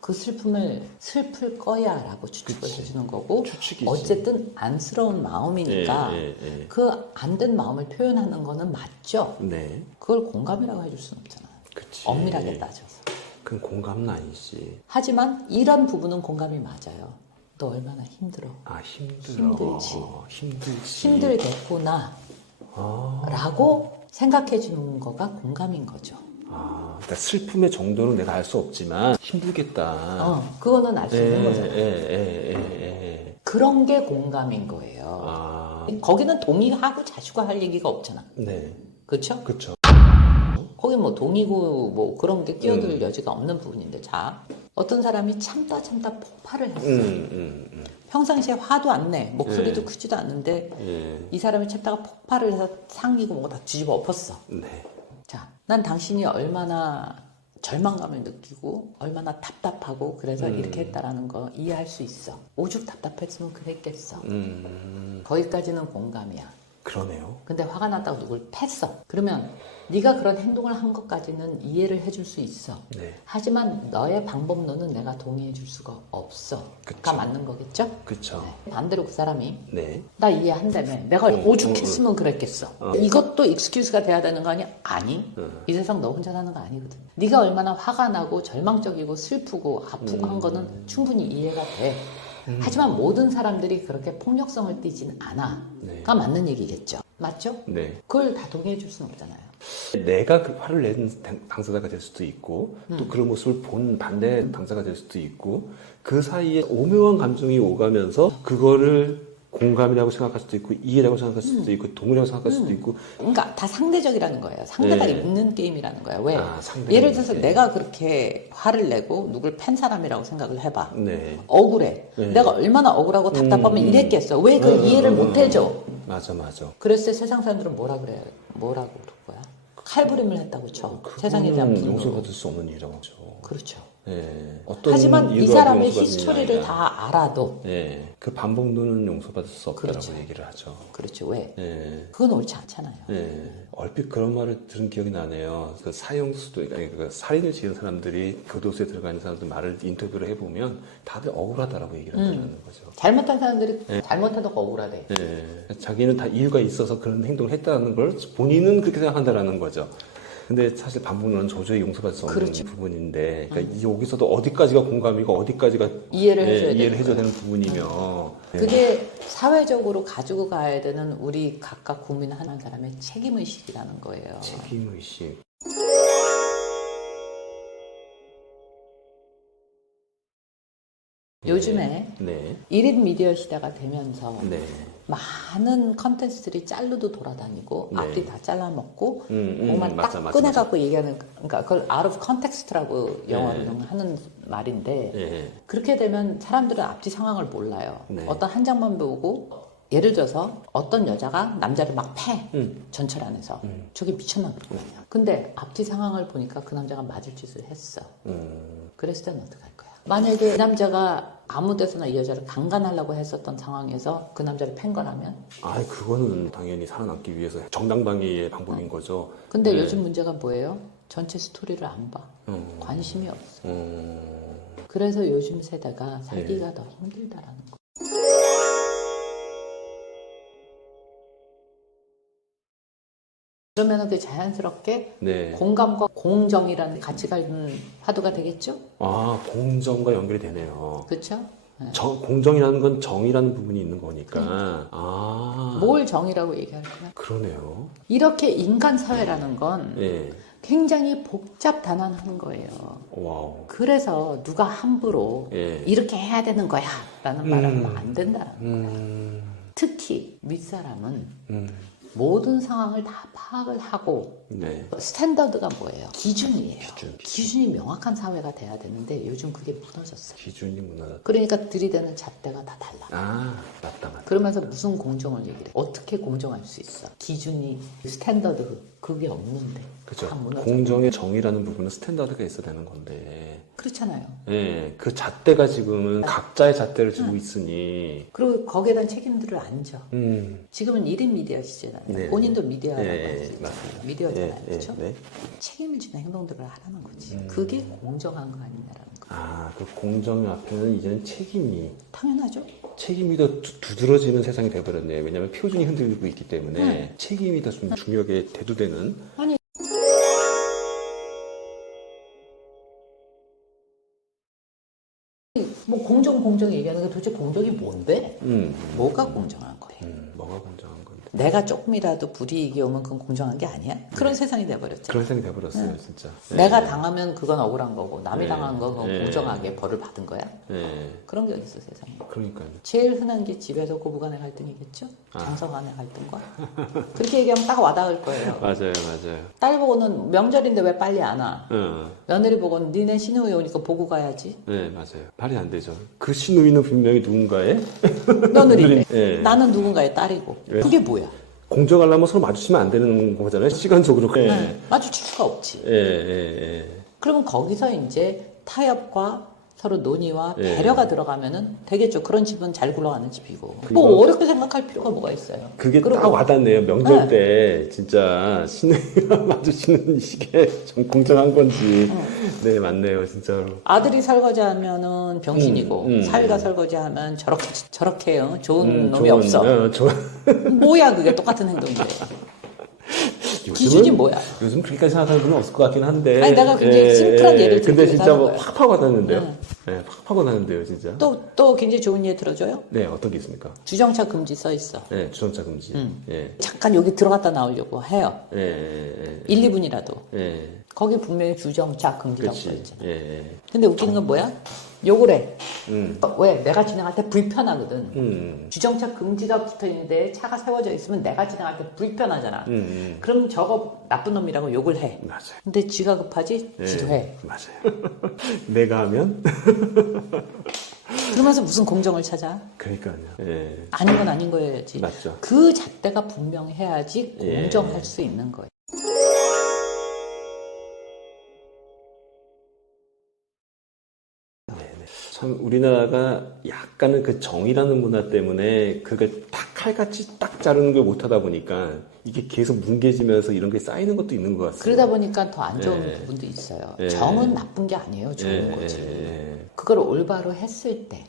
그 슬픔을 슬플 거야 라고 추측을 해주는 거고 추측이지. 어쨌든 안쓰러운 마음이니까 예. 그 안 된 마음을 표현하는 거는 맞죠. 네. 그걸 공감이라고 해줄 수는 없잖아요. 그치. 엄밀하게 따져서. 그건 공감은 아니지. 하지만 이런 부분은 공감이 맞아요. 너 얼마나 힘들어. 힘들어. 힘들지. 힘들겠구나 라고 생각해 주는 거가 공감인 거죠. 그러니까 슬픔의 정도는 내가 알 수 없지만 힘들겠다. 그거는 알 수 있는 거잖아요. 예. 그런 게 공감인 거예요. 거기는 동의하고 자주가 할 얘기가 없잖아. 네. 그렇죠? 그렇죠. 거기 뭐 동의고 뭐 그런 게 끼어들 여지가 없는 부분인데 자 어떤 사람이 참다 폭발을 했어. 평상시에 화도 안 내. 목소리도 크지도 않는데 이 사람이 참다가 폭발을 해서 상기고 뭐가 다 뒤집어 엎었어. 네. 자, 난 당신이 얼마나 절망감을 느끼고 얼마나 답답하고 그래서 이렇게 했다라는 거 이해할 수 있어. 오죽 답답했으면 그랬겠어. 거기까지는 공감이야. 그러네요. 근데 화가 났다고 누굴 팼어. 그러면 네가 그런 행동을 한 것까지는 이해를 해줄 수 있어. 네. 하지만 너의 방법론은 내가 동의해 줄 수가 없어. 가 맞는 거겠죠? 그쵸. 네. 반대로 그 사람이 네. 나 이해한다며 내가 오죽했으면 그랬겠어. 이것도 익스큐즈가 돼야 되는 거 아니야? 아니. 이 세상 너 혼자 사는 거 아니거든. 네가 얼마나 화가 나고 절망적이고 슬프고 아프고 한 거는 충분히 이해가 돼. 하지만 모든 사람들이 그렇게 폭력성을 띠진 않아. 네. 가 맞는 얘기겠죠. 맞죠? 네. 그걸 다 동의해 줄 수는 없잖아요. 내가 그 화를 낸 당사자가 될 수도 있고 또 그런 모습을 본 반대 당사자가 될 수도 있고 그 사이에 오묘한 감정이 오가면서 그거를 공감이라고 생각할 수도 있고 이해라고 생각할 수도 있고 동의라고 생각할 수도 있고 그러니까 다 상대적이라는 거예요. 상대가 네. 있는 게임이라는 거예요. 왜? 상대가 예를 들어서 있는 내가 그렇게 화를 내고 누굴 팬 사람이라고 생각을 해봐. 네. 억울해. 네. 내가 얼마나 억울하고 답답하면 이랬겠어. 왜 그 이해를 못 해줘? 맞아. 그랬을 때 세상 사람들은 뭐라 그래요? 뭐라고 그럴 거야? 칼부림을 했다고 쳐. 세상에 대한 분노. 용서받을 수 없는 일이라고 하죠. 그렇죠. 네. 어떤 하지만 이 이유로 사람의 용서받느냐 히스토리를 아니라. 다 알아도 네. 그 반복론은 용서받을 수 없다라고 그렇죠. 얘기를 하죠. 그렇죠. 왜? 네. 그건 옳지 않잖아요. 네. 얼핏 그런 말을 들은 기억이 나네요. 그 사형수도, 아니, 그 살인을 지은 사람들이 교도소에 들어가 있는 사람들 말을 인터뷰를 해보면 다들 억울하다라고 얘기를 한다는 거죠. 잘못한 사람들이 잘못하다고 억울하대. 네. 자기는 다 이유가 있어서 그런 행동을 했다는 걸 본인은 그렇게 생각한다라는 거죠. 근데 사실 반복론은 도저히 용서받을 수 없는 그렇죠. 부분인데, 그러니까 여기서도 어디까지가 공감이고 어디까지가 이해를 해줘야 이해를 되는 해줘야 거예요. 되는 부분이며, 그게 사회적으로 가지고 가야 되는 우리 각각 국민 한 사람의 책임의식이라는 거예요. 책임의식. 요즘에 네. 1인 미디어 시대가 되면서 네. 많은 컨텐츠들이 짤로도 돌아다니고 네. 앞뒤 다 잘라먹고 그것만 맞아, 딱 맞아, 꺼내갖고 얘기하는 그러니까 그걸 out of context라고 영어로는 네. 하는 말인데 네. 그렇게 되면 사람들은 앞뒤 상황을 몰라요. 네. 어떤 한 장만 보고 예를 들어서 어떤 여자가 남자를 막 패. 전철 안에서. 저게 미쳤나 그럴 거 아니야. 근데 앞뒤 상황을 보니까 그 남자가 맞을 짓을 했어. 그랬을 때는 어떡할 거야? 만약에 그 남자가 아무 데서나 이 여자를 강간하려고 했었던 상황에서 그 남자를 팬 거라면? 아, 그거는 당연히 살아남기 위해서 정당방위의 방법인 거죠. 근데 네. 요즘 문제가 뭐예요? 전체 스토리를 안 봐. 관심이 없어. 그래서 요즘 세대가 살기가 더 힘들다라는 거. 그러면 그 자연스럽게 네. 공감과 공정이라는 가치가 있는 화두가 되겠죠? 아, 공정과 연결이 되네요. 그렇죠? 공정이라는 건 정이라는 부분이 있는 거니까. 아. 뭘 정의라고 얘기할 거야? 그러네요. 이렇게 인간 사회라는 건 예. 굉장히 복잡다난한 거예요. 와우. 그래서 누가 함부로 예. 이렇게 해야 되는 거야 라는 말을 하면 안 된다는 거예요. 음. 특히 윗사람은 모든 상황을 다 파악을 하고 네. 스탠더드가 뭐예요? 기준이에요. 기준. 기준이 명확한 사회가 돼야 되는데 요즘 그게 무너졌어요. 기준이 무너졌다. 그러니까 들이대는 잣대가 다 달라. 아, 맞다. 그러면서 무슨 공정을 얘기해? 어떻게 공정할 수 있어? 기준이, 스탠더드 그게 없는데 그죠. 다 무너져. 공정의 정의라는 부분은 스탠다드가 있어야 되는 건데. 그렇잖아요. 예. 그 잣대가 지금은 각자의 잣대를 지고 있으니. 그리고 거기에 대한 책임들을 안 져. 음. 지금은 1인 미디어 시대잖아요. 네. 본인도 미디어라고 예, 할 수 있잖아요. 맞습니다. 미디어잖아요. 예, 그렇죠? 네. 책임을 지는 행동들을 하라는 거지. 그게 공정한 거 아니냐라는 거. 아, 그 공정 앞에는 이제는 당연하죠. 책임이 더 두드러지는 세상이 돼버렸네요. 왜냐하면 표준이 흔들리고 있기 때문에 책임이 더 좀 중요하게 대두되는. 아니 뭐 공정 얘기하는 게 도대체 공정이 뭔데? 뭐가 공정한 거예요? 뭐가 공정한 건데. 내가 조금이라도 불이익이 오면 그건 공정한 게 아니야? 그런 세상이 돼버렸죠. 그런 생각이 돼버렸어요, 진짜. 내가 당하면 그건 억울한 거고 남이 네. 당한 건 그건 네. 공정하게 벌을 받은 거야? 예. 그런 게 어딨어 세상에. 그러니까요. 제일 흔한 게 집에서 고부간의 갈등이겠죠? 장서간의 갈등과? 그렇게 얘기하면 딱 와닿을 거예요. 맞아요. 딸 보고는 명절인데 왜 빨리 안 와? 응. 며느리 보고는 니네 시누이 오니까 보고 가야지. 네, 맞아요. 말이 안 되죠. 그 시누이는 분명히 누군가의 며느리인데 예. 나는 누군가의 딸이고. 왜? 그게 뭐야? 공정하려면 서로 마주치면 안 되는 거잖아요. 시간적으로. 예. 네. 마주칠 수가 없지. 예. 그러면 거기서 이제 타협과 서로 논의와 예. 배려가 들어가면은 되겠죠. 그런 집은 잘 굴러가는 집이고. 그리고 뭐 어렵게 생각할 필요가 뭐가 있어요. 그게 그리고 딱 와닿네요. 명절 때 진짜 신우이가 마주치는 시기에 좀 공정한 건지. 네, 맞네요, 진짜로. 아들이 설거지하면은 병신이고 사위가 설거지하면 저렇게 좋은 놈이 없어. 뭐야 그게 똑같은 행동인데. 기준이 뭐야? 요즘 그렇게까지 생각하는 분은 없을 것 같긴 한데. 아니, 내가 굉장히 심플한 예를 근데 들기 진짜 위해서 뭐 하는 거야. 팍 파고 나는데요. 네, 팍 파고 나는데요, 진짜. 또 굉장히 좋은 예 들어줘요? 네, 어떤 게 있습니까? 주정차 금지 써 있어. 네, 주정차 금지. 예. 잠깐 여기 들어갔다 나오려고 해요. 예, 예, 1, 2분이라도. 예. 거기 분명히 주정차 금지라고 그치. 써있잖아. 예, 예. 근데 웃기는 건 뭐야? 욕을 해. 왜? 내가 지나갈 때 불편하거든. 주정차 금지가 붙어있는데 차가 세워져 있으면 내가 지나갈 때 불편하잖아. 그럼 저거 나쁜 놈이라고 욕을 해. 맞아요. 근데 지가 급하지? 지도 해. 맞아요. 내가 하면? 그러면서 무슨 공정을 찾아? 그러니까요. 예. 아닌 건 아닌 거여야지. 맞죠. 그 잣대가 분명해야지 예. 공정할 수 있는 거예요. 참 우리나라가 약간은 그 정이라는 문화 때문에 그걸 딱 칼같이 딱 자르는 걸 못하다 보니까 이게 계속 뭉개지면서 이런 게 쌓이는 것도 있는 것 같습니다. 그러다 보니까 더 안 좋은 예. 부분도 있어요. 예. 정은 나쁜 게 아니에요. 좋은 예, 거지. 예, 그걸 올바로 했을 때.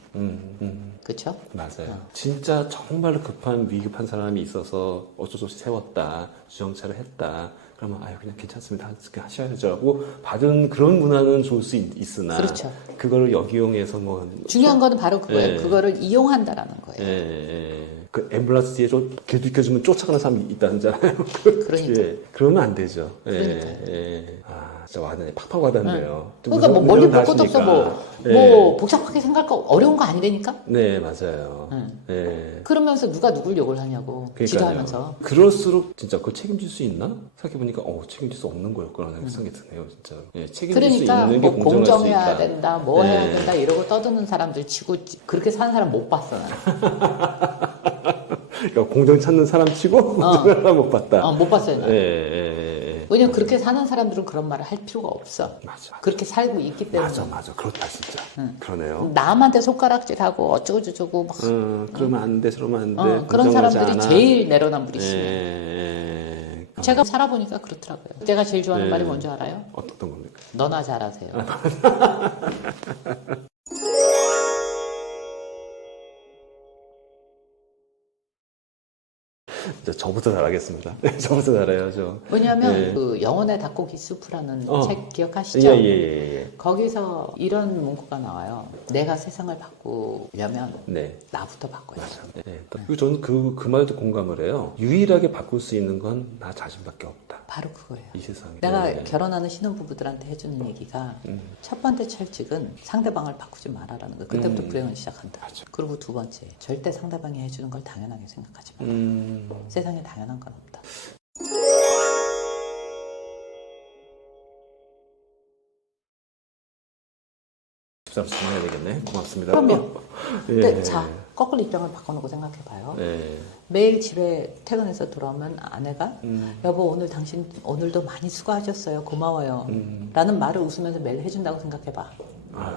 그렇죠? 맞아요. 진짜 정말로 급한 위급한 사람이 있어서 어쩔 수 없이 세웠다, 주정차를 했다. 그러면 아유 그냥 괜찮습니다. 하셔야죠 하고 받은 그런 문화는 좋을 수 있으나 그렇죠. 그거를 역이용해서 뭐 중요한 거는 바로 그거예요. 예. 그거를 이용한다라는 거예요. 예. 그 앰뷸런스 뒤에 길 비켜주면 쫓아가는 사람이 있다잖아요. 그러니까. 예. 그러면 안 되죠. 예. 그러니까요. 예. 아 진짜 와닿네. 팍팍 와닿네요. 좀 그러니까 뭐 멀리 볼 것도 없어. 하시니까. 뭐 복잡하게 생각할 거 어려운 거 아니라니까? 네 맞아요. 예. 그러면서 누가 누굴 욕을 하냐고. 그러니까요. 지도하면서. 그럴수록 진짜 그걸 책임질 수 있나? 생각해보니까 책임질 수 없는 거였구나 하는 생각이 드네요 진짜. 예, 책임질 수 그러니까 있는 게 뭐 공정할 수 공정해야 있다. 된다, 뭐 예. 해야 된다 이러고 떠드는 사람들 치고 그렇게 사는 사람 못 봤어. 나는. 그러니까 공정 찾는 사람 치고 공정을 하나 못 봤다. 못 봤어요. 나는. 예. 왜냐면 그렇게 사는 사람들은 그런 말을 할 필요가 없어. 맞아. 그렇게 살고 있기 때문에. 맞아. 그렇다 진짜. 그러네요. 남한테 손가락질하고 어쩌고저쩌고 막 그러면 안 돼, 저러면 안 돼. 그런 공정하지 사람들이 않아. 제일 내로남불이 심해. 예. 제가 살아보니까 그렇더라고요. 제가 제일 좋아하는 말이 뭔지 알아요? 어떤 겁니까? 너나 잘하세요. 저부터 잘하겠습니다. 저부터 잘해야죠. 왜냐하면 예. 그 영혼의 닭고기 수프라는 책 기억하시죠? 예. 거기서 이런 문구가 나와요. 내가 세상을 바꾸려면 네. 나부터 바꿔야죠. 네. 그리고 저는 그 말에도 공감을 해요. 유일하게 바꿀 수 있는 건 나 자신밖에 없다. 바로 그거예요. 이 세상에. 내가 네. 결혼하는 신혼부부들한테 해주는 얘기가 첫 번째 철칙은 상대방을 바꾸지 말아라는 거. 그때부터 불행은 시작한다. 맞아. 그리고 두 번째, 절대 상대방이 해주는 걸 당연하게 생각하지 마. 세상에 당연한 건 없다. 집사람 전해야 되겠네. 고맙습니다. 그럼요. 예. 근데 자, 거꾸로 입장을 바꿔놓고 생각해봐요. 네. 매일 집에 퇴근해서 돌아오면 아내가 여보 오늘 당신 오늘도 많이 수고하셨어요. 고마워요. 라는 말을 웃으면서 매일 해준다고 생각해봐. 아유.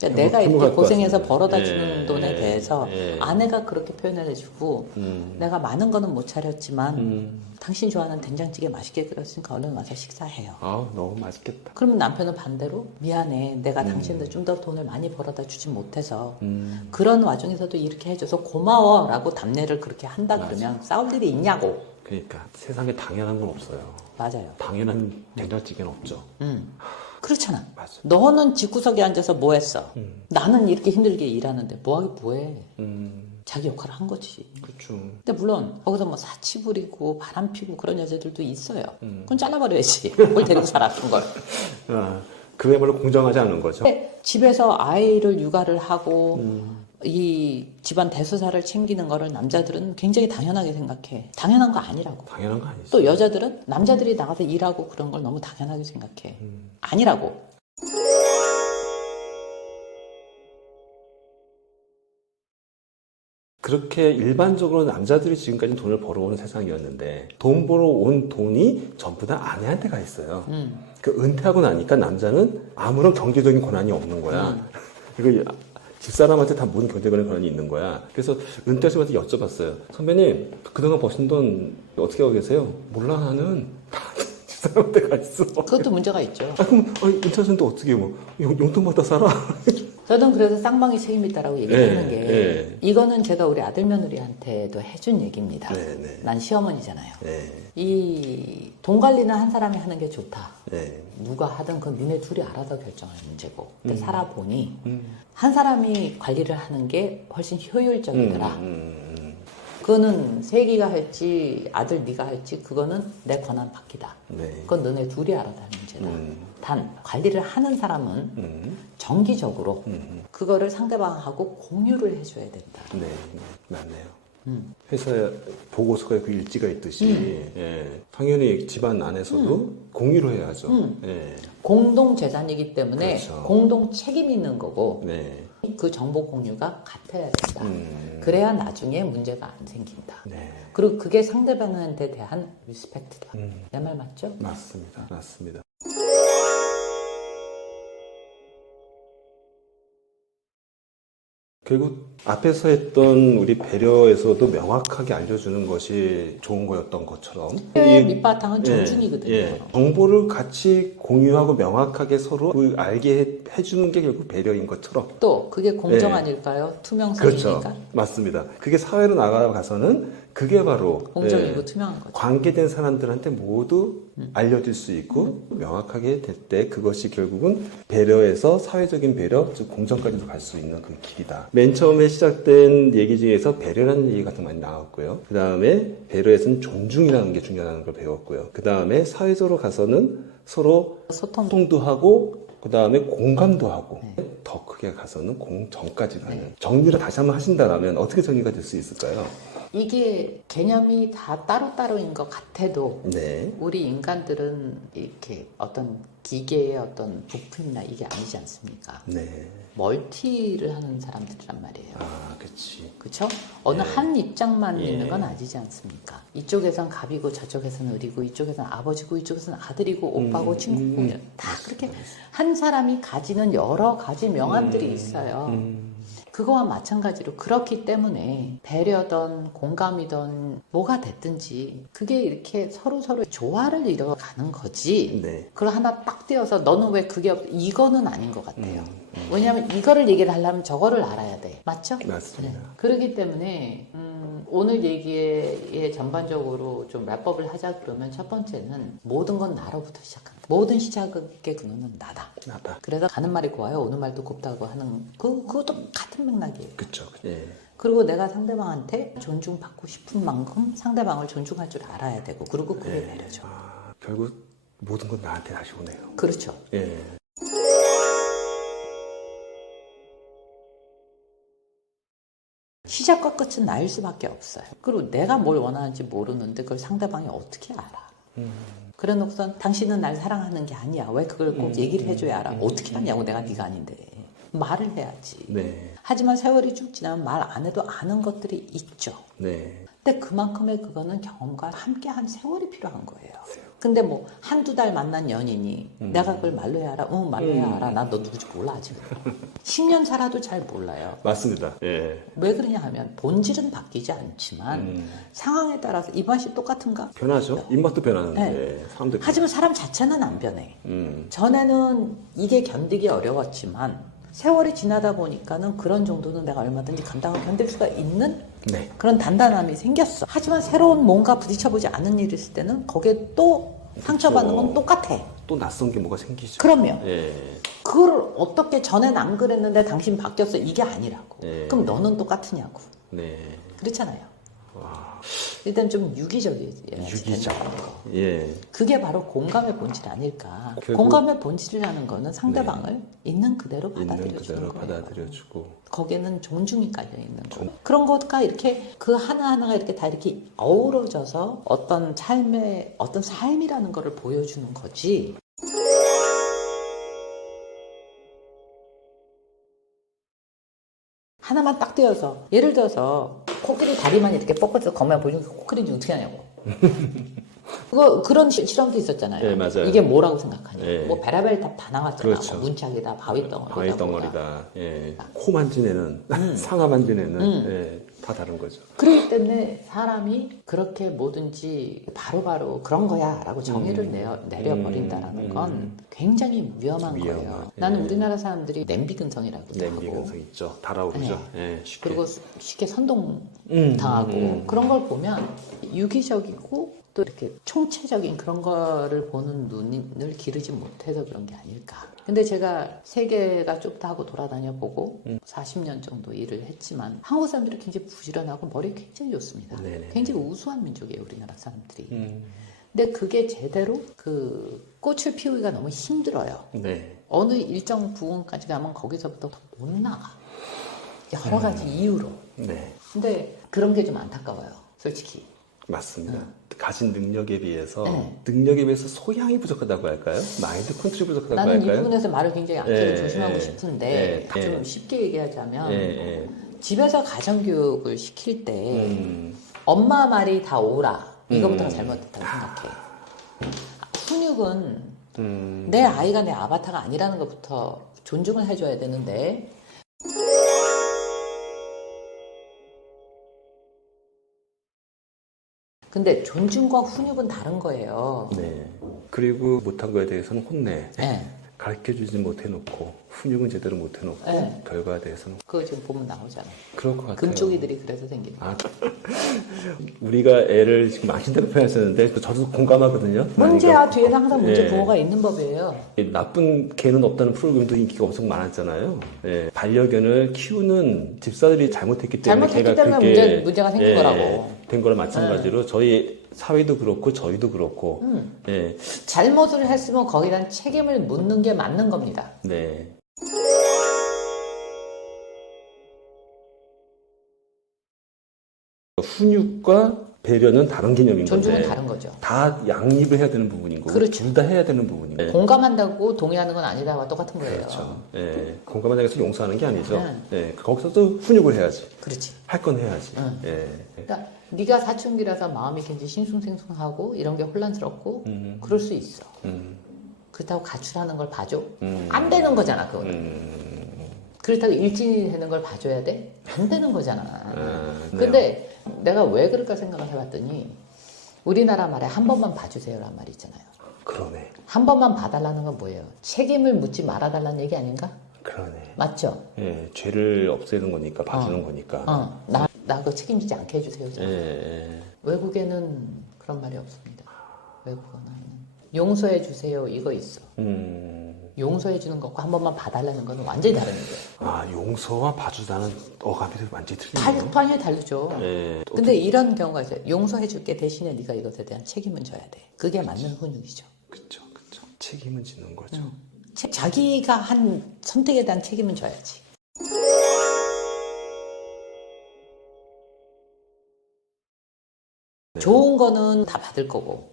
그러니까 내가 이렇게 행복할 것 고생해서 같습니다. 벌어다 예, 주는 돈에 대해서 예. 아내가 그렇게 표현을 해주고 내가 많은 거는 못 차렸지만 당신 좋아하는 된장찌개 맛있게 끓였으니까 얼른 와서 식사해요. 너무 맛있겠다. 그러면 남편은 반대로 미안해 내가 당신한테 좀 더 돈을 많이 벌어다 주지 못해서 그런 와중에서도 이렇게 해줘서 고마워 라고 답례를 그렇게 한다 그러면 싸울 일이 있냐고. 그러니까 세상에 당연한 건 없어요. 맞아요. 당연한 된장찌개는 없죠. 그렇잖아. 맞아. 너는 집구석에 앉아서 뭐 했어? 나는 이렇게 힘들게 일하는데 뭐하기 뭐해. 자기 역할을 한 거지. 그렇죠. 근데 물론 거기서 뭐 사치 부리고 바람 피고 그런 여자들도 있어요. 그건 잘라버려야지. 뭘 데리고 살아 그런 걸. 그야말로 공정하지 않은 거죠. 근데 집에서 아이를 육아를 하고 이 집안 대소사를 챙기는 거를 남자들은 굉장히 당연하게 생각해. 당연한 거 아니라고. 당연한 거 아니죠. 또 여자들은 남자들이 나가서 일하고 그런 걸 너무 당연하게 생각해. 아니라고. 그렇게 일반적으로 남자들이 지금까지 돈을 벌어오는 세상이었는데 돈 벌어온 돈이 전부 다 아내한테 가 있어요. 그 은퇴하고 나니까 남자는 아무런 경제적인 권한이 없는 거야. 이거 집사람한테 다 모든 경제적인 권한이 있는 거야. 그래서 은퇴하시면서 여쭤봤어요. 선배님, 그동안 버신 돈 어떻게 하고 계세요? 몰라, 나는. 다 집사람한테 가 있어. 그것도 문제가 있죠. 그럼 은퇴하셨는데 어떻게 뭐 용돈 받다 살아? 저는 그래서 쌍방이 책임있다라고 얘기하는 게 네. 이거는 제가 우리 아들 며느리한테도 해준 얘기입니다. 네. 난 시어머니잖아요. 네. 이 돈 관리는 한 사람이 하는 게 좋다. 네. 누가 하든 그건 니네 둘이 알아서 결정할 문제고. 근데 살아보니 한 사람이 관리를 하는 게 훨씬 효율적이더라. 그거는 세기가 할지 아들 네가 할지 그거는 내 권한 바뀌다. 네. 그건 너네 둘이 알아서 하는 문제다. 단 관리를 하는 사람은 정기적으로 그거를 상대방하고 공유를 해줘야 된다. 네, 맞네요. 회사 보고서가 그 일지가 있듯이 예, 당연히 집안 안에서도 공유를 해야죠. 예. 공동 재산이기 때문에 그렇죠. 공동 책임이 있는 거고 네. 그 정보 공유가 같아야 된다. 그래야 나중에 문제가 안 생긴다. 네. 그리고 그게 상대방한테 대한 리스펙트다. 내 말 맞죠? 맞습니다. 맞습니다. 결국 앞에서 했던 우리 배려에서도 명확하게 알려주는 것이 좋은 거였던 것처럼 의 밑바탕은 존중이거든요. 정보를 같이 공유하고 명확하게 서로 알게 해주는 게 결국 배려인 것처럼 또 그게 공정 아닐까요? 투명성이니까. 그렇죠. 맞습니다. 그게 사회로 나가가서는 그게 바로 공정이고 투명한 거죠. 관계된 사람들한테 모두 알려질 수 있고 명확하게 될 때 그것이 결국은 배려에서 사회적인 배려, 즉 공정까지도 갈 수 있는 그 길이다. 맨 처음에 시작된 얘기 중에서 배려라는 얘기가 좀 많이 나왔고요. 그 다음에 배려에서는 존중이라는 게 중요하다는 걸 배웠고요. 그 다음에 사회적으로 가서는 서로 소통도 하고 그 다음에 공감도 하고 더 크게 가서는 공정까지 가는 정리를 다시 한번 하신다면 어떻게 정리가 될 수 있을까요? 이게 개념이 다 따로따로인 것 같아도 네. 우리 인간들은 이렇게 어떤 기계의 어떤 부품이나 이게 아니지 않습니까? 네. 멀티를 하는 사람들이란 말이에요. 아, 그치. 그렇죠? 어느 한 입장만 예. 있는 건 아니지 않습니까? 이쪽에선 갑이고 저쪽에서는 을이고 이쪽에서는 아버지고 이쪽에서는 아들이고 오빠고 친구고 다 그렇게 한 사람이 가지는 여러 가지 명암들이 있어요. 그거와 마찬가지로 그렇기 때문에 배려든 공감이든 뭐가 됐든지 그게 이렇게 서로 조화를 이뤄가는 거지. 네. 그걸 하나 딱 띄어서 너는 왜 그게 이거는 아닌 것 같아요. 왜냐하면 이거를 얘기를 하려면 저거를 알아야 돼. 맞죠? 맞습니다. 그렇기 때문에 오늘 얘기에 전반적으로 좀 랩업을 하자 그러면 첫 번째는 모든 건 나로부터 시작한다. 모든 시작의 근원은 나다. 나다. 그래서 가는 말이 고와요. 오는 말도 곱다고 하는 그것도 같은 맥락이에요. 그쵸. 예. 그리고 내가 상대방한테 존중받고 싶은 만큼 상대방을 존중할 줄 알아야 되고 그리고 그게 배려죠. 아, 결국 모든 건 나한테 다시 오네요. 그렇죠. 예. 시작과 끝은 나일 수밖에 없어요. 그리고 내가 뭘 원하는지 모르는데 그걸 상대방이 어떻게 알아? 그래 놓고선 당신은 날 사랑하는 게 아니야. 왜 그걸 꼭 얘기를 해줘야 알아? 어떻게 하냐고 내가 네가 아닌데. 말을 해야지. 네. 하지만 세월이 쭉 지나면 말 안 해도 아는 것들이 있죠. 네. 근데 그만큼의 그거는 경험과 함께한 세월이 필요한 거예요. 근데 뭐 한두 달 만난 연인이 내가 그걸 말로 해야 알아? 응, 말로 해야 알아. 난 너 누구지 몰라 아직. 10년 살아도 잘 몰라요. 맞습니다. 예. 왜 그러냐 하면 본질은 바뀌지 않지만 상황에 따라서 입맛이 똑같은가? 변하죠. 입맛도 변하는데 네. 사람도 하지만 사람 자체는 안 변해. 전에는 이게 견디기 어려웠지만 세월이 지나다 보니까는 그런 정도는 내가 얼마든지 감당을 견딜 수가 있는 네. 그런 단단함이 생겼어. 하지만 새로운 뭔가 부딪혀보지 않은 일이 있을 때는 거기에 또 상처받는 건 똑같아. 또 낯선 게 뭐가 생기죠. 그럼요. 예. 그걸 어떻게 전엔 안 그랬는데 당신 바뀌었어 이게 아니라고. 네. 그럼 너는 똑같으냐고. 네. 그렇잖아요. 와. 일단 좀 유기적이에요. 유기적. 예. 그게 바로 공감의 본질 아닐까. 결국- 공감의 본질이라는 거는 상대방을 있는 그대로 있는 받아들여주는 그대로 거예요. 받아들여주고. 거기에는 존중이 깔려 있는 거. 그런 것과 이렇게 그 하나하나가 이렇게 다 이렇게 어우러져서 어떤 삶이라는 거를 보여주는 거지. 하나만 딱 떼어서 예를 들어서 코끼리 다리만 이렇게 뻗어서 겉만 보여주는 코끼리인지 어떻게 하냐고. 그런 실험도 있었잖아요. 네, 맞아요. 이게 뭐라고 생각하냐. 네. 뭐 베라벨 다 나왔잖아. 그렇죠. 뭐 문짝이다, 바위덩어리다. 바위덩어리다. 예. 코 만진 애는, 상하 만진 애는, 예, 다 다른 거죠. 그렇기 때문에 사람이 그렇게 뭐든지 바로바로 그런 거야 라고 정의를 내려버린다라는 건 굉장히 위험한 거예요. 예. 나는 우리나라 사람들이 냄비근성이라고도 냄비 하고 근성 있죠. 달아오르죠. 예, 쉽게. 그리고 쉽게 선동당하고 그런 걸 보면 유기적이고 또 이렇게 총체적인 그런 거를 보는 눈을 기르지 못해서 그런 게 아닐까. 근데 제가 세계가 좁다 하고 돌아다녀 보고 40년 정도 일을 했지만 한국 사람들이 굉장히 부지런하고 머리 굉장히 좋습니다. 네네. 굉장히 우수한 민족이에요, 우리나라 사람들이. 근데 그게 제대로 그 꽃을 피우기가 너무 힘들어요. 네. 어느 일정 부분까지 가면 거기서부터 더 못 나가. 여러 가지 이유로. 네. 근데 그런 게 좀 안타까워요, 솔직히. 맞습니다. 가진 능력에 비해서 네. 능력에 비해서 소양이 부족하다고 할까요? 마인드 컨트롤이 부족하다고 나는 이 할까요? 부분에서 말을 굉장히 악기로 예, 조심하고 예, 싶은데 예, 좀 예. 쉽게 얘기하자면 예. 집에서 가정교육을 시킬 때 음. 엄마 말이 다 옳아 이거부터가 잘못됐다고 생각해. 훈육은 내 아이가 내 아바타가 아니라는 것부터 존중을 해줘야 되는데 근데 존중과 훈육은 다른 거예요. 네. 그리고 못한 거에 대해서는 혼내. 네. 가르쳐주지 못해놓고 훈육은 제대로 못해놓고 네. 결과에 대해서는 그거 지금 보면 나오잖아. 그럴 것 같아요. 금쪽이들이 그래서 생긴 거야. 아, 우리가 애를 지금 마신다고 표현하셨는데 저도 공감하거든요. 문제야 많이 뒤에는 항상 문제 예. 부모가 있는 법이에요. 나쁜 개는 없다는 프로그램도 인기가 엄청 많았잖아요. 예. 반려견을 키우는 집사들이 잘못했기 때문에 잘못했기 걔가 때문에 그게 문제가 생긴 거라고. 된 거랑 마찬가지로 저희 사회도 그렇고 저희도 그렇고 예. 잘못을 했으면 거기다 책임을 묻는 게 맞는 겁니다. 네. 훈육과 배려는 다른 개념인 존중은 건데 다른 거죠. 다 양립을 해야 되는 부분인 거고 그렇죠. 둘 다 해야 되는 부분인 거예요. 공감한다고 동의하는 건 아니다와 똑같은 거예요. 그렇죠. 예. 공감하는 데서 용서하는 게 아니죠. 네. 예. 거기서도 훈육을 해야지. 그렇지. 할 건 해야지. 응. 예. 그러니까 네가 사춘기라서 마음이 굉장히 싱숭생숭하고 이런 게 혼란스럽고 그럴 수 있어. 그렇다고 가출하는 걸 봐줘? 안 되는 거잖아, 그거는. 그렇다고 일진이 되는 걸 봐줘야 돼? 안 되는 거잖아. 근데 내가 왜 그럴까 생각을 해봤더니 우리나라 말에 한 번만 봐주세요란 말이 있잖아요. 그러네. 한 번만 봐달라는 건 뭐예요? 책임을 묻지 말아달라는 얘기 아닌가? 그러네. 맞죠? 예. 죄를 없애는 거니까 봐주는 거니까. 나 그거 책임지지 않게 해주세요. 예. 외국에는 그런 말이 없습니다. 외국어는 용서해 주세요 이거 있어. 용서해 주는 것과 한 번만 봐달라는 거는 완전히 다른 거예요. 아, 용서와 봐주다는 어감이 완전히 틀리네요. 완전히 다르죠. 예. 근데 이런 경우가 있어요. 용서해 줄게 대신에 네가 이것에 대한 책임은 져야 돼. 그게 맞는 훈육이죠. 그쵸. 책임은 지는 거죠. 자기가 한 선택에 대한 책임은 져야지. 좋은 거는 다 받을 거고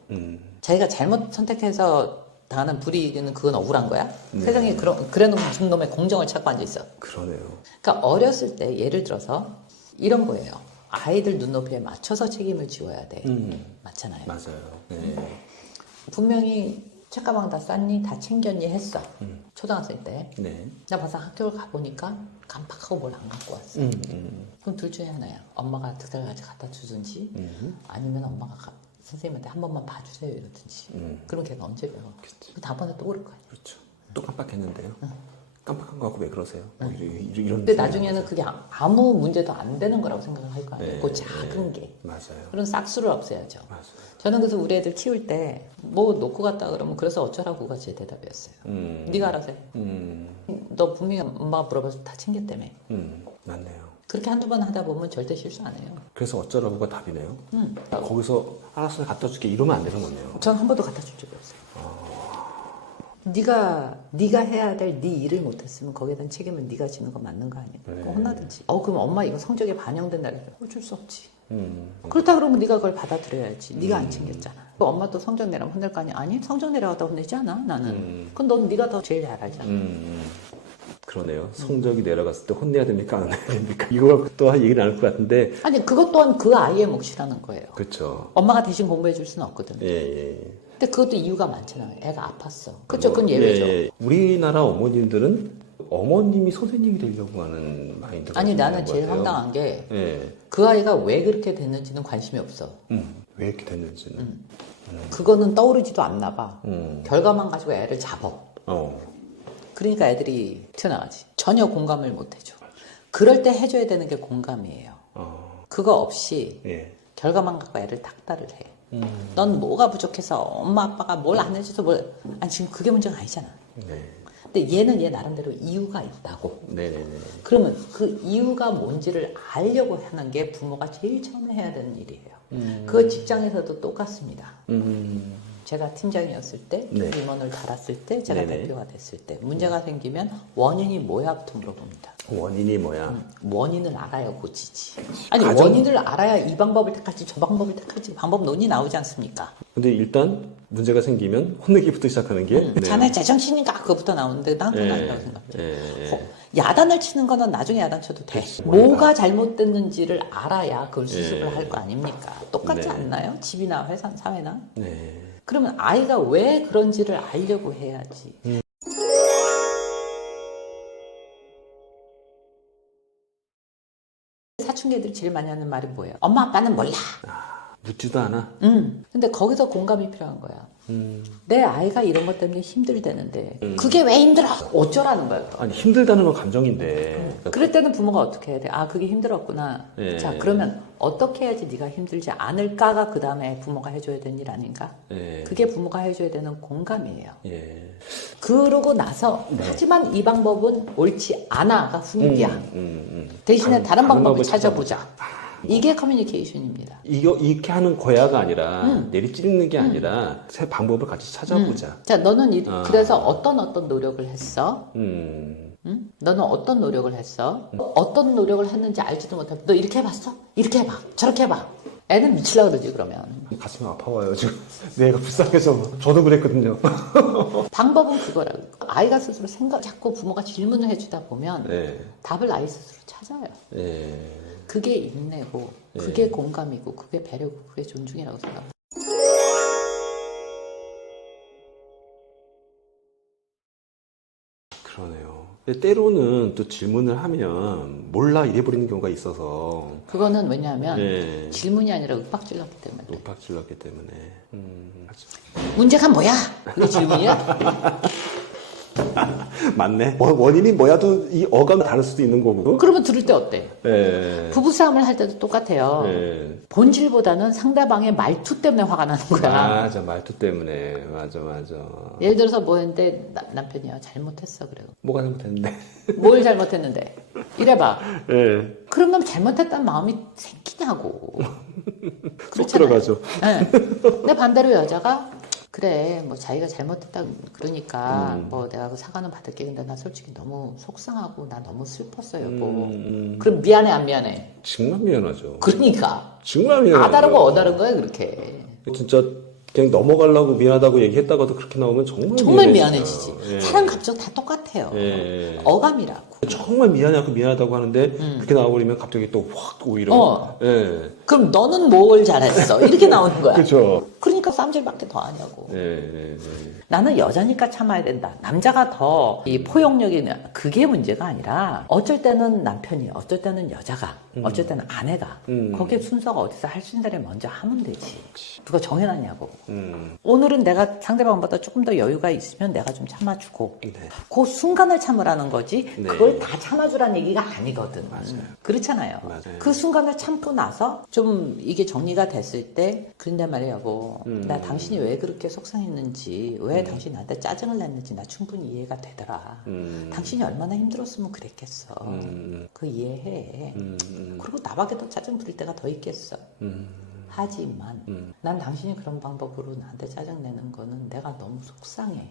자기가 잘못 선택해서 당하는 불이익은 그건 억울한 거야. 세상에 그래놓은 무슨 놈의 공정을 찾고 앉아있어. 그러네요. 그러니까 어렸을 때 예를 들어서 이런 거예요. 아이들 눈높이에 맞춰서 책임을 지어야 돼. 맞잖아요. 맞아요. 네. 분명히 책가방 다 쌌니? 다 챙겼니? 했어. 초등학생 때. 네. 나 벌써 학교를 가보니까 깜빡하고 뭘 안 갖고 왔어. 그럼 둘 중에 하나야. 엄마가 득달같이 갖다 주든지 아니면 엄마가 선생님한테 한 번만 봐주세요 이러든지. 그럼 걔가 언제 배워? 그 다음번에 또 그럴 거야. 그렇죠. 또 깜빡했는데요. 깜빡한 거 갖고 왜 그러세요? 이런. 근데 나중에는 그게 아무 문제도 안 되는 거라고 생각을 할 거 아니에요. 네, 그 작은 게. 맞아요. 그런 싹수를 없애야죠. 맞아요. 저는 그래서 우리 애들 키울 때 뭐 놓고 갔다 그러면 그래서 어쩌라고가 제 대답이었어요. 네가 알아서 해. 너 분명히 엄마가 물어봐서 다 챙겼다며. 맞네요. 그렇게 한두 번 하다 보면 절대 실수 안 해요. 그래서 어쩌라고가 답이네요. 거기서 알아서 갖다 줄게 이러면 안 되는 거네요. 전 한 번도 갖다 준 적이 없어요. 네가 해야 될 네 일을 못했으면 거기에 대한 책임은 네가 지는 거 맞는 거 아니야? 네. 혼나든지. 그럼 엄마 이거 성적에 반영된다 그래서 어쩔 수 없지. 그렇다 그러면 네가 그걸 받아들여야지. 네가 안 챙겼잖아. 또 엄마 또 성적 내라면 혼낼 거 아니야? 아니 성적 내려갔다 혼내지 않아 나는. 그럼 넌 네가 더 제일 잘 알잖아. 그러네요. 성적이 내려갔을 때 혼내야 됩니까? 안 해야 됩니까? 이거 또한 얘기 나눌 것 같은데. 아니 그것 또한 그 아이의 몫이라는 거예요. 그렇죠. 엄마가 대신 공부해 줄 수는 없거든. 예, 예. 근데 그것도 이유가 많잖아요. 애가 아팠어. 그렇죠. 그건 예외죠. 예. 우리나라 어머님들은 어머님이 선생님이 되려고 하는 마인드가 아니 좀 나는 있는 것 제일 같아요. 황당한 게 그 예. 아이가 왜 그렇게 됐는지는 관심이 없어. 왜 이렇게 됐는지는. 그거는 떠오르지도 않나 봐. 음. 결과만 가지고 애를 잡어. 어. 그러니까 애들이 튀어나가지. 전혀 공감을 못 해줘. 그럴 때 해줘야 되는 게 공감이에요. 그거 없이 예. 결과만 갖고 애를 닥달을 해. 넌 뭐가 부족해서 엄마 아빠가 뭘 안 해줘서 뭘. 아니 지금 그게 문제가 아니잖아. 네. 근데 얘는 얘 나름대로 이유가 있다고. 네네네. 그러면 그 이유가 뭔지를 알려고 하는 게 부모가 제일 처음에 해야 되는 일이에요. 그거 직장에서도 똑같습니다. 제가 팀장이었을 때, 네. 임원을 달았을 때, 제가 네네. 대표가 됐을 때 문제가 생기면 원인이 뭐야부터 물어봅니다. 원인이 뭐야? 원인을 알아야 고치지. 아니 가정- 원인을 알아야 이 방법을 택할지 저 방법을 택할지 방법 논이 나오지 않습니까? 근데 일단 문제가 생기면 혼내기부터 시작하는 게. 네. 자네 제정신인가? 그거부터 나오는데 난 그건 예. 아니라고 생각해요. 예. 야단을 치는 거는 나중에 야단 쳐도 돼. 뭐가 잘못됐는지를 알아야 그걸 수습을 할 거 아닙니까? 똑같지 네. 않나요? 집이나 회사, 사회나? 네. 그러면 아이가 왜 그런지를 알려고 해야지. 사춘기들이 제일 많이 하는 말이 뭐예요? 엄마 아빠는 몰라. 묻지도 않아. 근데 거기서 공감이 필요한 거야. 내 아이가 이런 것 때문에 힘들대는데 그게 왜 힘들어? 어쩌라는 거예요. 아니 힘들다는 건 감정인데. 그럴 때는 부모가 어떻게 해야 돼? 아 그게 힘들었구나. 예. 자 그러면 어떻게 해야지 네가 힘들지 않을까가 그 다음에 부모가 해줘야 되는 일 아닌가? 예. 그게 부모가 해줘야 되는 공감이에요. 예. 그러고 나서 하지만 이 방법은 옳지 않아가 훈육이야. 대신에 다른 방법을 찾아보자. 이게 커뮤니케이션입니다. 이거 이렇게 하는 거야가 아니라 내리찌르는 게 아니라 새 방법을 같이 찾아보자. 자 너는 그래서 어떤 노력을 했어? 음. 응? 너는 어떤 노력을 했어? 어떤 노력을 했는지 알지도 못하고 너 이렇게 해봤어? 이렇게 해봐 저렇게 해봐 애는 미치려고 그러지 그러면 가슴이 아파와요 지금. 내가 불쌍해서 저도 그랬거든요. 방법은 그거라고 아이가 스스로 자꾸 부모가 질문을 해주다 보면 네. 답을 아이 스스로 찾아요. 예. 그게 인내고 그게 공감이고 그게 배려고 그게 존중이라고 생각해요. 그러네요. 근데 때로는 또 질문을 하면 몰라 이래버리는 경우가 있어서. 그거는 왜냐하면 예. 질문이 아니라 윽박질렀기 때문에 윽박질렀기 때문에. 맞아. 문제가 뭐야? 그게 질문이야? 맞네. 원인이 뭐야도 이 어감이 다를 수도 있는 거고. 그러면 들을 때 어때? 예. 부부싸움을 할 때도 똑같아요. 예. 본질보다는 상대방의 말투 때문에 화가 나는 거야. 맞아, 말투 때문에. 맞아. 예를 들어서 뭐 했는데 남편이야 잘못했어 그래요. 뭐가 잘못했는데. 뭘 잘못했는데? 이래봐. 예. 그러면 잘못했다는 마음이 생기냐고. 쏙 들어가죠. 네. 근데 반대로 여자가 그래 뭐 자기가 잘못했다 그러니까 뭐 내가 그 사과는 받을게 근데 나 솔직히 너무 속상하고 나 너무 슬펐어 여보. 그럼 미안해 안 미안해? 정말 미안하죠. 그러니까 정말 미안하죠. 아다르고 어다른 거야 그렇게. 진짜 그냥 넘어가려고 미안하다고 얘기했다가도 그렇게 나오면 정말 미안해지죠. 미안해지지. 예. 사람 감정 다 똑같아요. 예. 어감이라고. 정말 미안하다고 하는데 그렇게 나와버리면 갑자기 또 확 오히려. 어. 예. 그럼 너는 뭘 잘했어? 이렇게 나오는 거야. 그렇죠. 그러니까 쌈질밖에 더 하냐고. 예. 나는 여자니까 참아야 된다. 남자가 더 이 포용력이 그게 문제가 아니라 어쩔 때는 남편이, 어쩔 때는 여자가, 어쩔 때는 아내가 거기에 순서가 어디서 할 수 있는 데를 먼저 하면 되지. 누가 정해놨냐고. 오늘은 내가 상대방보다 조금 더 여유가 있으면 내가 좀 참아주고 네. 그 순간을 참으라는 거지 네. 그걸 다 참아주라는 얘기가 아니거든. 맞아요. 그렇잖아요. 맞아요. 그 순간을 참고 나서 좀 이게 정리가 됐을 때 그런데 말이야 여보 나 당신이 왜 그렇게 속상했는지 왜 당신이 나한테 짜증을 냈는지 나 충분히 이해가 되더라. 당신이 얼마나 힘들었으면 그랬겠어. 그 이해해. 그리고 나밖에 더 짜증 부릴 때가 더 있겠어. 하지만 난 당신이 그런 방법으로 나한테 짜증 내는 거는 내가 너무 속상해.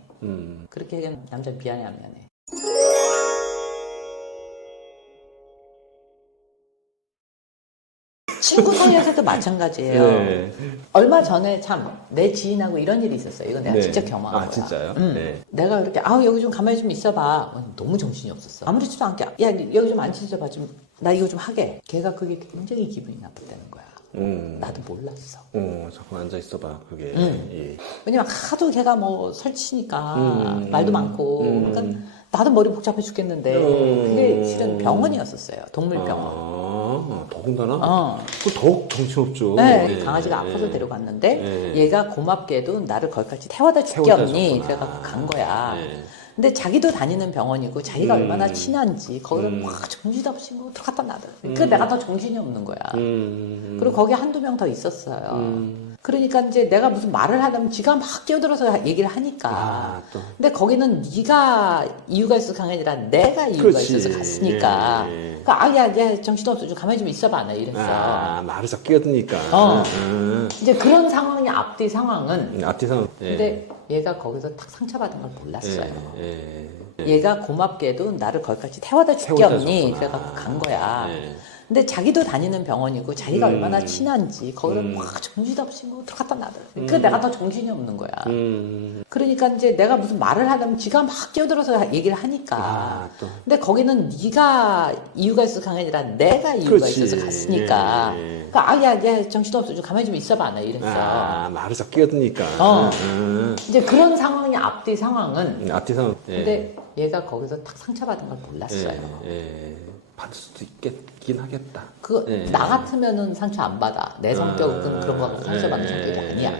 그렇게 얘기하면 남자 미안해 안 미안해? 친구 사이에서도 마찬가지예요. 네. 얼마 전에 참 내 지인하고 이런 일이 있었어요. 이건 내가 네. 직접 경험한 거야. 진짜요? 네. 내가 이렇게 여기 좀 가만히 좀 있어봐. 너무 정신이 없었어. 아무렇지도 않게 야 여기 좀 앉아 있어봐. 좀 나 이거 좀 하게. 걔가 그게 굉장히 기분이 나쁘다는 거야. 나도 몰랐어. 잠깐 앉아 있어봐. 그게. 예. 왜냐면 하도 걔가 뭐 설치니까 말도 많고. 그러니까 나도 머리 복잡해 죽겠는데 그게 실은 병원이었었어요. 동물병원. 더군다나? 그 더욱 정신없죠. 네, 네. 강아지가 아파서 데려갔는데 네. 얘가 고맙게도 나를 거기까지 태워다 줄 게 태워다 없니? 줬구나. 그래갖고 간 거야. 네. 근데 자기도 다니는 병원이고 자기가 얼마나 친한지 거기를 막 정신없이 뭐 들어갔다 나다. 그러니까 내가 더 정신이 없는 거야. 그리고 거기 한두 명 더 있었어요. 그러니까 이제 내가 무슨 말을 하려면 지가 막 끼어들어서 얘기를 하니까. 또. 근데 거기는 네가 이유가 있어서 간 게 아니라 내가 이유가 그렇지. 있어서 갔으니까. 예. 그러니까 야 정신없어 좀 가만히 좀 있어봐 나 이랬어. 말을 자 끼어드니까. 이제 그런 상황이 앞뒤 상황은 앞뒤상. 근데 얘가 거기서 딱 상처받은 걸 몰랐어요. 예. 얘가 고맙게도 나를 거기까지 태워다 줄 게 태워다 없니? 줬구나. 그래갖고 간 거야. 예. 근데 자기도 다니는 병원이고 자기가 얼마나 친한지 거기를 막 정신없이 뭐 들어갔다 나다. 그러니까 내가 더 정신이 없는 거야. 그러니까 이제 내가 무슨 말을 하려면 지가 막 끼어들어서 얘기를 하니까. 또. 근데 거기는 네가 이유가 있어서 간 게 아니라 내가 이유가 그렇지. 있어서 갔으니까. 예. 그러니까 야 정신없어 좀 가만히 좀 있어봐 나 이랬어. 말을 자 끼어드니까. 이제 그런 상황이 앞뒤 상황은 앞뒤상. 근데 얘가 거기서 딱 상처받은 걸 몰랐어요. 받을 수도 있긴 하겠다. 나 같으면은 상처 안 받아. 내 성격은 그런 거 갖고 상처받는 성격이 아니야.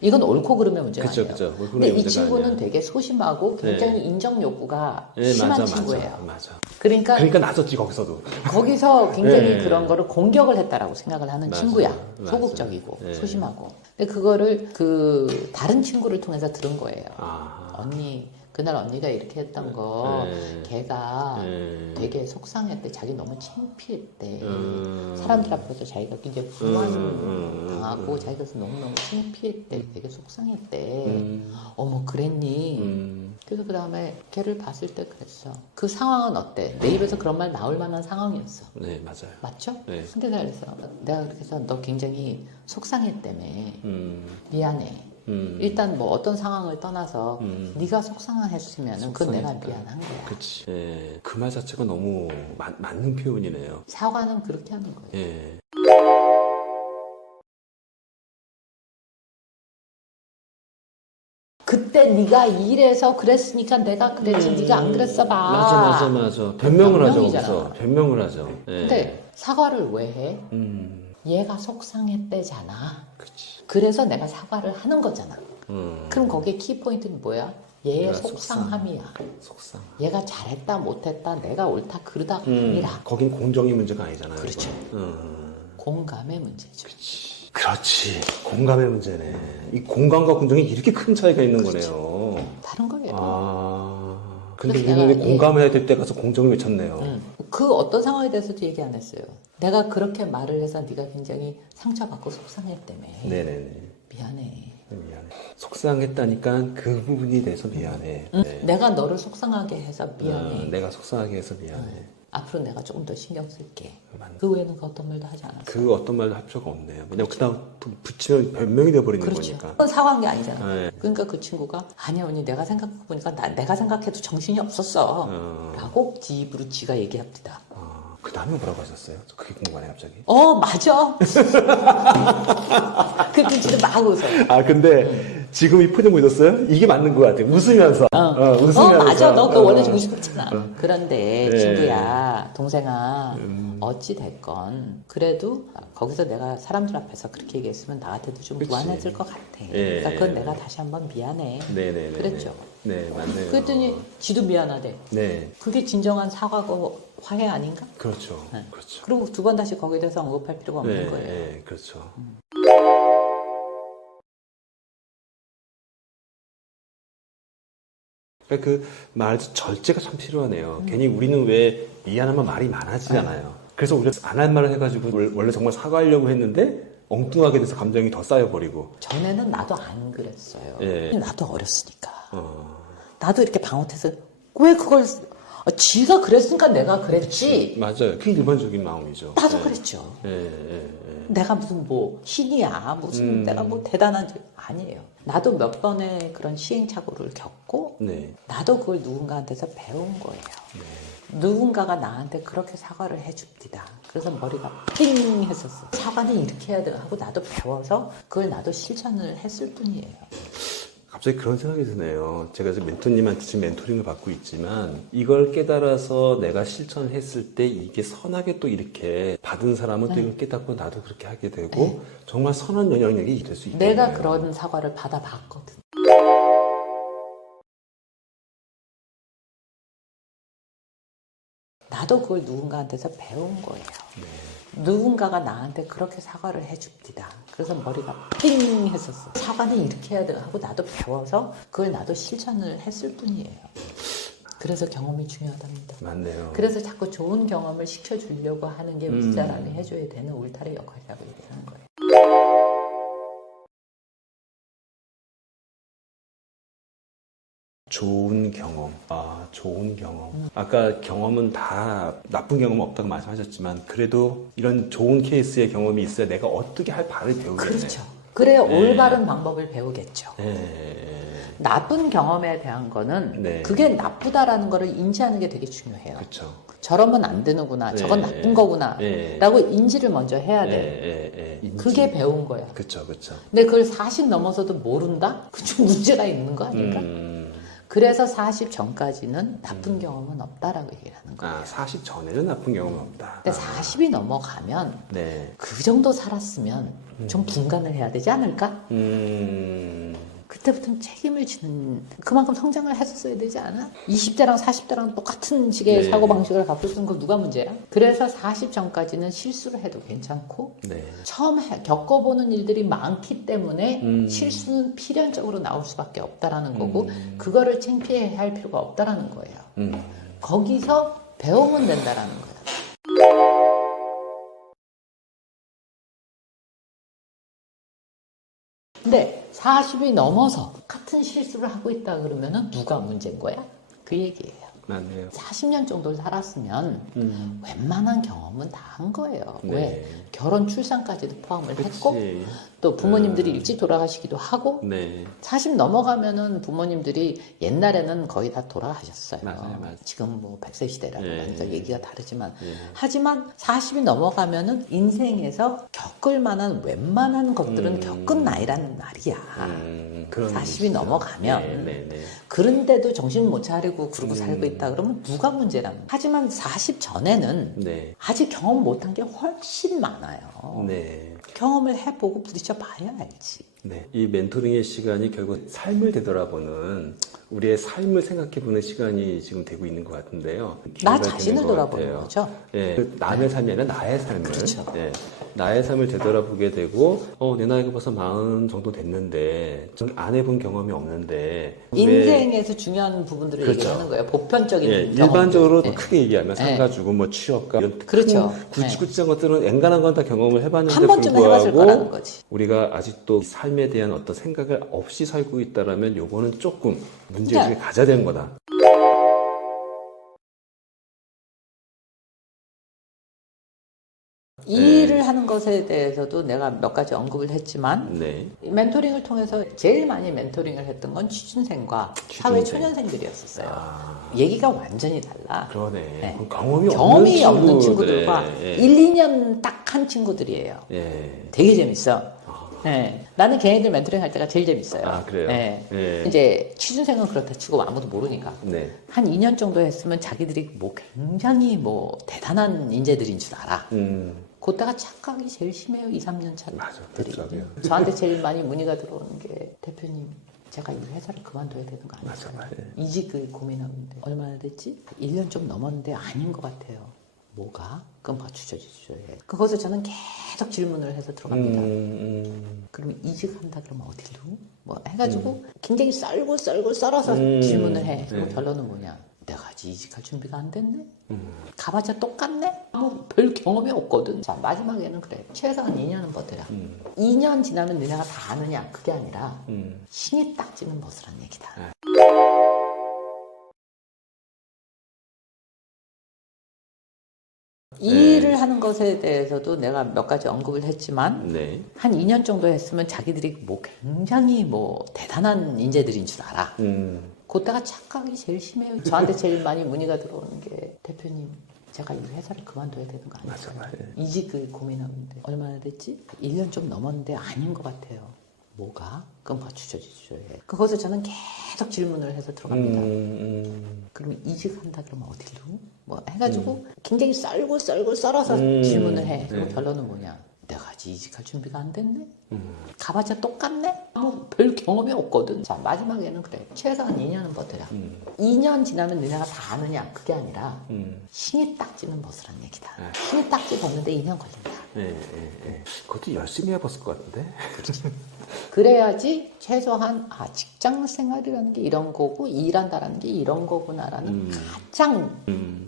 이건 옳고 그름의 문제가 그쵸, 아니에요. 그쵸. 옳고 근데 이 그름의 친구는 문제가 되게 소심하고 굉장히 인정 욕구가 심한 친구예요. 맞아. 그러니까 나섰지 거기서도. 거기서 굉장히 네. 그런 거를 공격을 했다라고 생각을 하는 맞아. 친구야. 맞아. 소극적이고 네. 소심하고. 근데 그거를 그 다른 친구를 통해서 들은 거예요. 언니 그날 언니가 이렇게 했던 거 걔가 되게 속상했대. 자기 너무 창피했대. 사람들 앞에서 자기가 굉장히 불만 당하고 자기가 너무너무 창피했대. 되게 속상했대. 어머 그랬니? 그래서 그 다음에 걔를 봤을 때 그랬어. 그 상황은 어때? 내 입에서 그런 말 나올 만한 상황이었어. 네, 맞아요. 맞죠? 네. 근데 내가 그렇게 해서 너 굉장히 속상했다며. 미안해. 일단 뭐 어떤 상황을 떠나서 네가 속상했으면 그건 내가 미안한 거야. 그치. 그 말 자체가 너무 맞는 표현이네요. 사과는 그렇게 하는 거예요. 예. 그때 네가 이래서 그랬으니까 내가 그랬지 네가 안 그랬어 봐. 맞아. 변명을 하죠. 변명이잖아. 거기서. 변명을 하죠. 근데 사과를 왜 해? 얘가 속상했대잖아. 그래서 내가 사과를 하는 거잖아. 그럼 거기에 키포인트는 뭐야? 얘의 얘가 속상함이야. 속상. 얘가 잘했다 못했다 내가 옳다 그르다 아니라 거긴 공정의 문제가 아니잖아요. 그렇죠. 공감의 문제죠. 그렇지. 공감의 문제네. 이 공감과 공정이 이렇게 큰 차이가 있는 거네요. 다른 거예요. 근데 그래서 우리는 내가 공감해야 될 때 가서 공정을 외쳤네요. 그 어떤 상황에 대해서도 얘기 안 했어요. 내가 그렇게 말을 해서 네가 굉장히 상처받고 속상했다며. 네네네. 미안해. 속상했다니까 그 부분에 대해서 미안해. 네. 내가 너를 속상하게 해서 미안해. 내가 속상하게 해서 미안해. 앞으로 내가 조금 더 신경 쓸게. 맞네. 그 외에는 그 어떤 말도 하지 않았어. 그 어떤 말도 할 필요가 없네요. 왜냐면 그다음 또 붙이면 변명이 돼버리는 그렇죠. 거니까. 그건 사과한 게 아니잖아. 네. 그러니까 그 친구가 아니 언니 내가 생각해보니까 내가 생각해도 정신이 없었어. 라고 지 입으로 지가 얘기합니다. 그 다음에 뭐라고 하셨어요? 저 그게 궁금하네 갑자기. 맞아. 그때 진짜 막 웃어. 근데 지금 이 표정 보셨어요? 이게 맞는 것 같아요. 웃으면서. 웃으면서. 맞아. 너 그 원래 좀 웃었잖아. 그런데 네. 친구야, 동생아, 어찌 됐건 그래도 거기서 내가 사람들 앞에서 그렇게 얘기했으면 나한테도 좀 그치. 무안해질 것 같아. 예. 그러니까 그건 내가 다시 한번 미안해. 네네네. 그랬죠. 네, 맞네요. 그랬더니 지도 미안하대. 네. 그게 진정한 사과고 화해 아닌가? 그렇죠. 네. 그렇죠. 그리고 두 번 다시 거기에 대해서 언급할 필요가 없는 거예요. 네, 그렇죠. 그러니까 그 말 절제가 참 필요하네요. 괜히 우리는 왜 미안하면 말이 많아지잖아요. 그래서 우리가 안 할 말을 해가지고 원래 정말 사과하려고 했는데 엉뚱하게 돼서 감정이 더 쌓여버리고. 전에는 나도 안 그랬어요. 예. 나도 어렸으니까. 나도 이렇게 방어태서 왜 그걸 지가 그랬으니까 내가 그랬지. 맞아요. 그게 일반적인 마음이죠. 나도 예. 그랬죠. 예, 예, 예. 내가 무슨 뭐 신이야, 무슨 내가 뭐 대단한 줄 아니에요. 나도 몇 번의 그런 시행착오를 겪고 네. 나도 그걸 누군가한테서 배운 거예요. 누군가가 나한테 그렇게 사과를 해줍디다. 그래서 머리가 띵 했었어. 사과는 이렇게 해야 돼 하고 나도 배워서 그걸 나도 실천을 했을 뿐이에요. 갑자기 그런 생각이 드네요. 제가 지금 멘토님한테 지금 멘토링을 받고 있지만 이걸 깨달아서 내가 실천했을 때 이게 선하게 또 이렇게 받은 사람은 또 이걸 깨닫고 나도 그렇게 하게 되고 정말 선한 영향력이 될 수 있겠네요. 내가 그런 사과를 받아봤거든. 나도 그걸 누군가한테서 배운 거예요. 누군가가 나한테 그렇게 사과를 해줍디다. 그래서 머리가 띵 했었어. 사과는 이렇게 해야 돼 하고 나도 배워서 그걸 나도 실천을 했을 뿐이에요. 그래서 경험이 중요하답니다. 맞네요. 그래서 자꾸 좋은 경험을 시켜주려고 하는 게 윗사람이 해줘야 되는 울타리 역할이라고 얘기하는 거예요. 좋은 경험. 아, 좋은 경험. 아까 경험은 다 나쁜 경험은 없다고 말씀하셨지만 그래도 이런 좋은 케이스의 경험이 있어야 내가 어떻게 할 바를 배우겠네요. 그렇죠. 그래야 올바른 방법을 배우겠죠. 네. 나쁜 경험에 대한 거는 네. 그게 나쁘다라는 거를 인지하는 게 되게 중요해요. 그렇죠. 저러면 안 되는구나. 저건 네. 나쁜 거구나. 네. 라고 인지를 먼저 해야 돼. 그게 배운 거야. 그렇죠, 그렇죠. 근데 그걸 40 넘어서도 모른다? 그 좀 문제가 있는 거 아닌가? 그래서 40 전까지는 나쁜 경험은 없다라고 얘기를 하는 거예요. 아, 40 전에는 나쁜 경험은 없다. 근데 40이 넘어가면 네. 그 정도 살았으면 좀 분간을 해야 되지 않을까? 그때부터는 책임을 지는 그만큼 성장을 했었어야 되지 않아? 20대랑 40대랑 똑같은 식의 네. 사고방식을 갖고 있으면 그거 누가 문제야? 그래서 40 전까지는 실수를 해도 괜찮고 네. 처음 겪어보는 일들이 많기 때문에 실수는 필연적으로 나올 수밖에 없다라는 거고 그거를 창피해 할 필요가 없다라는 거예요. 거기서 배우면 된다라는 거예요. 근데 40이 넘어서 같은 실수를 하고 있다 그러면은 누가 문제인 거야? 그 얘기예요. 맞네요. 40년 정도 살았으면 웬만한 경험은 다 한 거예요. 네. 왜? 결혼, 출산까지도 포함을 그치. 했고 또 부모님들이 일찍 돌아가시기도 하고 네. 40 넘어가면은 부모님들이 옛날에는 거의 다 돌아가셨어요. 맞아요. 지금 뭐 100세 시대라고 예. 하니까 얘기가 다르지만 예. 하지만 40이 넘어가면은 인생에서 겪을 만한 웬만한 것들은 겪은 나이라는 말이야. 그런 40이 의미죠. 넘어가면 네, 네, 네. 그런데도 정신 못 차리고 그러고 살고 있다 그러면 누가 문제란 말이야. 하지만 40 전에는 네. 아직 경험 못한 게 훨씬 많아요. 네. 경험을 해보고 부딪혀 봐야 알지. 네. 이 멘토링의 시간이 결국 삶을 되돌아보는 우리의 삶을 생각해보는 시간이 지금 되고 있는 것 같은데요. 나 기회가 자신을 되는 것 돌아보는 같아요. 거죠. 예, 그 남의 삶이 아니라 나의 삶을. 그렇죠. 예, 나의 삶을 되돌아보게 되고, 내 나이가 벌써 40 정도 됐는데, 좀 안 해본 경험이 없는데. 왜- 인생에서 중요한 부분들을 그렇죠. 얘기하는 거예요. 보편적인 예, 경험들. 일반적으로 네. 크게 얘기하면 네. 상가주고 뭐 취업과 이런 그렇죠. 큰 굵직굵직한 것들은 엔간한 건 다 경험을 해봤는데 한 번쯤은 해봤을 거라는 불구하고 거지. 우리가 아직도 삶에 대한 어떤 생각을 없이 살고 있다라면 요거는 조금 문제의식을 그러니까 가져야 되는 거다. 이 일을 하는 것에 대해서도 내가 몇 가지 언급을 했지만 네. 이 멘토링을 통해서 제일 많이 멘토링을 했던 건 취준생과 사회 초년생들이었었어요. 얘기가 완전히 달라. 그러네. 네. 그럼 경험이 경험이 없는 없는 친구들과 예. 1, 2년 딱 한 친구들이에요. 예. 되게 재밌어. 네. 나는 걔네들 멘토링 할 때가 제일 재밌어요. 아, 그래요? 네. 예. 이제 취준생은 그렇다 치고 아무도 모르니까. 네. 한 2년 정도 했으면 자기들이 뭐 굉장히 뭐 대단한 인재들인 줄 알아. 그때가 착각이 제일 심해요. 2, 3년 차들이. 맞아. 그렇더라고요. 저한테 제일 많이 문의가 들어오는 게 대표님 제가 이 회사를 그만둬야 되는 거 아닐까요? 맞아. 이직을 고민하고 있는데 얼마나 됐지? 1년 좀 넘었는데 아닌 것 같아요. 뭐가? 그럼 봐주셔. 그것을 저는 계속 질문을 해서 들어갑니다. 그럼 이직한다 그러면 어디로? 뭐 해가지고 굉장히 썰고 썰어서 질문을 해. 그럼 결론은 뭐냐? 내가 아직 이직할 준비가 안 됐네? 가봤자 똑같네? 뭐 별 경험이 없거든. 자, 마지막에는 그래. 최소한 2년은 버텨라. 2년 지나면 너네가 다 아느냐? 그게 아니라 신이 딱 지는 벗으란 얘기다. 이 일을 하는 것에 대해서도 내가 몇 가지 언급을 했지만 네. 한 2년 정도 했으면 자기들이 뭐 굉장히 뭐 대단한 인재들인 줄 알아. 그때가 착각이 제일 심해요. 저한테 제일 많이 문의가 들어오는 게 대표님 제가 이 회사를 그만둬야 되는 거 아니죠? 이직을 고민하고 있는데 얼마나 됐지? 1년 좀 넘었는데 아닌 것 같아요. 뭐가? 그럼 주저주저해. 그것을 저는 계속 질문을 해서 들어갑니다. 그럼 이직한다 그러면 어디로? 뭐 해가지고 굉장히 썰고 썰어서 질문을 해. 그럼 결론은 뭐냐? 내가 아직 이직할 준비가 안 됐네? 가봤자 똑같네? 뭐 별 경험이 없거든. 자, 마지막에는 그래. 최소한 2년은 버텨라. 2년 지나면 너네가 다 아느냐? 그게 아니라 신이 딱지는 벗으란 얘기다. 신이 딱지 벗는데 2년 걸린다. 그것도 열심히 해봤을 것 같은데? 그래야지 최소한 직장 생활이라는 게 이런 거고 일한다라는 게 이런 거구나라는 가장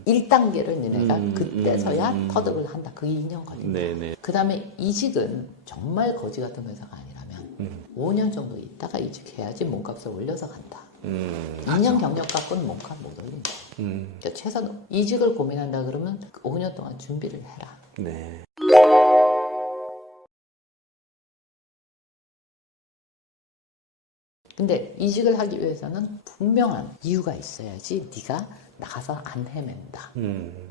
1단계를 너네가 그때서야 터득을 한다. 그게 2년 걸린다. 그 다음에 이직은 정말 거지 같은 회사가 아니라면 5년 정도 있다가 이직해야지 몸값을 올려서 간다. 2년 경력 갖고는 몸값 못 올린다. 그러니까 최소한 이직을 고민한다 그러면 5년 동안 준비를 해라. 네. 근데 이직을 하기 위해서는 분명한 이유가 있어야지 네가 나가서 안 헤맨다.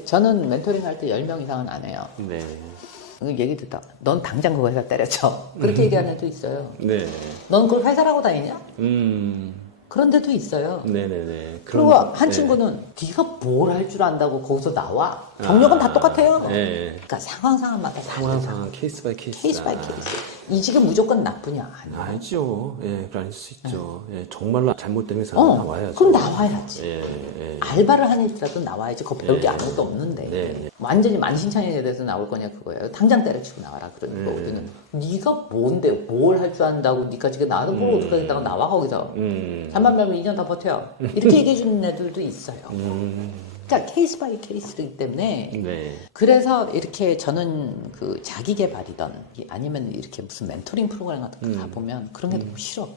저는 멘토링 할 때 10명 이상은 안 해요. 네. 얘기 듣다. 넌 당장 그 회사 때려쳐. 그렇게 얘기하는 애도 있어요. 네. 넌 그걸 회사라고 다니냐? 그런 데도 있어요. 네네네. 그리고 한 친구는 네가 뭘 할 줄 안다고 거기서 나와? 경력은 다 똑같아요. 네. 그러니까 상황마다 상황 케이스 바이 케이스. 케이스 바이 케이스. 이직은 무조건 나쁘냐? 아니요. 아니죠. 그럴 수 있죠. 정말로 잘못된 회사는 나와야죠. 그럼 나와야지. 알바를 하니라도 나와야지. 그거 배울 게 아무것도 없는데. 완전히 만신창이에 대해서 나올 거냐 그거예요. 당장 때려치고 나와라 그러는 거. 우리는 네가 뭔데 뭘 할 줄 안다고 네가 지금 나도 뭘 어떻게 하겠다고 나와 거기서. 잠만 말고 2년 더 버텨. 이렇게 얘기해 주는 애들도 있어요. 그러니까 케이스 바이 케이스이기 때문에 그래서 이렇게 저는 그 자기 개발이던 아니면 이렇게 무슨 멘토링 프로그램 같은 거 가보면 그런 게 너무 싫어.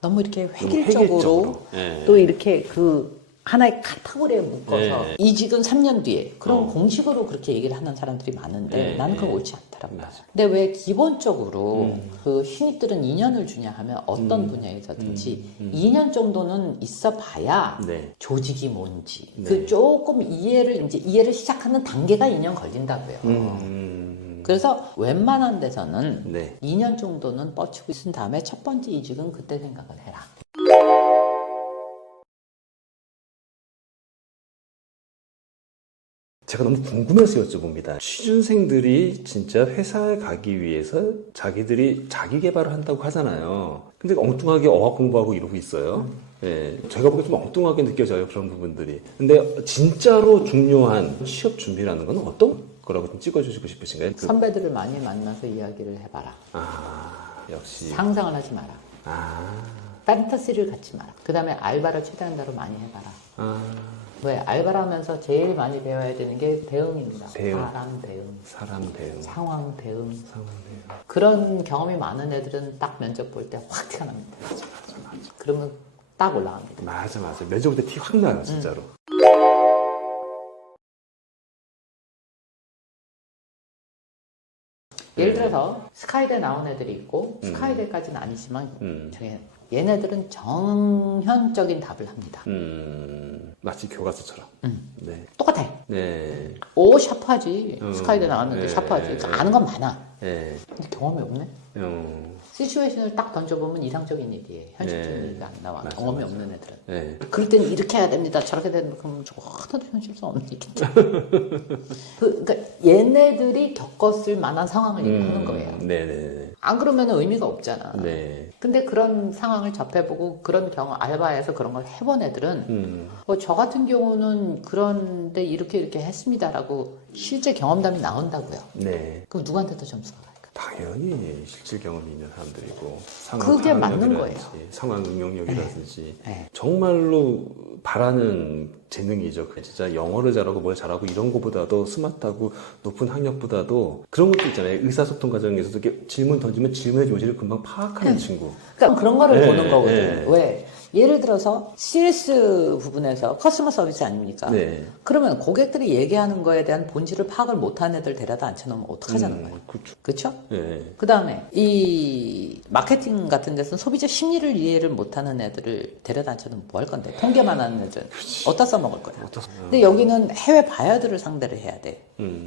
너무 이렇게 획일적으로 또 이렇게 그 하나의 카테고리에 묶어서 이직은 3년 뒤에 그런 공식으로 그렇게 얘기를 하는 사람들이 많은데 나는 그건 옳지 않더라고요. 근데 왜 기본적으로 그 신입들은 2년을 주냐 하면 어떤 분야에서든지 2년 정도는 있어 봐야 조직이 뭔지 그 조금 이해를 시작하는 단계가 2년 걸린다고요. 그래서 웬만한 데서는 2년 정도는 뻗치고 있은 다음에 첫 번째 이직은 그때 생각을 해라. 제가 너무 궁금해서 여쭤봅니다. 취준생들이 진짜 회사에 가기 위해서 자기들이 자기 개발을 한다고 하잖아요. 근데 엉뚱하게 어학 공부하고 이러고 있어요. 제가 보기엔 좀 엉뚱하게 느껴져요. 그런 부분들이. 근데 진짜로 중요한 취업 준비라는 건 어떤 거라고 좀 찍어주시고 싶으신가요? 선배들을 많이 만나서 이야기를 해봐라. 역시. 상상을 하지 마라. 판타지를 갖지 마라. 그 다음에 알바를 최대한 대로 많이 해봐라. 왜? 알바를 하면서 제일 많이 배워야 되는 게 대응입니다. 사람 대응. 상황 대응. 그런 경험이 많은 애들은 딱 면접 볼 때 확 티가 납니다. 맞아. 그러면 딱 올라갑니다. 맞아. 면접 볼 때 티 확 나요, 진짜로. 예를 들어서 스카이대 나온 애들이 있고 스카이대까지는 아니지만 얘네들은 정현적인 답을 합니다. 마치 교과서처럼. 똑같아. 오 샤프하지. 스카이대 나왔는데 샤프하지. 그러니까 아는 건 많아. 근데 경험이 없네. 시츄에이션을 딱 던져보면 이상적인 얘기에 현실적인 얘기가 안 나와. 경험이 없는 애들은. 그럴 때는 이렇게 해야 됩니다. 저렇게 되는 그러면 하나도 현실성 없는 얘기죠. 그러니까 얘네들이 겪었을 만한 상황을 얘기하는 거예요. 안 그러면 의미가 없잖아. 근데 그런 상황을 접해보고 그런 경험, 알바에서 그런 걸 해본 애들은 저 같은 경우는 그런데 이렇게 했습니다라고 실제 경험담이 나온다고요. 그럼 누구한테 더 점수가 갈까? 당연히 실질 경험이 있는 사람들이고 그게 맞는 거예요. 상황 응용력이라든지 정말로 바라는 재능이죠. 진짜 영어를 잘하고 뭘 잘하고 이런 거보다도 스마트하고 높은 학력보다도 그런 것도 있잖아요. 의사소통 과정에서도 이렇게 질문 던지면 질문의 요지를 금방 파악하는 친구. 그러니까 그런 거를 보는 거거든. 왜? 예를 들어서 CS 부분에서 커스터머 서비스 아닙니까? 네. 그러면 고객들이 얘기하는 거에 대한 본질을 파악을 못하는 애들 데려다 앉혀놓으면 어떡하자는 거예요. 그렇죠? 네. 그 다음에 이 마케팅 같은 데서는 소비자 심리를 이해를 못하는 애들을 데려다 앉혀놓으면 뭐 할 건데? 통계만 하는 애들 어디다 써먹을 거야. 근데 여기는 해외 바이어들을 상대를 해야 돼.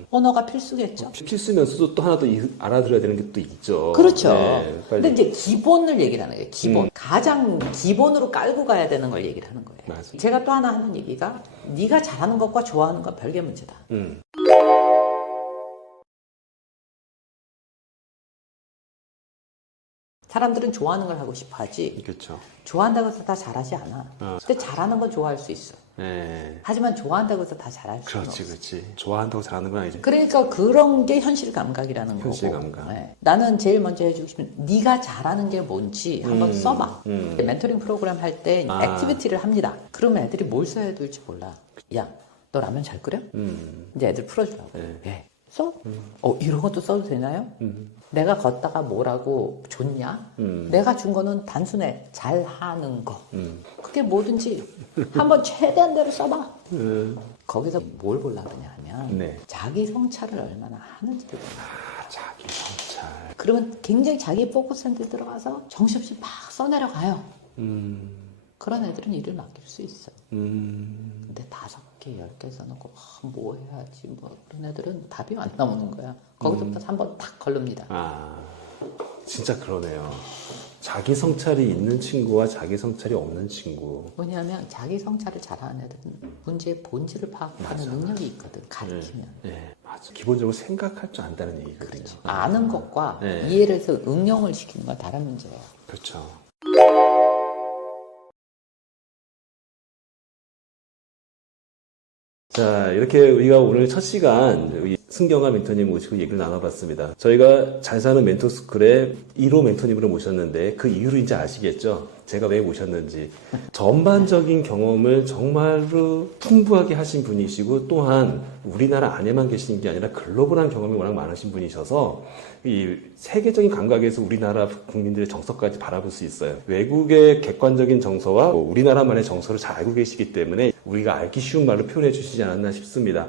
언어가 필수겠죠. 필수면서도 또 하나 더 알아들어야 되는 게 또 있죠. 그렇죠. 네, 빨리. 근데 이제 기본을 얘기를 하는 거예요. 기본. 가장 기본으로 깔고 가야 되는 걸 얘기를 하는 거예요. 맞아. 제가 또 하나 하는 얘기가 네가 잘하는 것과 좋아하는 건 별개 문제다. 사람들은 좋아하는 걸 하고 싶어 하지 그렇죠. 좋아한다고 해서 다 잘하지 않아. 근데 잘하는 건 좋아할 수 있어. 네. 하지만 좋아한다고 해서 다 잘할 수는 그렇지, 없어. 그렇지. 좋아한다고 잘하는 건 아니지. 그러니까 그런 게 현실 감각이라는 현실 거고. 감각. 네. 나는 제일 먼저 해주고 싶은 네가 잘하는 게 뭔지 한번 써봐. 멘토링 프로그램 할 때 액티비티를 합니다. 그러면 애들이 뭘 써야 될지 몰라. 야, 너 라면 잘 끓여? 이제 애들 풀어주라고. 예. 써? 이런 것도 써도 되나요? 내가 걷다가 뭐라고 줬냐? 내가 준 거는 단순해. 잘하는 거. 그게 뭐든지 한번 최대한 대로 써봐. 거기서 뭘 보려고 그러냐 하면 네. 자기 성찰을 얼마나 하는지를 보는 거야. 자기 성찰. 그러면 굉장히 자기 포커스한테 들어가서 정신없이 막 써내려가요. 그런 애들은 일을 맡길 수 있어. 근데 5개, 10개 써놓고 뭐 해야지 뭐 그런 애들은 답이 안 나오는 거야. 거기서부터 한번 탁 걸릅니다. 진짜 그러네요. 자기 성찰이 있는 친구와 자기 성찰이 없는 친구. 뭐냐면 자기 성찰을 잘하는 애들은 문제의 본질을 파악하는 능력이 있거든. 가르치면. 네, 맞아. 기본적으로 생각할 줄 안다는 얘기거든요. 그렇죠. 아는 것과 네. 이해를 해서 응용을 시키는 건 다른 문제예요. 그렇죠. 자, 이렇게 우리가 오늘 첫 시간 우리 승경아 멘토님 모시고 얘기를 나눠봤습니다. 저희가 잘 사는 멘토스쿨에 1호 멘토님으로 모셨는데 그 이유를 이제 아시겠죠? 제가 왜 모셨는지. 전반적인 경험을 정말로 풍부하게 하신 분이시고 또한 우리나라 안에만 계시는 게 아니라 글로벌한 경험이 워낙 많으신 분이셔서 이 세계적인 감각에서 우리나라 국민들의 정서까지 바라볼 수 있어요. 외국의 객관적인 정서와 우리나라만의 정서를 잘 알고 계시기 때문에 우리가 알기 쉬운 말로 표현해 주시지 않았나 싶습니다.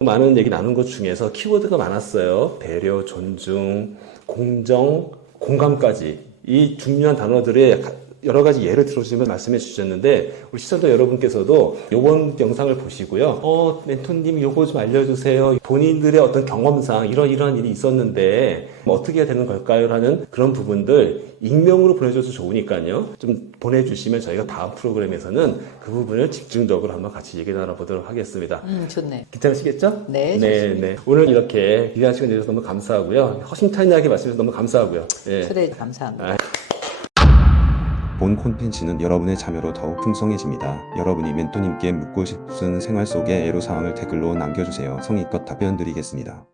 많은 얘기 나눈 것 중에서 키워드가 많았어요. 배려, 존중, 공정, 공감까지. 이 중요한 단어들의 여러 가지 예를 들어주시면 말씀해 주셨는데 우리 시청자 여러분께서도 이번 영상을 보시고요. 멘토님 요거 좀 알려주세요. 본인들의 어떤 경험상 이런 일이 있었는데 어떻게 해야 되는 걸까요? 라는 그런 부분들 익명으로 보내줘도 좋으니까요. 좀 보내주시면 저희가 다음 프로그램에서는 그 부분을 집중적으로 한번 같이 얘기 나눠보도록 하겠습니다. 좋네. 괜찮으시겠죠? 네, 네. 오늘 이렇게 귀한 시간 내주셔서 너무 감사하고요. 허심탄회하게 말씀해 주셔서 너무 감사하고요. 네. 초대해 주셔서 감사합니다. 본 콘텐츠는 여러분의 참여로 더욱 풍성해집니다. 여러분이 멘토님께 묻고 싶은 생활 속의 애로사항을 댓글로 남겨주세요. 성의껏 답변 드리겠습니다.